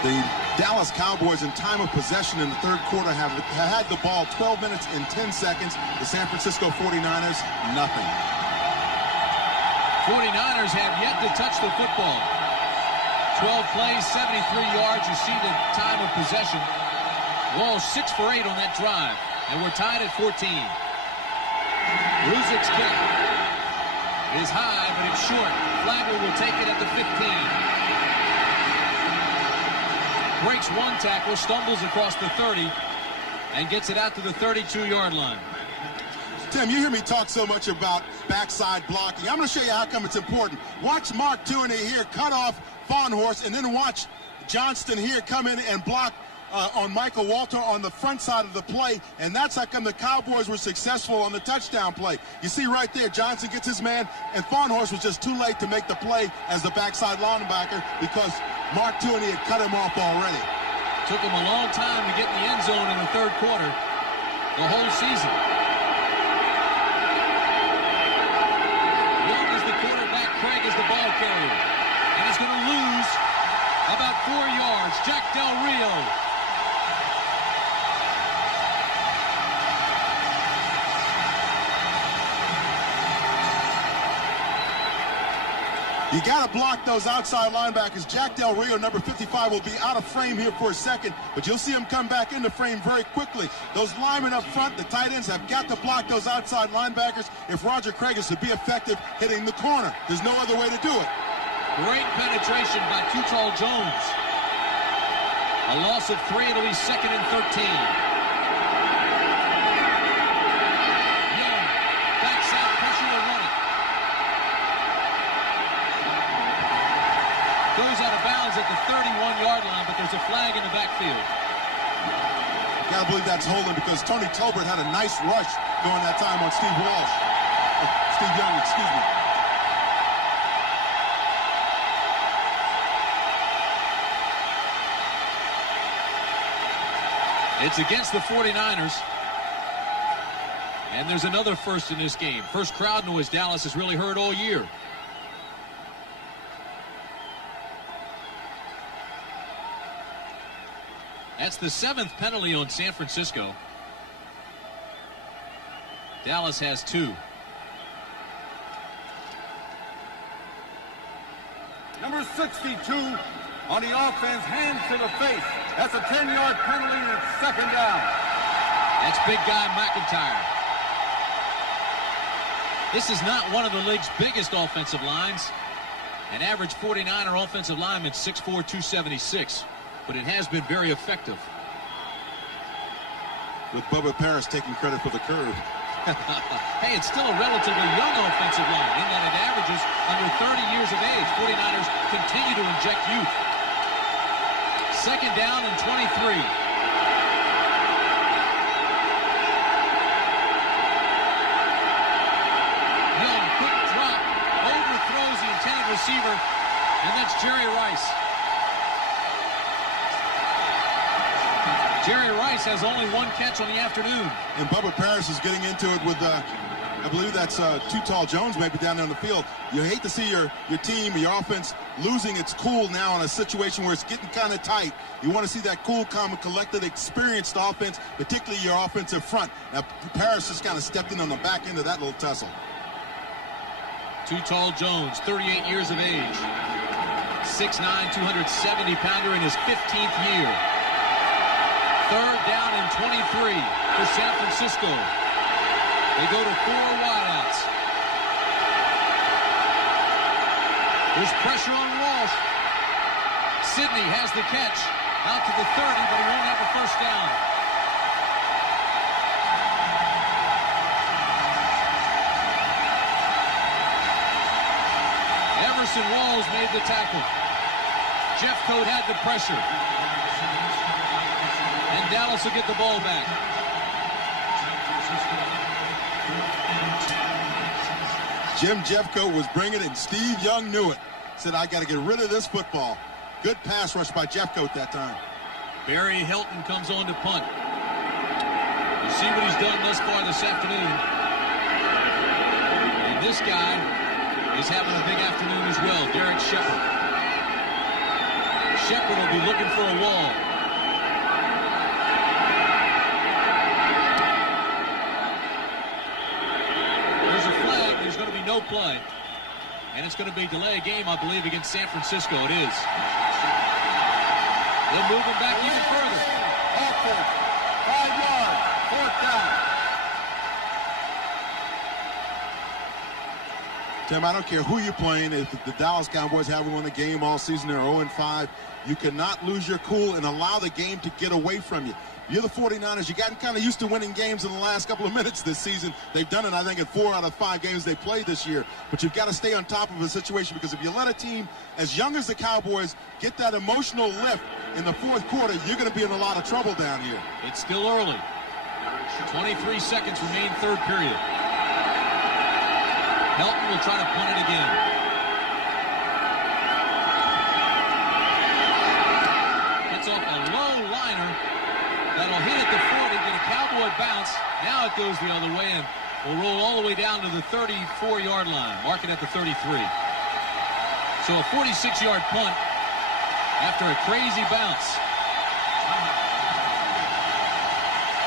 The Dallas Cowboys in time of possession in the third quarter have had the ball 12 minutes and 10 seconds. The San Francisco 49ers, nothing. 49ers have yet to touch the football. 12 plays, 73 yards. You see the time of possession. Wall 6 for 8 on that drive. And we're tied at 14. Ruzic's kick. is high, but it's short. Flagler will take it at the 15. Breaks one tackle, stumbles across the 30, and gets it out to the 32-yard line. Tim, you hear me talk so much about backside blocking. I'm going to show you how come it's important. Watch Mark Tuerney here cut off Fawnhorst, and then watch Johnston here come in and block on Michael Walter on the front side of the play, and that's how come the Cowboys were successful on the touchdown play. You see right there, Johnson gets his man, and Fawnhorst was just too late to make the play as the backside linebacker because Mark Tuerney had cut him off already. Took him a long time to get in the end zone in the third quarter, the whole season. Young is the quarterback, Craig is the ball carrier, and he's going to lose about 4 yards. Jack Del Rio. You got to block those outside linebackers. Jack Del Rio, number 55, will be out of frame here for a second, but you'll see him come back into frame very quickly. Those linemen up front, the tight ends, have got to block those outside linebackers if Roger Craig is to be effective hitting the corner. There's no other way to do it. Great penetration by Too Tall Jones. A loss of 3, it'll be 2nd and 13. Young, backside pressure will run it. Goes out of bounds at the 31-yard line, but there's a flag in the backfield. Gotta believe that's holding because Tony Tolbert had a nice rush during that time on Steve Walsh. Steve Young, excuse me. It's against the 49ers. And there's another first in this game. First crowd noise Dallas has really heard all year. That's the 7th penalty on San Francisco. Dallas has 2. Number 62 on the offense, hands to the face. That's a 10-yard penalty and it's 2nd down. That's big guy McIntyre. This is not one of the league's biggest offensive lines. An average 49er offensive lineman, 6'4", 276. But it has been very effective. With Bubba Paris taking credit for the curve. Hey, it's still a relatively young offensive line in that it averages under 30 years of age. 49ers continue to inject youth. 2nd down and 23. Young, quick drop, overthrows the intended receiver, and that's Jerry Rice. Jerry Rice has only 1 catch on the afternoon. And Bubba Paris is getting into it with, I believe that's Too Tall Jones maybe down there on the field. You hate to see your team, your offense, losing its cool now in a situation where it's getting kind of tight. You want to see that cool, calm, collected, experienced offense, particularly your offensive front. Now, Paris just kind of stepped in on the back end of that little tussle. Too Tall Jones, 38 years of age. 6'9", 270-pounder in his 15th year. 3rd down and 23 for San Francisco. They go to 4 wideouts. There's pressure on Walsh. Sidney has the catch out to the 30, but he won't have a first down. Emerson Walls made the tackle. Jeffcoat had the pressure. And Dallas will get the ball back. Jim Jeffcoat was bringing it, and Steve Young knew it. Said, I got to get rid of this football. Good pass rush by Jeffcoat that time. Barry Hilton comes on to punt. You see what he's done thus far this afternoon. And this guy is having a big afternoon as well, Derek Shepard. Shepard will be looking for a wall. There's going to be no play, and it's going to be delay a game, I believe, against San Francisco. It is. They'll move him back even further. 5 yards, 4th down. Tim, I don't care who you're playing. If the Dallas Cowboys haven't won a game all season, they're 0-5. You cannot lose your cool and allow the game to get away from you. You're the 49ers. You've gotten kind of used to winning games in the last couple of minutes this season. They've done it, I think, in 4 out of 5 games they played this year. But you've got to stay on top of the situation, because if you let a team as young as the Cowboys get that emotional lift in the fourth quarter, you're going to be in a lot of trouble down here. It's still early. 23 seconds remain, third period. Helton will try to punt it again. Gets off a low liner. That'll hit at the 40, get a Cowboy bounce. Now it goes the other way and will roll all the way down to the 34-yard line, marking at the 33. So a 46-yard punt after a crazy bounce.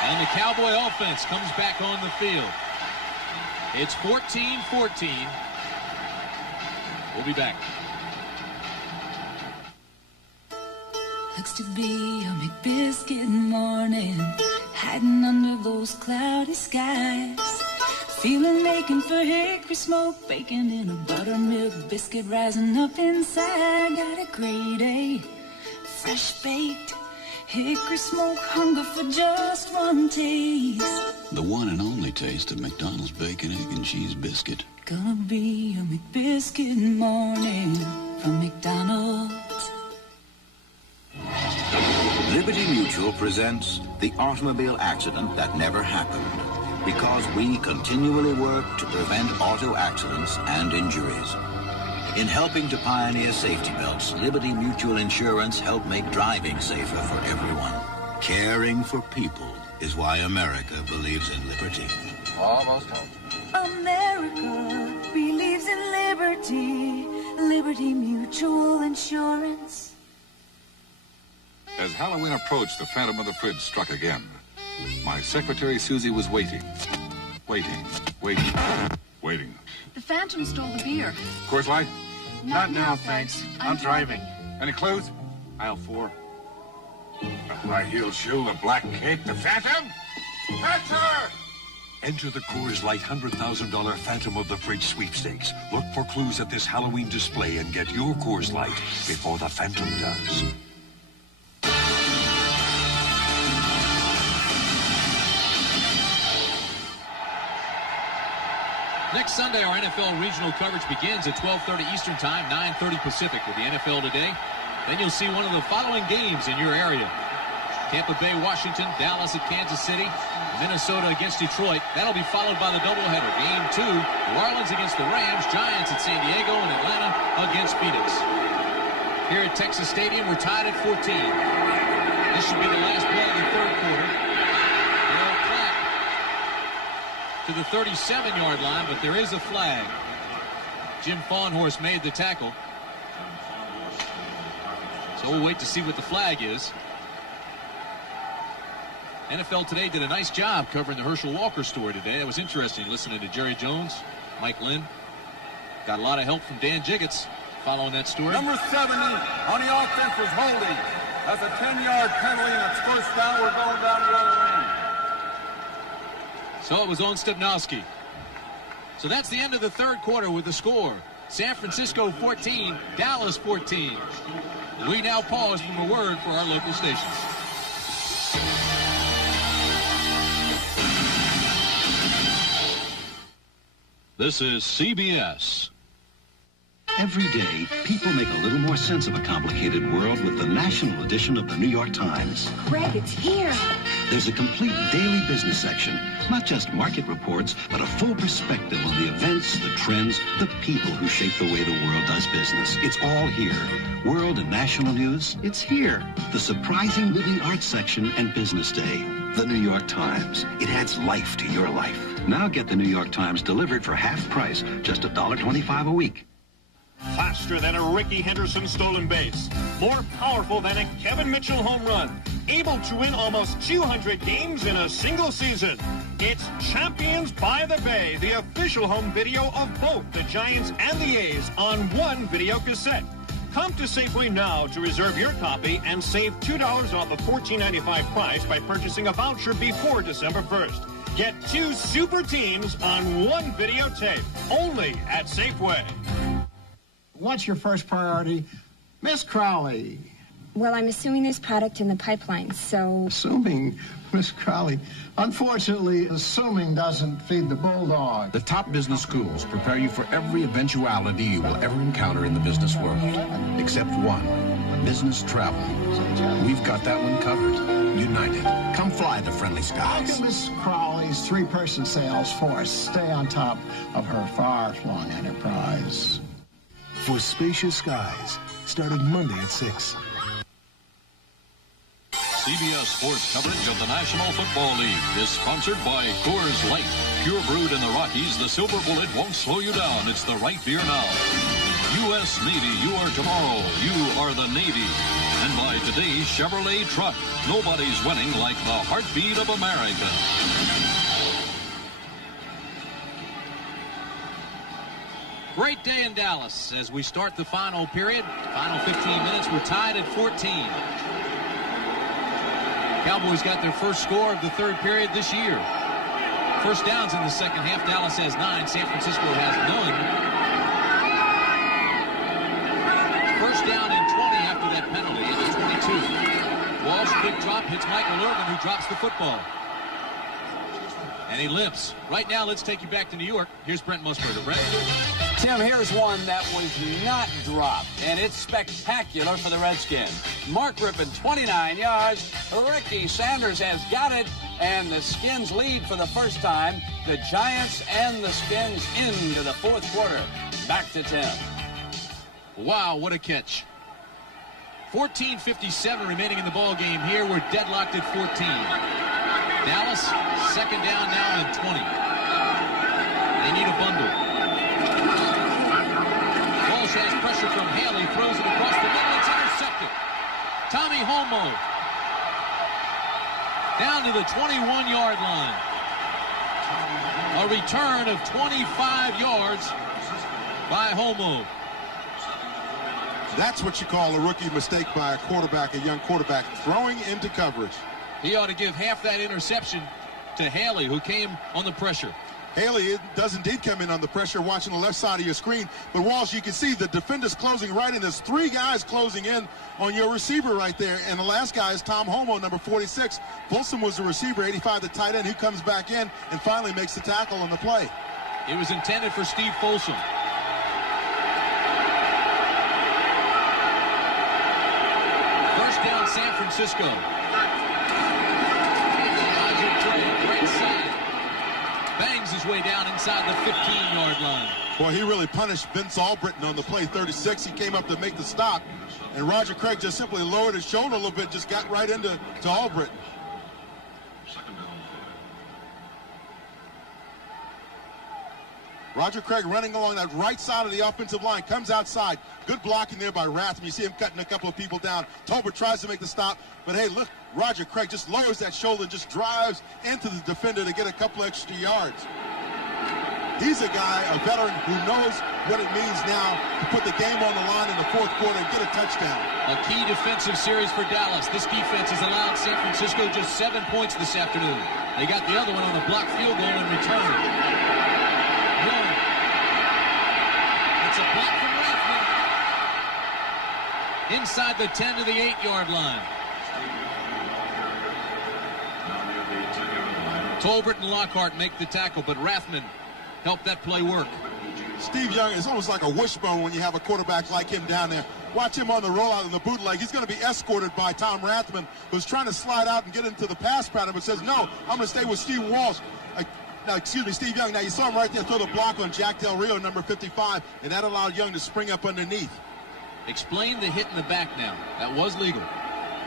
And the Cowboy offense comes back on the field. It's 14-14. We'll be back. Looks to be a McBiscuit morning, hiding under those cloudy skies. Feeling aching for hickory smoke, bacon in a buttermilk biscuit rising up inside. Got a grade A, fresh baked, hickory smoke, hunger for just one taste. The one and only taste of McDonald's bacon, egg, and cheese biscuit. Gonna be a McBiscuit morning from McDonald's. Liberty Mutual presents The Automobile Accident That Never Happened, because we continually work to prevent auto accidents and injuries. In helping to pioneer safety belts, Liberty Mutual Insurance helped make driving safer for everyone. Caring for people is why America believes in liberty. Almost home. America believes in liberty. Liberty Mutual Insurance. As Halloween approached, the Phantom of the Fridge struck again. My secretary, Susie, was waiting. Waiting. The Phantom stole the beer. Coors Light? Not now, thanks. I'm driving. Any clues? Aisle 4. A high-heeled shoe, a black cape, the Phantom? Catcher! Enter the Coors Light $100,000 Phantom of the Fridge sweepstakes. Look for clues at this Halloween display and get your Coors Light before the Phantom does. Next Sunday, our NFL regional coverage begins at 12:30 Eastern Time, 9:30 Pacific with the NFL Today. Then you'll see one of the following games in your area. Tampa Bay, Washington, Dallas at Kansas City, Minnesota against Detroit. That'll be followed by the doubleheader. Game 2, New Orleans against the Rams, Giants at San Diego, and Atlanta against Phoenix. Here at Texas Stadium, we're tied at 14. This should be the last play of the third quarter. To the 37-yard line, but there is a flag. Jim Fawnhorse made the tackle. So we'll wait to see what the flag is. NFL Today did a nice job covering the Herschel Walker story today. It was interesting listening to Jerry Jones, Mike Lynn. Got a lot of help from Dan Jiggets following that story. Number 70 on the offense was holding. That's a 10-yard penalty, and it's first down. We're going down the other end. So it was on Stepnowski. So that's the end of the third quarter with the score. San Francisco 14, Dallas 14. We now pause from a word for our local stations. This is CBS. Every day, people make a little more sense of a complicated world with the national edition of the New York Times. Greg, it's here. There's a complete daily business section, not just market reports, but a full perspective on the events, the trends, the people who shape the way the world does business. It's all here. World and national news, it's here. The surprising living arts section and business day. The New York Times. It adds life to your life. Now get the New York Times delivered for half price, just $1.25 a week. Faster than a Ricky Henderson stolen base. More powerful than a Kevin Mitchell home run. Able to win almost 200 games in a single season. It's Champions by the Bay, the official home video of both the Giants and the A's on one video cassette. Come to Safeway now to reserve your copy and save $2 off the $14.95 price by purchasing a voucher before December 1st. Get 2 super teams on one videotape, only at Safeway. What's your first priority? Miss Crowley. Well, I'm assuming there's product in the pipeline, so... Assuming, Miss Crowley. Unfortunately, assuming doesn't feed the bulldog. The top business schools prepare you for every eventuality you will ever encounter in the business world. Except one, business travel. We've got that one covered. United. Come fly the friendly How skies. can Miss Crowley's 3-person sales force stay on top of her far-flung enterprise? For Spacious Skies, starting Monday at 6. CBS Sports coverage of the National Football League is sponsored by Coors Light. Pure brewed in the Rockies, the Silver Bullet won't slow you down. It's the right beer now. U.S. Navy, you are tomorrow. You are the Navy. And by today's Chevrolet truck, nobody's winning like the heartbeat of America. Great day in Dallas as we start the final period. Final 15 minutes, we're tied at 14. Cowboys got their first score of the third period this year. First downs in the second half. Dallas has 9. San Francisco has none. First down and 20 after that penalty at the 22. Walsh, quick drop, hits Michael Irvin, who drops the football. And he limps. Right now, let's take you back to New York. Here's Brent Musburger. Brent? Tim, here's one that was not dropped, and it's spectacular for the Redskins. Mark Rippon, 29 yards. Ricky Sanders has got it, and the Skins lead for the first time. The Giants and the Skins into the fourth quarter. Back to Tim. Wow, what a catch. 14:57 remaining in the ball game here. We're deadlocked at 14. Dallas, second down now and 20. They need a bundle. Walsh has pressure from Haley, throws it across the middle. It's intercepted. Tommy Homo down to the 21-yard line. A return of 25 yards by Homo. That's what you call a rookie mistake by a quarterback, a young quarterback, throwing into coverage. He ought to give half that interception to Haley, who came on the pressure. Haley does indeed come in on the pressure, watching the left side of your screen. But Walsh, you can see the defender's closing right in. There's 3 guys closing in on your receiver right there. And the last guy is Tom Homo, number 46. Folsom was the receiver, 85, the tight end, who comes back in and finally makes the tackle on the play. It was intended for Steve Folsom. First down, San Francisco. Right side. Bangs his way down inside the 15-yard line. Boy, he really punished Vince Albritton on the play. 36, he came up to make the stop. And Roger Craig just simply lowered his shoulder a little bit, just got right into Albritton. Roger Craig running along that right side of the offensive line, comes outside. Good blocking there by Rathman. You see him cutting a couple of people down. Tolbert tries to make the stop, but hey, look, Roger Craig just lowers that shoulder and just drives into the defender to get a couple extra yards. He's a guy, a veteran, who knows what it means now to put the game on the line in the fourth quarter and get a touchdown. A key defensive series for Dallas. This defense has allowed San Francisco just 7 points this afternoon. They got the other one on a blocked field goal in return. It's a block from Rathman. Inside the 10 to the 8-yard line. Tolbert and Lockhart make the tackle, but Rathman helped that play work. Steve Young is almost like a wishbone when you have a quarterback like him down there. Watch him on the rollout in the bootleg. He's going to be escorted by Tom Rathman, who's trying to slide out and get into the pass pattern, but says, no, I'm going to stay with Steve Walsh. Steve Young. Now, you saw him right there throw the block on Jack Del Rio, number 55, and that allowed Young to spring up underneath. Explain the hit in the back now. That was legal.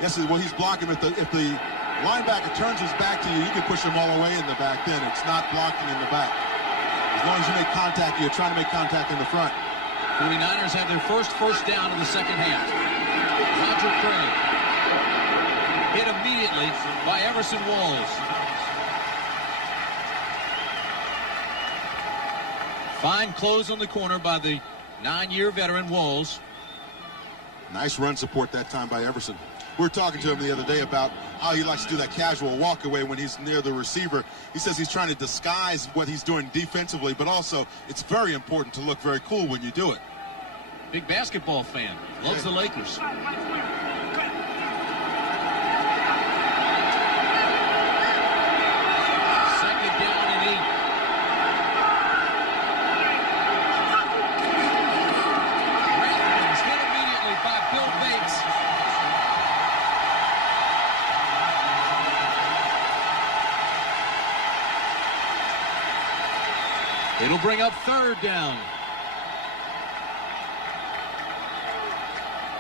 Yes, well, he's blocking. If the linebacker turns his back to you, you can push him all the way in the back then. It's not blocking in the back. As long as you make contact, you're trying to make contact in the front. 49ers have their first down of the second half. Roger Craig hit immediately by Everson Walls. Fine close on the corner by the 9-year veteran Walls. Nice run support that time by Everson. We were talking to him the other day about how he likes to do that casual walk away when he's near the receiver. He says he's trying to disguise what he's doing defensively, but also it's very important to look very cool when you do it. Big basketball fan. Loves the Lakers. Second down and 8. Rathman's hit immediately by Bill Bates. It'll bring up third down.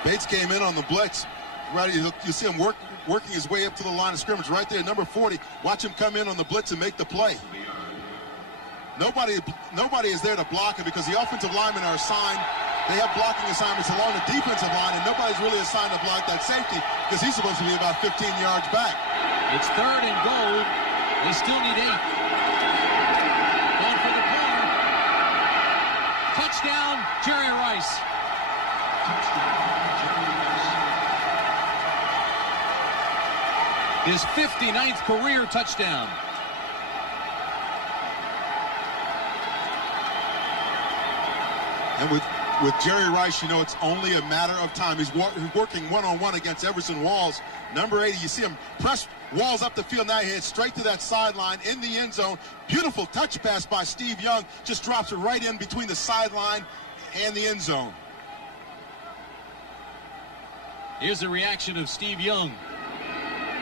Bates came in on the blitz. Right, you see him working his way up to the line of scrimmage right there, number 40. Watch him come in on the blitz and make the play. Nobody is there to block him because the offensive linemen are assigned. They have blocking assignments along the defensive line, and nobody's really assigned to block that safety because he's supposed to be about 15 yards back. It's third and goal. They still need 8. Going for the corner. Touchdown, Jerry Rice. His 59th career touchdown. And with Jerry Rice, you know, it's only a matter of time. He's working one-on-one against Everson Walls. Number 80, you see him press Walls up the field. Now he heads straight to that sideline in the end zone. Beautiful touch pass by Steve Young. Just drops it right in between the sideline and the end zone. Here's the reaction of Steve Young.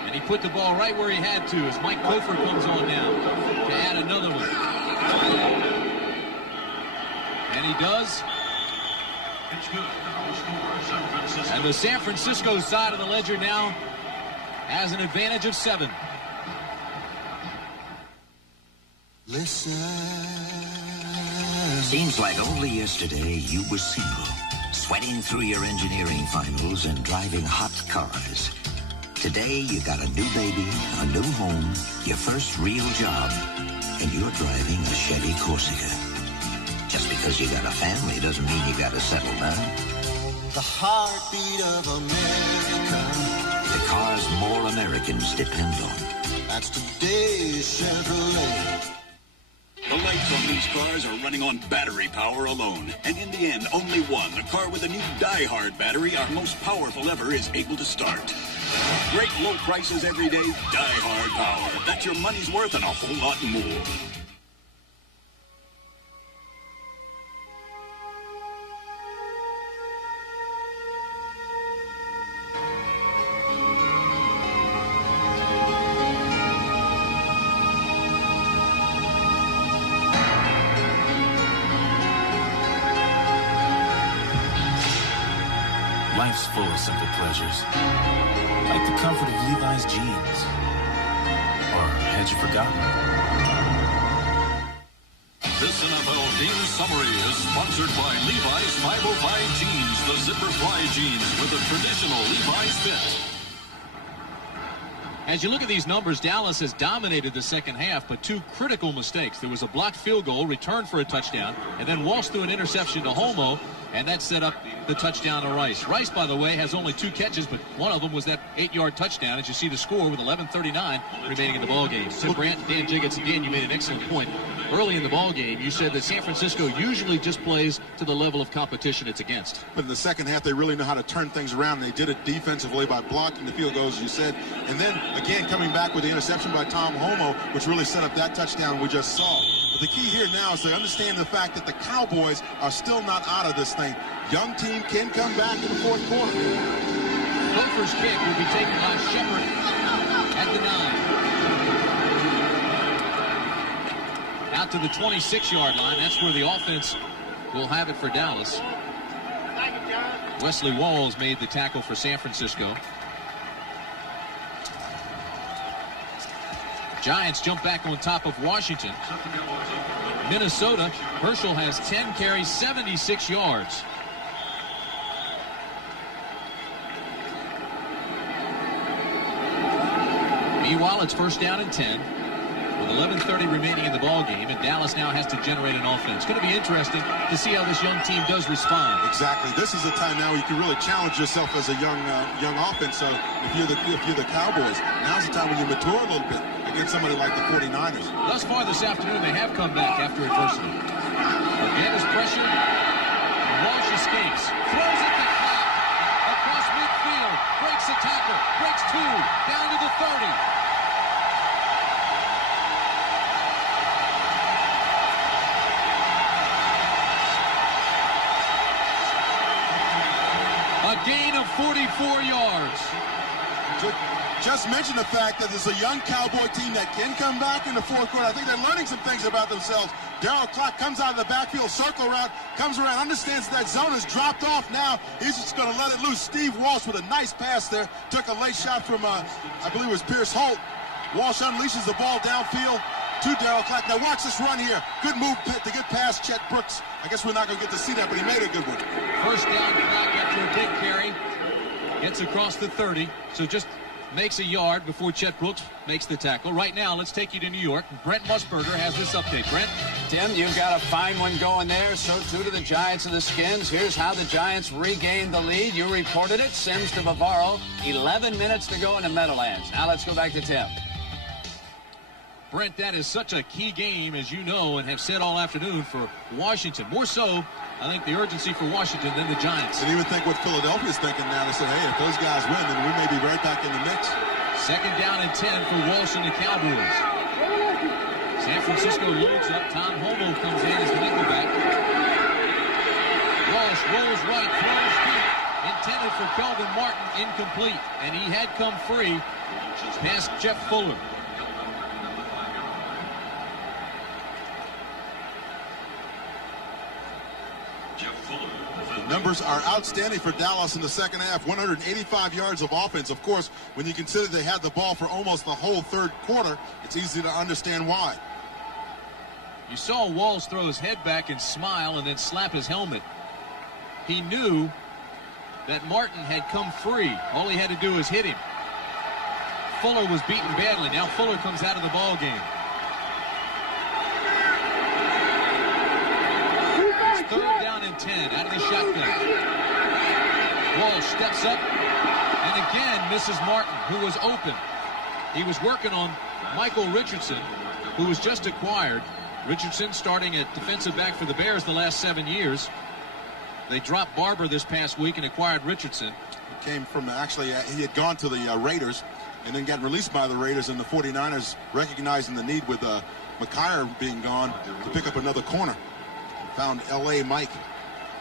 And he put the ball right where he had to as Mike Cofer comes on now to add another one. And he does. And the San Francisco side of the ledger now has an advantage of 7. Listen. Seems like only yesterday you were single, sweating through your engineering finals and driving hot cars. Today, you got a new baby, a new home, your first real job, and you're driving a Chevy Corsica. Just because you got a family doesn't mean you got to settle down. The heartbeat of America. The cars more Americans depend on. That's today's Chevrolet. The lights on these cars are running on battery power alone. And in the end, only one, the car with the new Die-Hard battery, our most powerful ever, is able to start. Great low prices every day, Die-Hard power. That's your money's worth and a whole lot more. Life's full of simple pleasures, like the comfort of Levi's jeans. Or had you forgotten? This NFL game summary is sponsored by Levi's 505 jeans, the zipper fly jeans with a traditional Levi's fit. As you look at these numbers, Dallas has dominated the second half, but 2 critical mistakes. There was a blocked field goal, returned for a touchdown, and then Walsh threw an interception to Homo, and that set up the touchdown to Rice. Rice, by the way, has only 2 catches, but one of them was that 8-yard touchdown, as you see the score with 11:39 remaining in the ballgame. Tim Brandt, Dan Jiggets, and Dan, you made an excellent point. Early in the ballgame, you said that San Francisco usually just plays to the level of competition it's against. But in the second half, they really know how to turn things around. They did it defensively by blocking the field goals, as you said. And then, again, coming back with the interception by Tom Homo, which really set up that touchdown we just saw. But the key here now is they understand the fact that the Cowboys are still not out of this thing. Young team can come back in the fourth quarter. Cofer's kick will be taken by Shepard at the 9. Out to the 26-yard line. That's where the offense will have it for Dallas. Wesley Walls made the tackle for San Francisco. Giants jump back on top of Washington. Minnesota, Herschel has 10 carries, 76 yards. Meanwhile, it's first down and 10. with 11:30 remaining in the ball game, and Dallas now has to generate an offense. It's going to be interesting to see how this young team does respond. Exactly. This is a time now where you can really challenge yourself as a young offense. So if you're the Cowboys, now's the time when you mature a little bit against somebody like the 49ers. Thus far this afternoon, they have come back after adversity. Again, is pressure. Walsh escapes, throws it to Clapp across midfield, breaks a tackle, breaks two, down to the 30. A gain of 44 yards. Just mention the fact that there's a young Cowboy team that can come back in the fourth quarter. I think they're learning some things about themselves. Darryl Clark comes out of the backfield, circle route, comes around, understands that zone is dropped off now. He's just going to let it loose. Steve Walsh with a nice pass there. Took a late shot from, I believe it was Pierce Holt. Walsh unleashes the ball downfield to Darryl Clark. Now watch this run here. Good move to get past Chet Brooks. I guess we're not going to get to see that, but he made a good one. First down, Clark after a big carry. Gets across the 30, so just makes a yard before Chet Brooks makes the tackle. Right now, let's take you to New York. Brent Musburger has this update. Brent? Tim, you've got a fine one going there. So too do the Giants and the Skins. Here's how the Giants regained the lead. You reported it. Sims to Bavaro. 11 minutes to go in the Meadowlands. Now let's go back to Tim. Brent, that is such a key game, as you know, and have said all afternoon for Washington. More so, I think, the urgency for Washington than the Giants. And even think what Philadelphia's thinking now. They said, hey, if those guys win, then we may be right back in the mix. Second down and 10 for Walsh and the Cowboys. San Francisco loads up. Tom Homo comes in as the nickelback. Walsh rolls right, throws deep. Intended for Kelvin Martin, incomplete. And he had come free past Jeff Fuller. Numbers are outstanding for Dallas in the second half. 185 yards of offense. Of course, when you consider they had the ball for almost the whole third quarter, it's easy to understand why. You saw Walsh throw his head back and smile and then slap his helmet. He knew that Martin had come free. All he had to do was hit him. Fuller was beaten badly. Now Fuller comes out of the ball game. Third down and 10 out of the shotgun. Walsh steps up and again misses Martin, who was open. He was working on Michael Richardson, who was just acquired. Richardson starting at defensive back for the Bears the last 7 years. They dropped Barber this past week and acquired Richardson. He came from, actually, he had gone to the Raiders and then got released by the Raiders, and the 49ers recognizing the need with McKyer being gone to pick up another corner. Found L.A. Mike.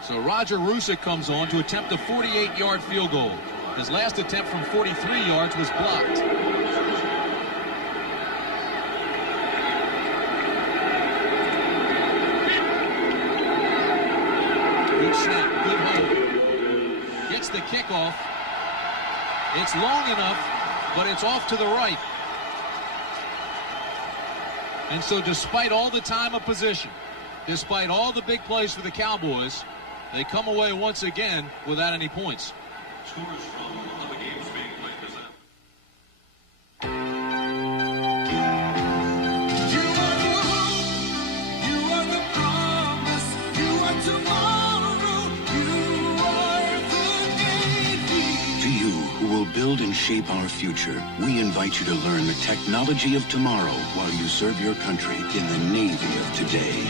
So Roger Rusick comes on to attempt a 48-yard field goal. His last attempt from 43 yards was blocked. Good snap, good hold. Gets the kickoff. It's long enough, but it's off to the right. And so despite all the time of possession, despite all the big plays for the Cowboys, they come away once again without any points. Scores from the games being played this afternoon. You are the hope, you are the promise, you are tomorrow, you are the Navy. To you, who will build and shape our future, we invite you to learn the technology of tomorrow while you serve your country in the Navy of today.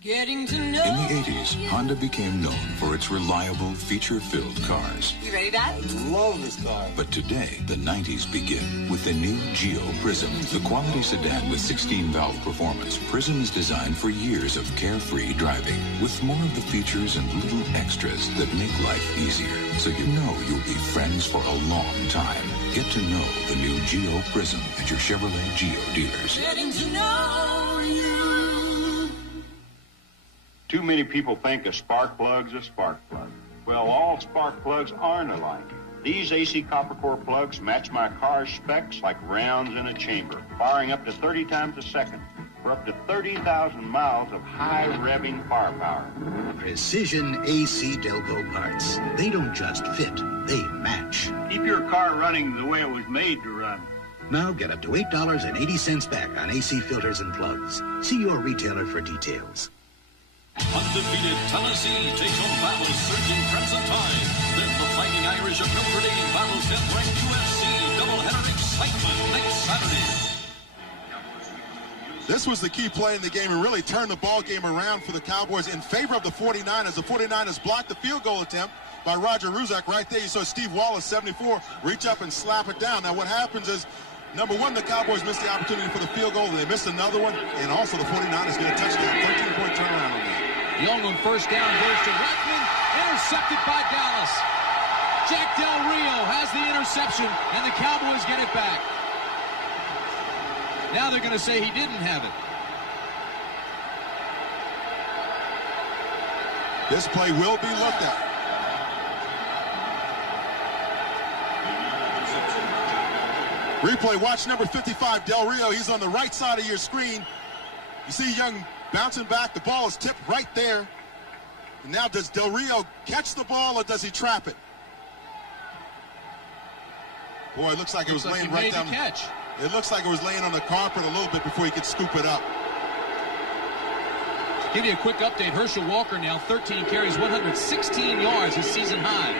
Getting to know. In the 80s, Honda became known for its reliable, feature-filled cars. You ready, Dad? I love this car. But today, the 90s begin with the new Geo Prism, the quality sedan with 16-valve performance. Prism is designed for years of carefree driving, with more of the features and little extras that make life easier, so you know you'll be friends for a long time. Get to know the new Geo Prism at your Chevrolet Geo dealers. Getting to know you. Too many people think a spark plug's a spark plug. Well, all spark plugs aren't alike. These AC copper core plugs match my car's specs like rounds in a chamber, firing up to 30 times a second. for up to 30,000 miles of high-revving firepower. Precision AC Delco parts. They don't just fit, they match. Keep your car running the way it was made to run. Now get up to $8.80 back on AC filters and plugs. See your retailer for details. Undefeated Tennessee takes on Battle's surging Crimson Tide. Then the Fighting Irish of Notre Dame battles 10th-ranked USC. Doubleheader excitement next Saturday. This was the key play in the game and really turned the ball game around for the Cowboys in favor of the 49ers. The 49ers blocked the field goal attempt by Roger Ruzak. Right there, you saw Steve Wallace, 74, reach up and slap it down. Now what happens is, number one, the Cowboys missed the opportunity for the field goal. They missed another one, and also the 49ers get a touchdown, 13-point turnaround on that. Young on first down goes to Rathman, intercepted by Dallas. Jack Del Rio has the interception, and the Cowboys get it back. Now they're going to say he didn't have it. This play will be looked at. Replay, watch number 55, Del Rio. He's on the right side of your screen. You see Young bouncing back. The ball is tipped right there. And now does Del Rio catch the ball or does he trap it? Boy, it looks like it was laying right down. Catch. It looks like it was laying on the carpet a little bit before he could scoop it up. Give you a quick update. Herschel Walker now 13 carries, 116 yards, his season high.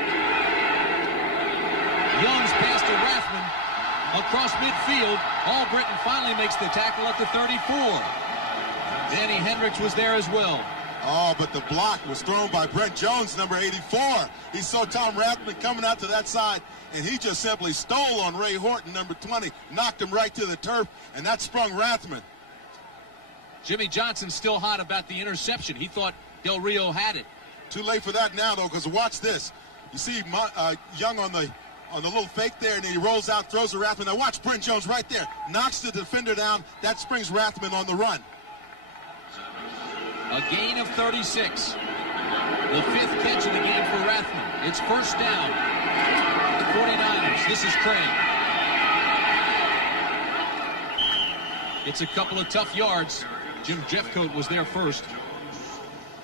Young's pass to Rathman across midfield. Albritton finally makes the tackle at the 34. Danny Hendricks was there as well. Oh, but the block was thrown by Brent Jones, number 84. He saw Tom Rathman coming out to that side, and he just simply stole on Ray Horton, number 20, knocked him right to the turf, and that sprung Rathman. Jimmy Johnson's still hot about the interception. He thought Del Rio had it. Too late for that now, though, because watch this. You see Young on the little fake there, and he rolls out, throws to Rathman. Now watch Brent Jones right there. Knocks the defender down. That springs Rathman on the run. A gain of 36. The fifth catch of the game for Rathman. It's first down. 49ers. This is Craig. It's a couple of tough yards. Jim Jeffcoat was there first.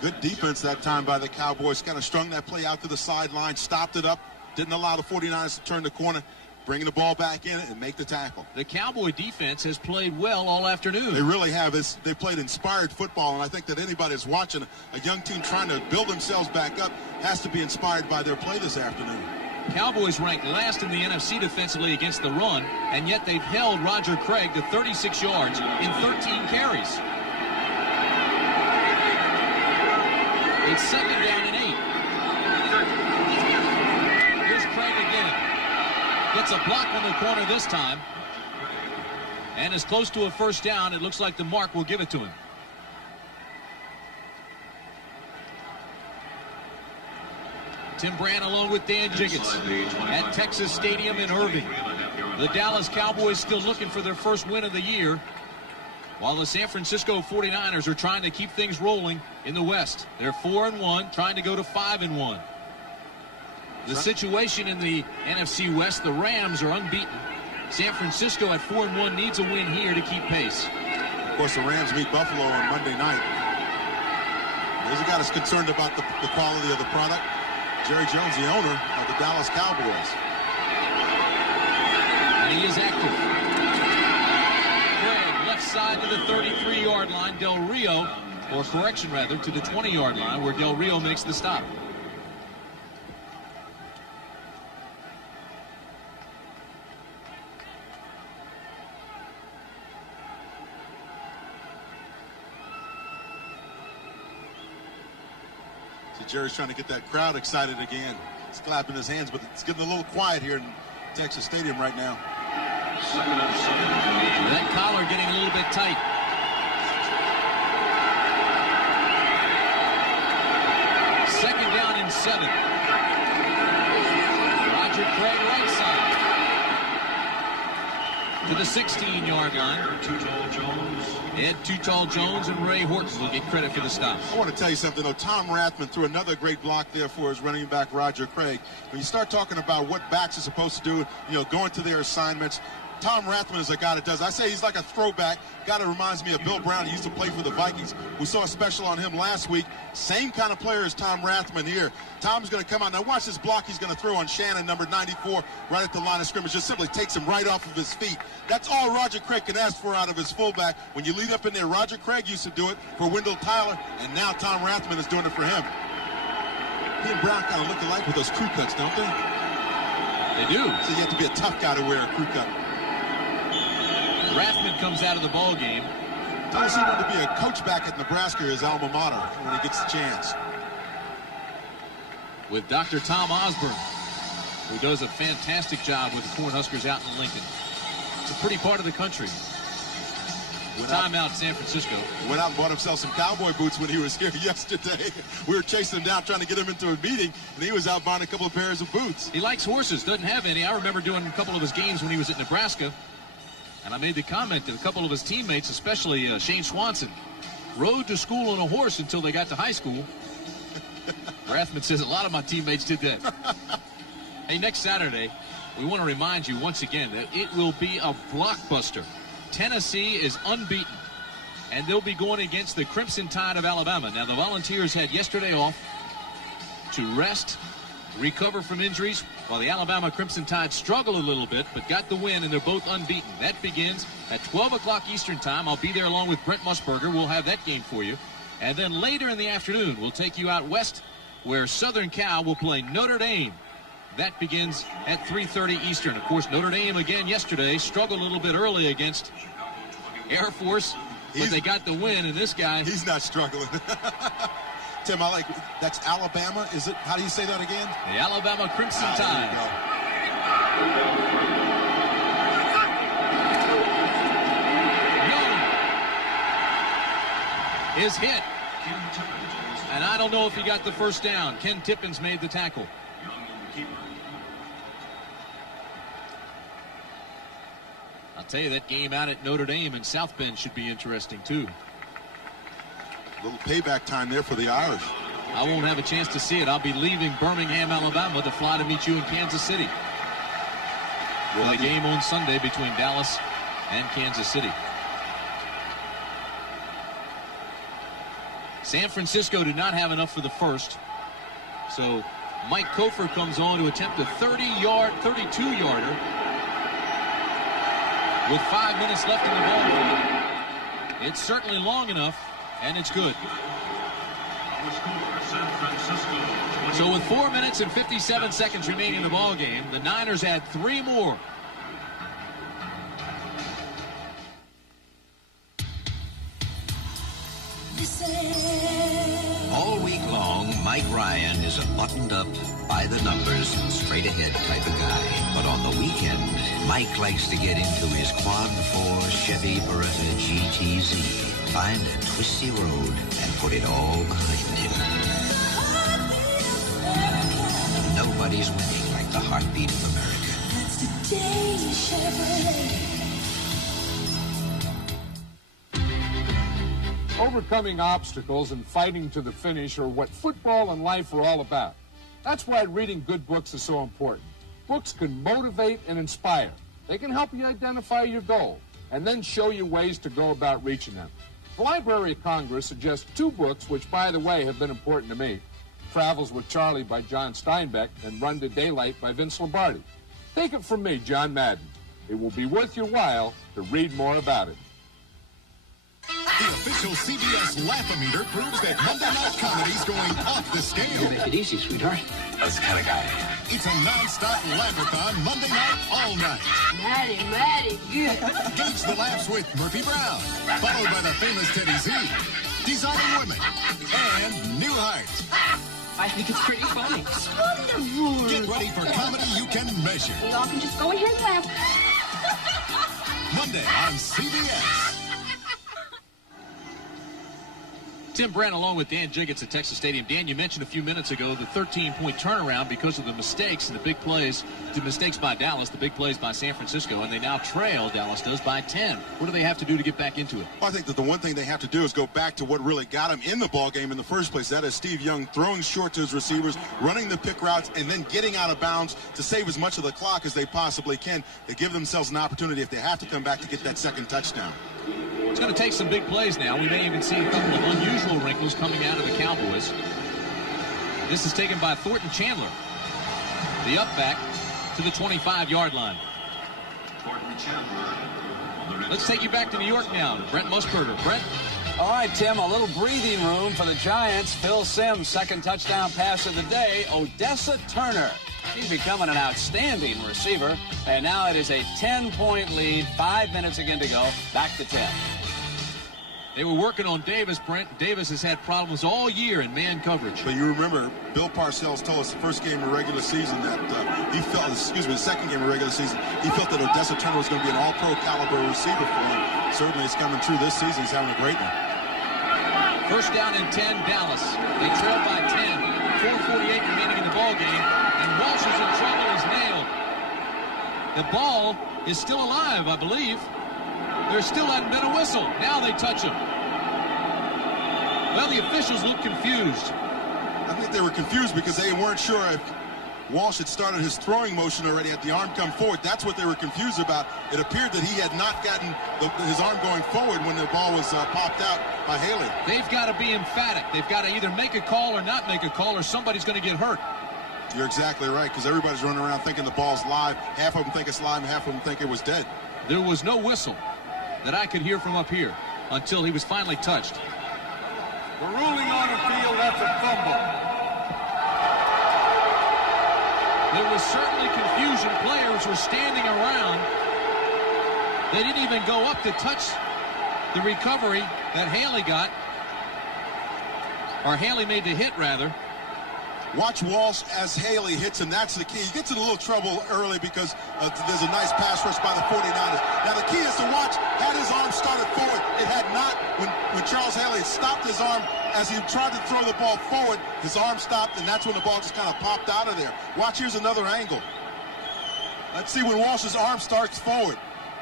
Good defense that time by the Cowboys. Kind of strung that play out to the sideline, stopped it up, didn't allow the 49ers to turn the corner, bringing the ball back in and make the tackle. The Cowboy defense has played well all afternoon. They really have. They played inspired football, and I think that anybody that's watching a young team trying to build themselves back up has to be inspired by their play this afternoon. Cowboys ranked last in the NFC defensively against the run, and yet they've held Roger Craig to 36 yards in 13 carries. It's second down and 8. Here's Craig again. Gets a block on the corner this time. And is close to a first down. It looks like the mark will give it to him. Tim Brand along with Dan Jiggets at Texas Stadium in Irving. The Dallas Cowboys still looking for their first win of the year, while the San Francisco 49ers are trying to keep things rolling in the West. They're 4-1, trying to go to 5-1. The situation in the NFC West, the Rams are unbeaten. San Francisco at 4-1 needs a win here to keep pace. Of course, the Rams meet Buffalo on Monday night. There's a guy that's concerned about the quality of the product. Jerry Jones, the owner of the Dallas Cowboys. And he is active. Craig, left side to the 33-yard line. Del Rio, or correction rather, to the 20-yard line where Del Rio makes the stop. Jerry's trying to get that crowd excited again. He's clapping his hands, but it's getting a little quiet here in Texas Stadium right now. That collar getting a little bit tight. Second down and 7. Roger Craig right side to the 16-yard line. Ed Too Tall Jones and Ray Horton will get credit for the stop. I want to tell you something, though. Tom Rathman threw another great block there for his running back, Roger Craig. When you start talking about what backs are supposed to do, going to their assignments, Tom Rathman is a guy that does. I say he's like a throwback. Guy that reminds me of Bill Brown. He used to play for the Vikings. We saw a special on him last week. Same kind of player as Tom Rathman here. Tom's going to come out. Now watch this block he's going to throw on Shannon, number 94, right at the line of scrimmage. Just simply takes him right off of his feet. That's all Roger Craig can ask for out of his fullback. When you lead up in there, Roger Craig used to do it for Wendell Tyler, and now Tom Rathman is doing it for him. He and Brown kind of look alike with those crew cuts, don't they? They do. So you have to be a tough guy to wear a crew cut. Rathman comes out of the ball game. Does he want to be a coach back at Nebraska, his alma mater, when he gets the chance? With Dr. Tom Osborne, who does a fantastic job with the Cornhuskers out in Lincoln. It's a pretty part of the country. Timeout San Francisco. Went out and bought himself some cowboy boots when he was here yesterday. We were chasing him down trying to get him into a meeting, and he was out buying a couple of pairs of boots. He likes horses, doesn't have any. I remember doing a couple of his games when he was at Nebraska, and I made the comment that a couple of his teammates, especially Shane Swanson, rode to school on a horse until they got to high school. Rathman says a lot of my teammates did that. Hey, next Saturday, we want to remind you once again that it will be a blockbuster. Tennessee is unbeaten, and they'll be going against the Crimson Tide of Alabama. Now, the Volunteers had yesterday off to rest, recover from injuries, while the Alabama Crimson Tide struggled a little bit, but got the win, and they're both unbeaten. That begins at 12 o'clock Eastern Time. I'll be there along with Brent Musburger. We'll have that game for you. And then later in the afternoon, we'll take you out west, where Southern Cal will play Notre Dame. That begins at 3:30 Eastern. Of course, Notre Dame again yesterday struggled a little bit early against Air Force, but they got the win, and this guy... He's not struggling. Tim, I like... That's Alabama, is it? How do you say that again? The Alabama Crimson Tide. Young is hit. And I don't know if he got the first down. Ken Tippins made the tackle. I'll tell you, that game out at Notre Dame and South Bend should be interesting, too. A little payback time there for the Irish. I won't have a chance to see it. I'll be leaving Birmingham, Alabama to fly to meet you in Kansas City. For the game on Sunday between Dallas and Kansas City. San Francisco did not have enough for the first. So Mike Kofer comes on to attempt a 32-yarder. With 5 minutes left in the ball game. It's certainly long enough, and it's good. So with 4 minutes and 57 seconds remaining in the ball game, the Niners had 3 more. All week long, Mike Ryan is a buttoned-up, by-the-numbers, straight-ahead type of guy. But on the weekend, Mike likes to get into his Quad 4 Chevy Beretta GTZ, find a twisty road, and put it all behind him. Nobody's winning like the heartbeat of America. That's today's Chevrolet. Overcoming obstacles and fighting to the finish are what football and life are all about. That's why reading good books is so important. Books can motivate and inspire. They can help you identify your goal and then show you ways to go about reaching them. The Library of Congress suggests 2 books, which, by the way, have been important to me. Travels with Charlie by John Steinbeck and Run to Daylight by Vince Lombardi. Take it from me, John Madden. It will be worth your while to read more about it. The official CBS Laugh-O-Meter proves that Monday Night Comedy's going off the scale. Make it easy, sweetheart. That's the kind of guy. It's a non-stop laugh-a-thon Monday night, all night. Maddie, good. Gauge the laughs with Murphy Brown, followed by the famous Teddy Z, Designing Women, and New Heights. I think it's pretty funny. It's wonderful. Get ready for comedy you can measure. We all can just go in here and laugh. Monday on CBS. Tim Brandt along with Dan Jiggets at Texas Stadium. Dan, you mentioned a few minutes ago the 13-point turnaround because of the mistakes and the big plays, the mistakes by Dallas, the big plays by San Francisco, and they now trail, Dallas does, by 10. What do they have to do to get back into it? Well, I think that the one thing they have to do is go back to what really got them in the ball game in the first place. That is Steve Young throwing short to his receivers, running the pick routes, and then getting out of bounds to save as much of the clock as they possibly can. They give themselves an opportunity if they have to come back to get that second touchdown. It's going to take some big plays now. We may even see a couple of unusual wrinkles coming out of the Cowboys. This is taken by Thornton Chandler. The up back to the 25-yard line. Let's take you back to New York now. Brent Musburger. Brent? All right, Tim, a little breathing room for the Giants. Phil Simms, second touchdown pass of the day. Odessa Turner. He's becoming an outstanding receiver. And now it is a 10-point lead. 5 minutes again to go. Back to 10. They were working on Davis, Brent. Davis has had problems all year in man coverage. But you remember, Bill Parcells told us the first game of regular season that he felt, the second game of regular season, he felt that Odessa Turner was going to be an all-pro caliber receiver for him. Certainly it's coming true this season. He's having a great one. First down and 10, Dallas. They trail by 10. 4:48 remaining in the ball game. And Walsh is in trouble as nailed. The ball is still alive, I believe. There still hadn't been a whistle. Now they touch him. Well, the officials look confused. I think they were confused because they weren't sure if Walsh had started his throwing motion already, had the arm come forward. That's what they were confused about. It appeared that he had not gotten his arm going forward when the ball was popped out by Haley. They've got to be emphatic. They've got to either make a call or not make a call, or somebody's going to get hurt. You're exactly right, because everybody's running around thinking the ball's live. Half of them think it's live, and half of them think it was dead. There was no whistle that I could hear from up here until he was finally touched. The ruling on the field, that's a fumble. There was certainly confusion. Players were standing around. They didn't even go up to touch the recovery that Haley got. Or Haley made the hit, rather. Watch Walsh as Haley hits him. That's the key. He gets in a little trouble early because there's a nice pass rush by the 49ers. Now, the key is to watch, had his arm started forward. It had not. When Charles Haley stopped his arm as he tried to throw the ball forward, his arm stopped, and that's when the ball just kind of popped out of there. Watch, here's another angle. Let's see when Walsh's arm starts forward,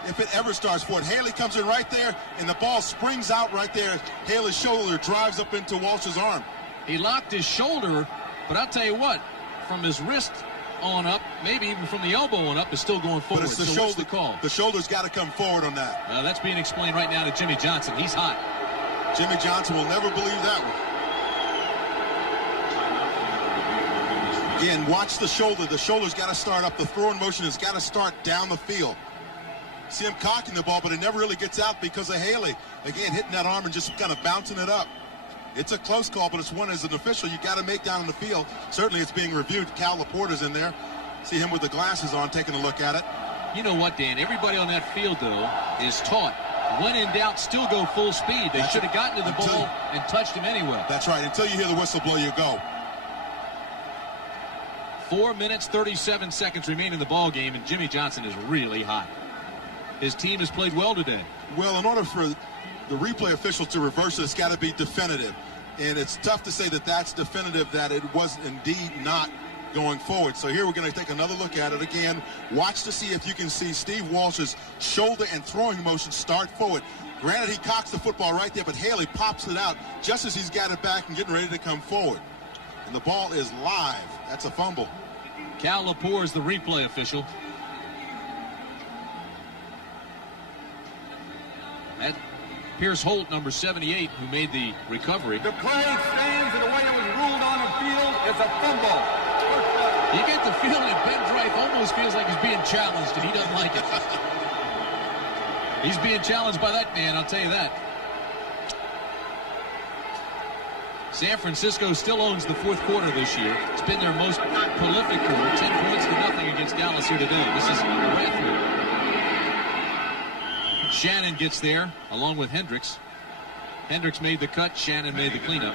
if it ever starts forward. Haley comes in right there, and the ball springs out right there. Haley's shoulder drives up into Walsh's arm. He locked his shoulder. But I'll tell you what, from his wrist on up, maybe even from the elbow on up, is still going forward. But it's the so shoulder. What's the call? The shoulder's got to come forward on that. That's being explained right now to Jimmy Johnson. He's hot. Jimmy Johnson will never believe that one. Again, watch the shoulder. The shoulder's got to start up. The throwing motion has got to start down the field. See him cocking the ball, but it never really gets out because of Haley. Again, hitting that arm and just kind of bouncing it up. It's a close call, but it's one as an official you got to make down in the field. Certainly it's being reviewed. Cal Laporta's in there. See him with the glasses on taking a look at it. You know what, Dan? Everybody on that field, though, is taught, when in doubt, still go full speed. They should have gotten to the ball and touched him anyway. That's right. Until you hear the whistle blow, you go. 4 minutes, 37 seconds remain in the ball game, and Jimmy Johnson is really hot. His team has played well today. Well, in order for the replay officials to reverse it, it's got to be definitive. And it's tough to say that that's definitive, that it was indeed not going forward. So here we're going to take another look at it again. Watch to see if you can see Steve Walsh's shoulder and throwing motion start forward. Granted, he cocks the football right there, but Haley pops it out just as he's got it back and getting ready to come forward. And the ball is live. That's a fumble. Cal Lepore is the replay official. That Pierce Holt, number 78, who made the recovery. The play stands and the way it was ruled on the field is a fumble. You get the feeling that Ben Dreith almost feels like he's being challenged, and he doesn't like it. He's being challenged by that man, I'll tell you that. San Francisco still owns the fourth quarter this year. It's been their most prolific quarter, 10 points to nothing against Dallas here today. This is Rathwood. Shannon gets there, along with Hendricks. Hendricks made the cut. Shannon made the cleanup.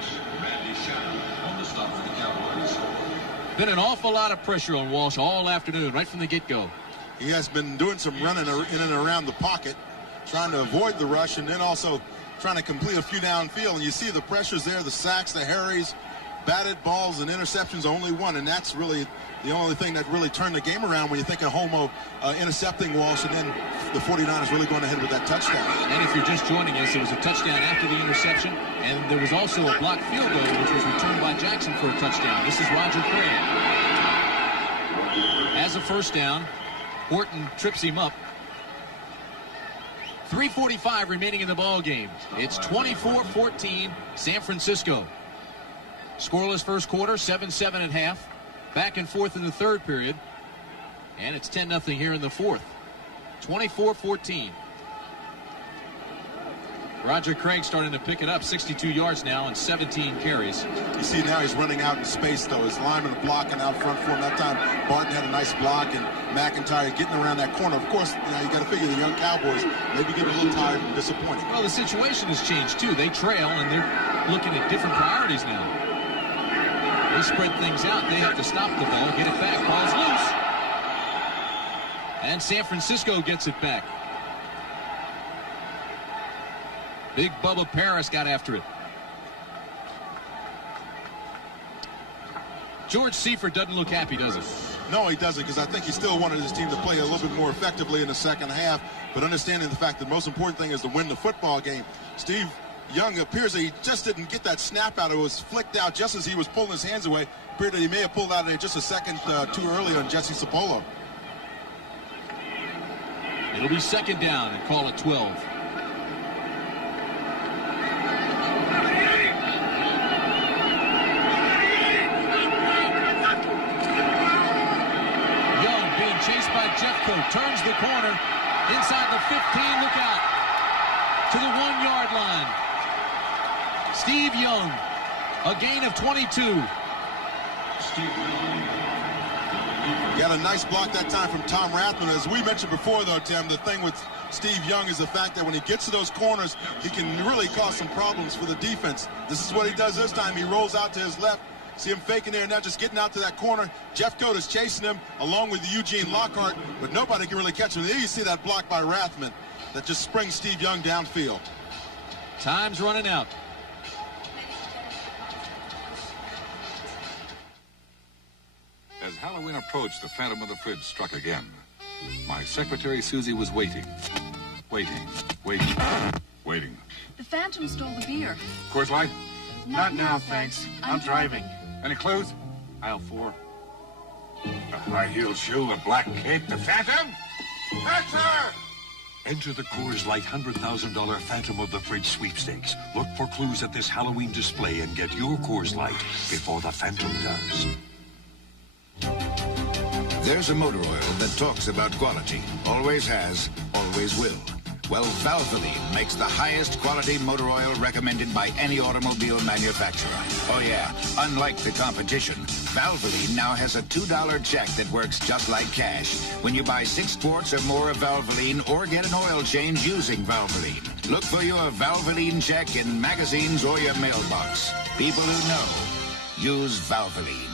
Been an awful lot of pressure on Walsh all afternoon, right from the get-go. He has been doing some running in and around the pocket, trying to avoid the rush, and then also trying to complete a few downfield, and you see the pressures there, the sacks, the hurries, batted balls, and interceptions, only one, and that's really the only thing that really turned the game around when you think of Homo intercepting Walsh, and then the 49ers really going ahead with that touchdown. And if you're just joining us, it was a touchdown after the interception, and there was also a blocked field goal, which was returned by Jackson for a touchdown. This is Roger Craig. Has a first down. Horton trips him up. 3:45 remaining in the ball game. It's 24-14 San Francisco. Scoreless first quarter, 7-7 at half. Back and forth in the third period. And it's 10-0 here in the fourth. 24-14. Roger Craig starting to pick it up. 62 yards now and 17 carries. You see now he's running out in space, though. His linemen are blocking out front for him. That time Barton had a nice block, and McIntyre getting around that corner. Of course, you got to figure the young Cowboys maybe get a little tired and disappointed. Well, the situation has changed, too. They trail, and they're looking at different priorities now. They spread things out. They have to stop the ball, get it back. Ball's loose. And San Francisco gets it back. Big Bubba Paris got after it. George Seifert doesn't look happy, does he? No, he doesn't, because I think he still wanted his team to play a little bit more effectively in the second half, but understanding the fact that the most important thing is to win the football game. Steve Young appears that he just didn't get that snap out. It was flicked out just as he was pulling his hands away. Appeared that he may have pulled out of there just a second too early on Jesse Sapolo. It'll be second down and call it 12. Chased by Jeffco, turns the corner, inside the 15, look out, to the 1-yard line. Steve Young, a gain of 22. Got a nice block that time from Tom Rathman. As we mentioned before, though, Tim, the thing with Steve Young is the fact that when he gets to those corners, he can really cause some problems for the defense. This is what he does this time. He rolls out to his left. See him faking there, now just getting out to that corner. Jeff Goat is chasing him along with Eugene Lockhart, but nobody can really catch him. There you see that block by Rathman that just springs Steve Young downfield. Time's running out. As Halloween approached, the Phantom of the Fridge struck again. My secretary Susie was waiting. Waiting. The Phantom stole the beer. Coors Light? Not now, thanks. I'm driving. Any clues? Aisle 4. A high-heeled shoe, a black cape, the Phantom? That's her! Enter the Coors Light $100,000 Phantom of the Fridge sweepstakes. Look for clues at this Halloween display and get your Coors Light before the Phantom does. There's a motor oil that talks about quality. Always has, always will. Well, Valvoline makes the highest quality motor oil recommended by any automobile manufacturer. Oh yeah, unlike the competition, Valvoline now has a $2 check that works just like cash when you buy 6 quarts or more of Valvoline or get an oil change using Valvoline. Look for your Valvoline check in magazines or your mailbox. People who know, use Valvoline.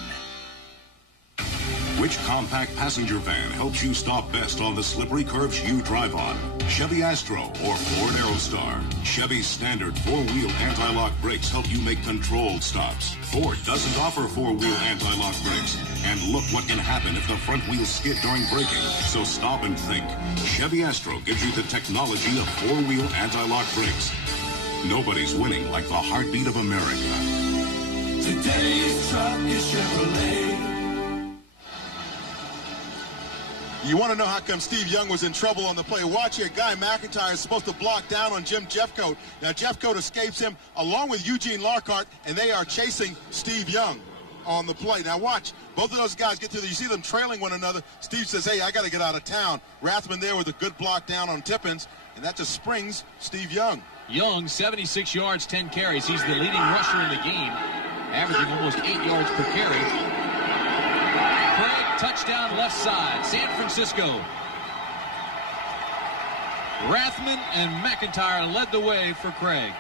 Which compact passenger van helps you stop best on the slippery curves you drive on? Chevy Astro or Ford Aerostar? Chevy's standard 4-wheel anti-lock brakes help you make controlled stops. Ford doesn't offer 4-wheel anti-lock brakes. And look what can happen if the front wheels skid during braking. So stop and think. Chevy Astro gives you the technology of 4-wheel anti-lock brakes. Nobody's winning like the heartbeat of America. Today's truck is Chevrolet. You want to know how come Steve Young was in trouble on the play? Watch here. Guy McIntyre is supposed to block down on Jim Jeffcoat. Now, Jeffcoat escapes him along with Eugene Lockhart, and they are chasing Steve Young on the play. Now, watch. Both of those guys get through. You see them trailing one another. Steve says, hey, I got to get out of town. Rathman there with a good block down on Tippins, and that just springs Steve Young. Young, 76 yards, 10 carries. He's the leading rusher in the game, averaging almost 8 yards per carry. Craig, touchdown left side, San Francisco. Rathman and McIntyre led the way for Craig.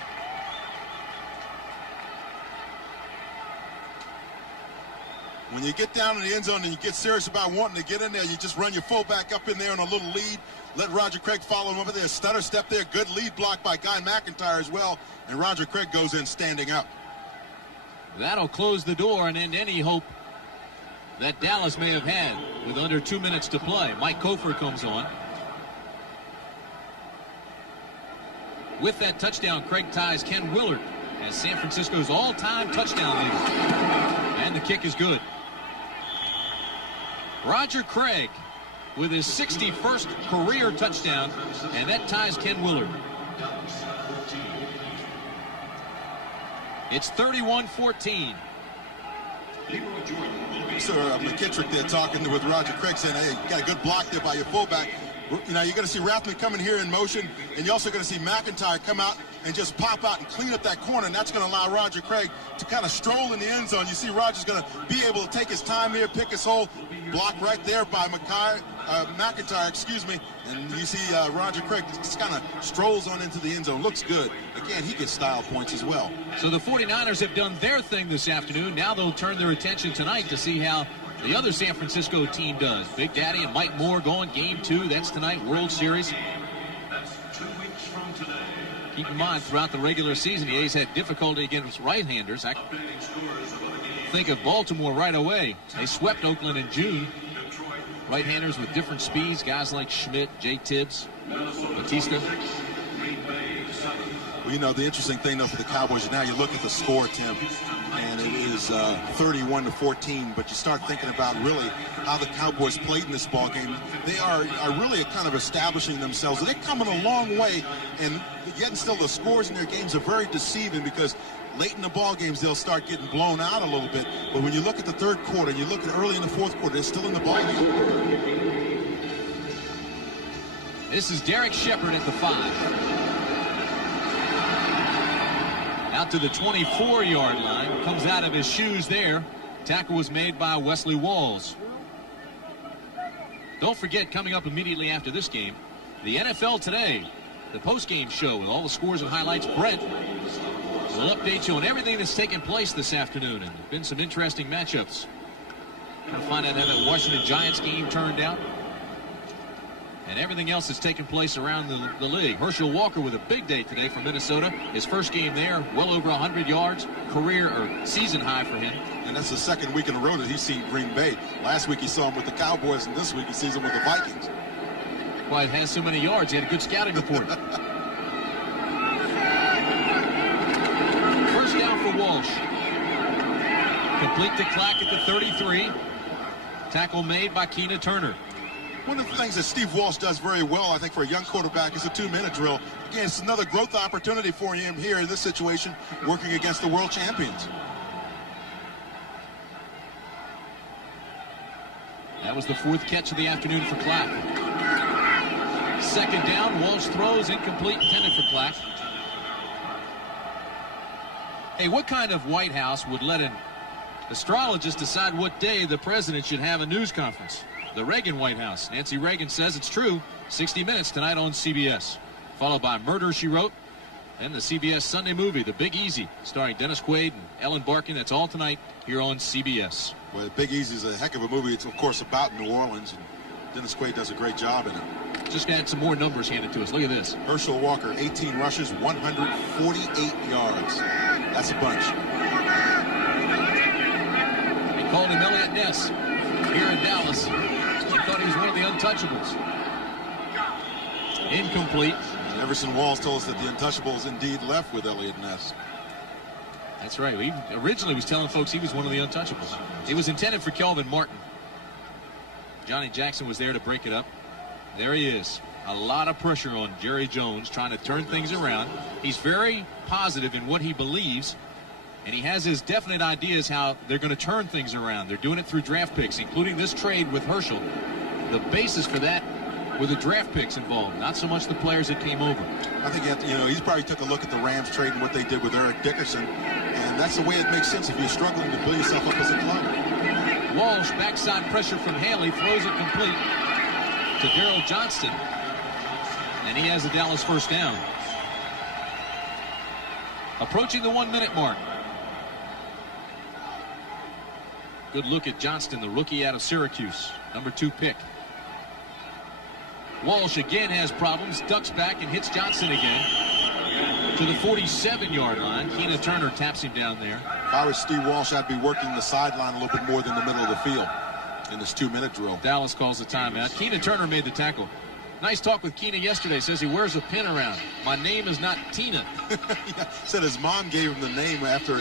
When you get down in the end zone and you get serious about wanting to get in there, you just run your fullback up in there on a little lead. Let Roger Craig follow him over there. Stutter step there. Good lead block by Guy McIntyre as well. And Roger Craig goes in standing up. That'll close the door and end any hope that Dallas may have had with under 2 minutes to play. Mike Kofor comes on. With that touchdown, Craig ties Ken Willard as San Francisco's all-time touchdown leader. And the kick is good. Roger Craig with his 61st career touchdown, and that ties Ken Willard. It's 31-14. Sir McKittrick there talking with Roger Craig saying, hey, you got a good block there by your fullback. You know, you're going to see Rathman coming here in motion, and you're also going to see McIntyre come out and just pop out and clean up that corner, and that's going to allow Roger Craig to kind of stroll in the end zone. You see Roger's going to be able to take his time here, pick his hole, block right there by McIntyre, and you see Roger Craig just kind of strolls on into the end zone. Looks good. Again, he gets style points as well. So the 49ers have done their thing this afternoon. Now they'll turn their attention tonight to see how the other San Francisco team does. Big Daddy and Mike Moore going game 2. That's tonight, World Series. Keep in mind, throughout the regular season, the A's had difficulty against right-handers. I think of Baltimore right away. They swept Oakland in June. Right-handers with different speeds, guys like Schmidt, Jay Tibbs, Batista. Well, you know, the interesting thing, though, for the Cowboys, now you look at the score, Tim, and it is 31-14, but you start thinking about really how the Cowboys played in this ball game. They are really kind of establishing themselves. They're coming a long way, and yet and still the scores in their games are very deceiving because late in the ball games they'll start getting blown out a little bit. But when you look at the third quarter, and you look at early in the fourth quarter, they're still in the ball game. This is Derek Shepard at the 5. Out to the 24-yard line. Comes out of his shoes there. Tackle was made by Wesley Walls. Don't forget, coming up immediately after this game, the NFL Today, the post-game show with all the scores and highlights. Brent will update you on everything that's taken place this afternoon. And there have been some interesting matchups. We'll find out how that Washington Giants game turned out. And everything else that's taken place around the league. Herschel Walker with a big day today for Minnesota. His first game there, well over 100 yards, career or season high for him. And that's the second week in a row that he's seen Green Bay. Last week he saw him with the Cowboys, and this week he sees him with the Vikings. Why it has so many yards. He had a good scouting report. First down for Walsh. Complete to Clack at the 33. Tackle made by Keena Turner. One of the things that Steve Walsh does very well, I think, for a young quarterback is a 2-minute drill. Again, it's another growth opportunity for him here in this situation, working against the world champions. That was the 4th catch of the afternoon for Clack. Second down, Walsh throws, incomplete, intended for Clack. Hey, what kind of White House would let an astrologist decide what day the president should have a news conference? The Reagan White House. Nancy Reagan says it's true. 60 Minutes tonight on CBS. Followed by Murder, She Wrote. And the CBS Sunday movie, The Big Easy, starring Dennis Quaid and Ellen Barkin. That's all tonight here on CBS. Well, Big Easy is a heck of a movie. It's, of course, about New Orleans. And Dennis Quaid does a great job in it. Just got some more numbers handed to us. Look at this. Herschel Walker, 18 rushes, 148 yards. That's a bunch. They called him Elliot Ness here in Dallas. He thought he was one of the untouchables. Incomplete. Everson Walls told us that the untouchables indeed left with Elliot Ness. That's right. He originally was telling folks he was one of the untouchables. It was intended for Kelvin Martin. Johnny Jackson was there to break it up. There he is. A lot of pressure on Jerry Jones trying to turn things around. He's very positive in what he believes, and he has his definite ideas how they're going to turn things around. They're doing it through draft picks, including this trade with Herschel. The basis for that were the draft picks involved, not so much the players that came over. I think he's probably took a look at the Rams trade and what they did with Eric Dickerson, and that's the way it makes sense if you're struggling to build yourself up as a club. Walsh, backside pressure from Haley, throws it complete to Darryl Johnston, and he has the Dallas first down. Approaching the 1-minute mark. Good look at Johnston, the rookie out of Syracuse, number 2 pick. Walsh again has problems, ducks back and hits Johnson again to the 47-yard line. Keena Turner taps him down there. If I was Steve Walsh, I'd be working the sideline a little bit more than the middle of the field in this 2-minute drill. Dallas calls the timeout. Keena Turner made the tackle. Nice talk with Keena yesterday. Says he wears a pin around. My name is not Tina. Yeah, said his mom gave him the name after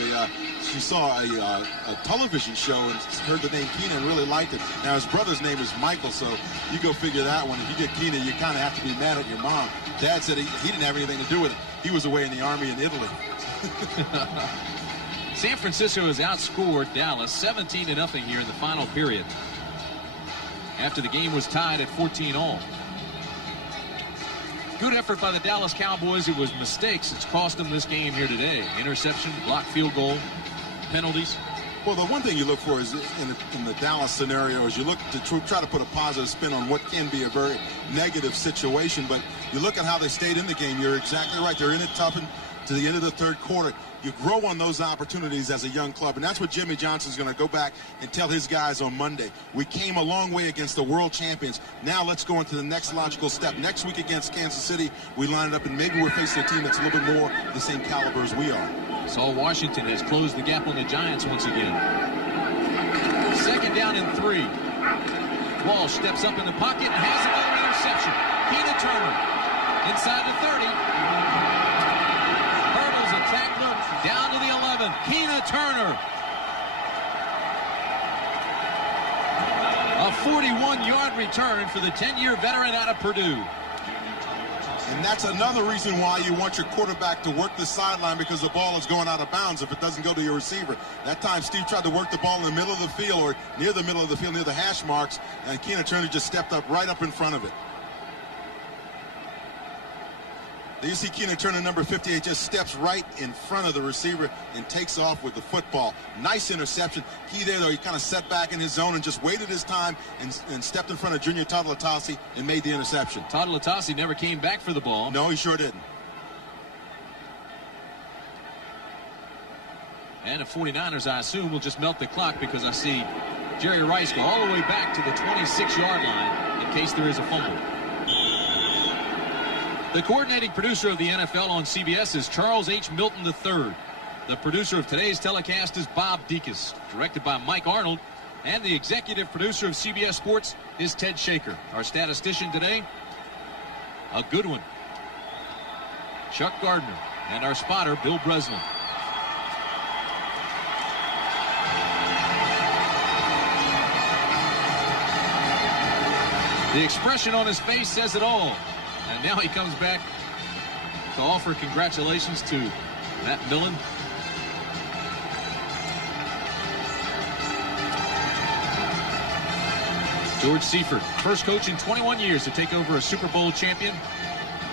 she saw a television show and heard the name Keena and really liked it. Now his brother's name is Michael, so you go figure that one. If you get Keena, you kind of have to be mad at your mom. Dad said he didn't have anything to do with it. He was away in the Army in Italy. San Francisco has outscored Dallas 17-0 here in the final period, after the game was tied at 14-all. Good effort by the Dallas Cowboys. It was mistakes. It's cost them this game here today. Interception, blocked field goal, penalties. Well, the one thing you look for is in the Dallas scenario is you look to try to put a positive spin on what can be a very negative situation. But you look at how they stayed in the game. You're exactly right. They're in it tough to the end of the third quarter. You grow on those opportunities as a young club, and that's what Jimmy Johnson's going to go back and tell his guys on Monday. We came a long way against the world champions. Now let's go into the next logical step. Next week against Kansas City, we line it up, and maybe we're facing a team that's a little bit more the same caliber as we are. Saul Washington has closed the gap on the Giants once again. 2nd down and 3. Walsh steps up in the pocket and has another interception. Keena Turner inside the 30. Hurdles a tackler down to the 11. Keena Turner. A 41-yard return for the 10-year veteran out of Purdue. And that's another reason why you want your quarterback to work the sideline, because the ball is going out of bounds if it doesn't go to your receiver. That time Steve tried to work the ball in the middle of the field or near the middle of the field, near the hash marks, and Keena Turner just stepped up right up in front of it. You see Keena Turner, number 58, just steps right in front of the receiver and takes off with the football. Nice interception. Key there, though, he kind of set back in his zone and just waited his time and stepped in front of Junior Todd-Latasi and made the interception. Todd-Latasi never came back for the ball. No, he sure didn't. And the 49ers, I assume, will just melt the clock, because I see Jerry Rice go all the way back to the 26-yard line in case there is a fumble. The coordinating producer of the NFL on CBS is Charles H. Milton III. The producer of today's telecast is Bob Dekas, directed by Mike Arnold, and the executive producer of CBS Sports is Ted Shaker. Our statistician today, a good one, Chuck Gardner, and our spotter, Bill Breslin. The expression on his face says it all. And now he comes back to offer congratulations to Matt Millen. George Seifert, first coach in 21 years to take over a Super Bowl champion.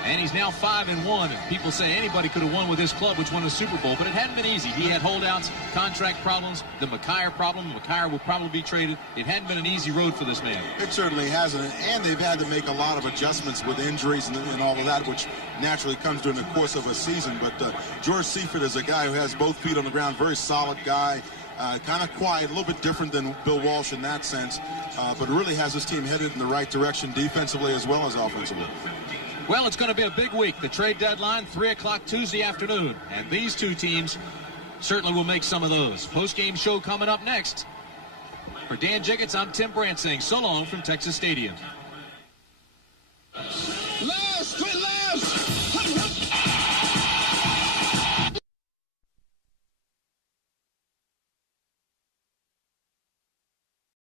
And he's now 5-1. And people say anybody could have won with this club, which won the Super Bowl, but it hadn't been easy. He had holdouts, contract problems, the McKyer problem. McKyer will probably be traded. It hadn't been an easy road for this man. It certainly hasn't, and they've had to make a lot of adjustments with injuries and all of that, which naturally comes during the course of a season. But George Seifert is a guy who has both feet on the ground, very solid guy. Kind of quiet, a little bit different than Bill Walsh in that sense, but really has his team headed in the right direction defensively as well as offensively. Well, it's going to be a big week. The trade deadline, 3 o'clock Tuesday afternoon. And these two teams certainly will make some of those. Post-game show coming up next. For Dan Jiggets, I'm Tim Brandt saying so long from Texas Stadium.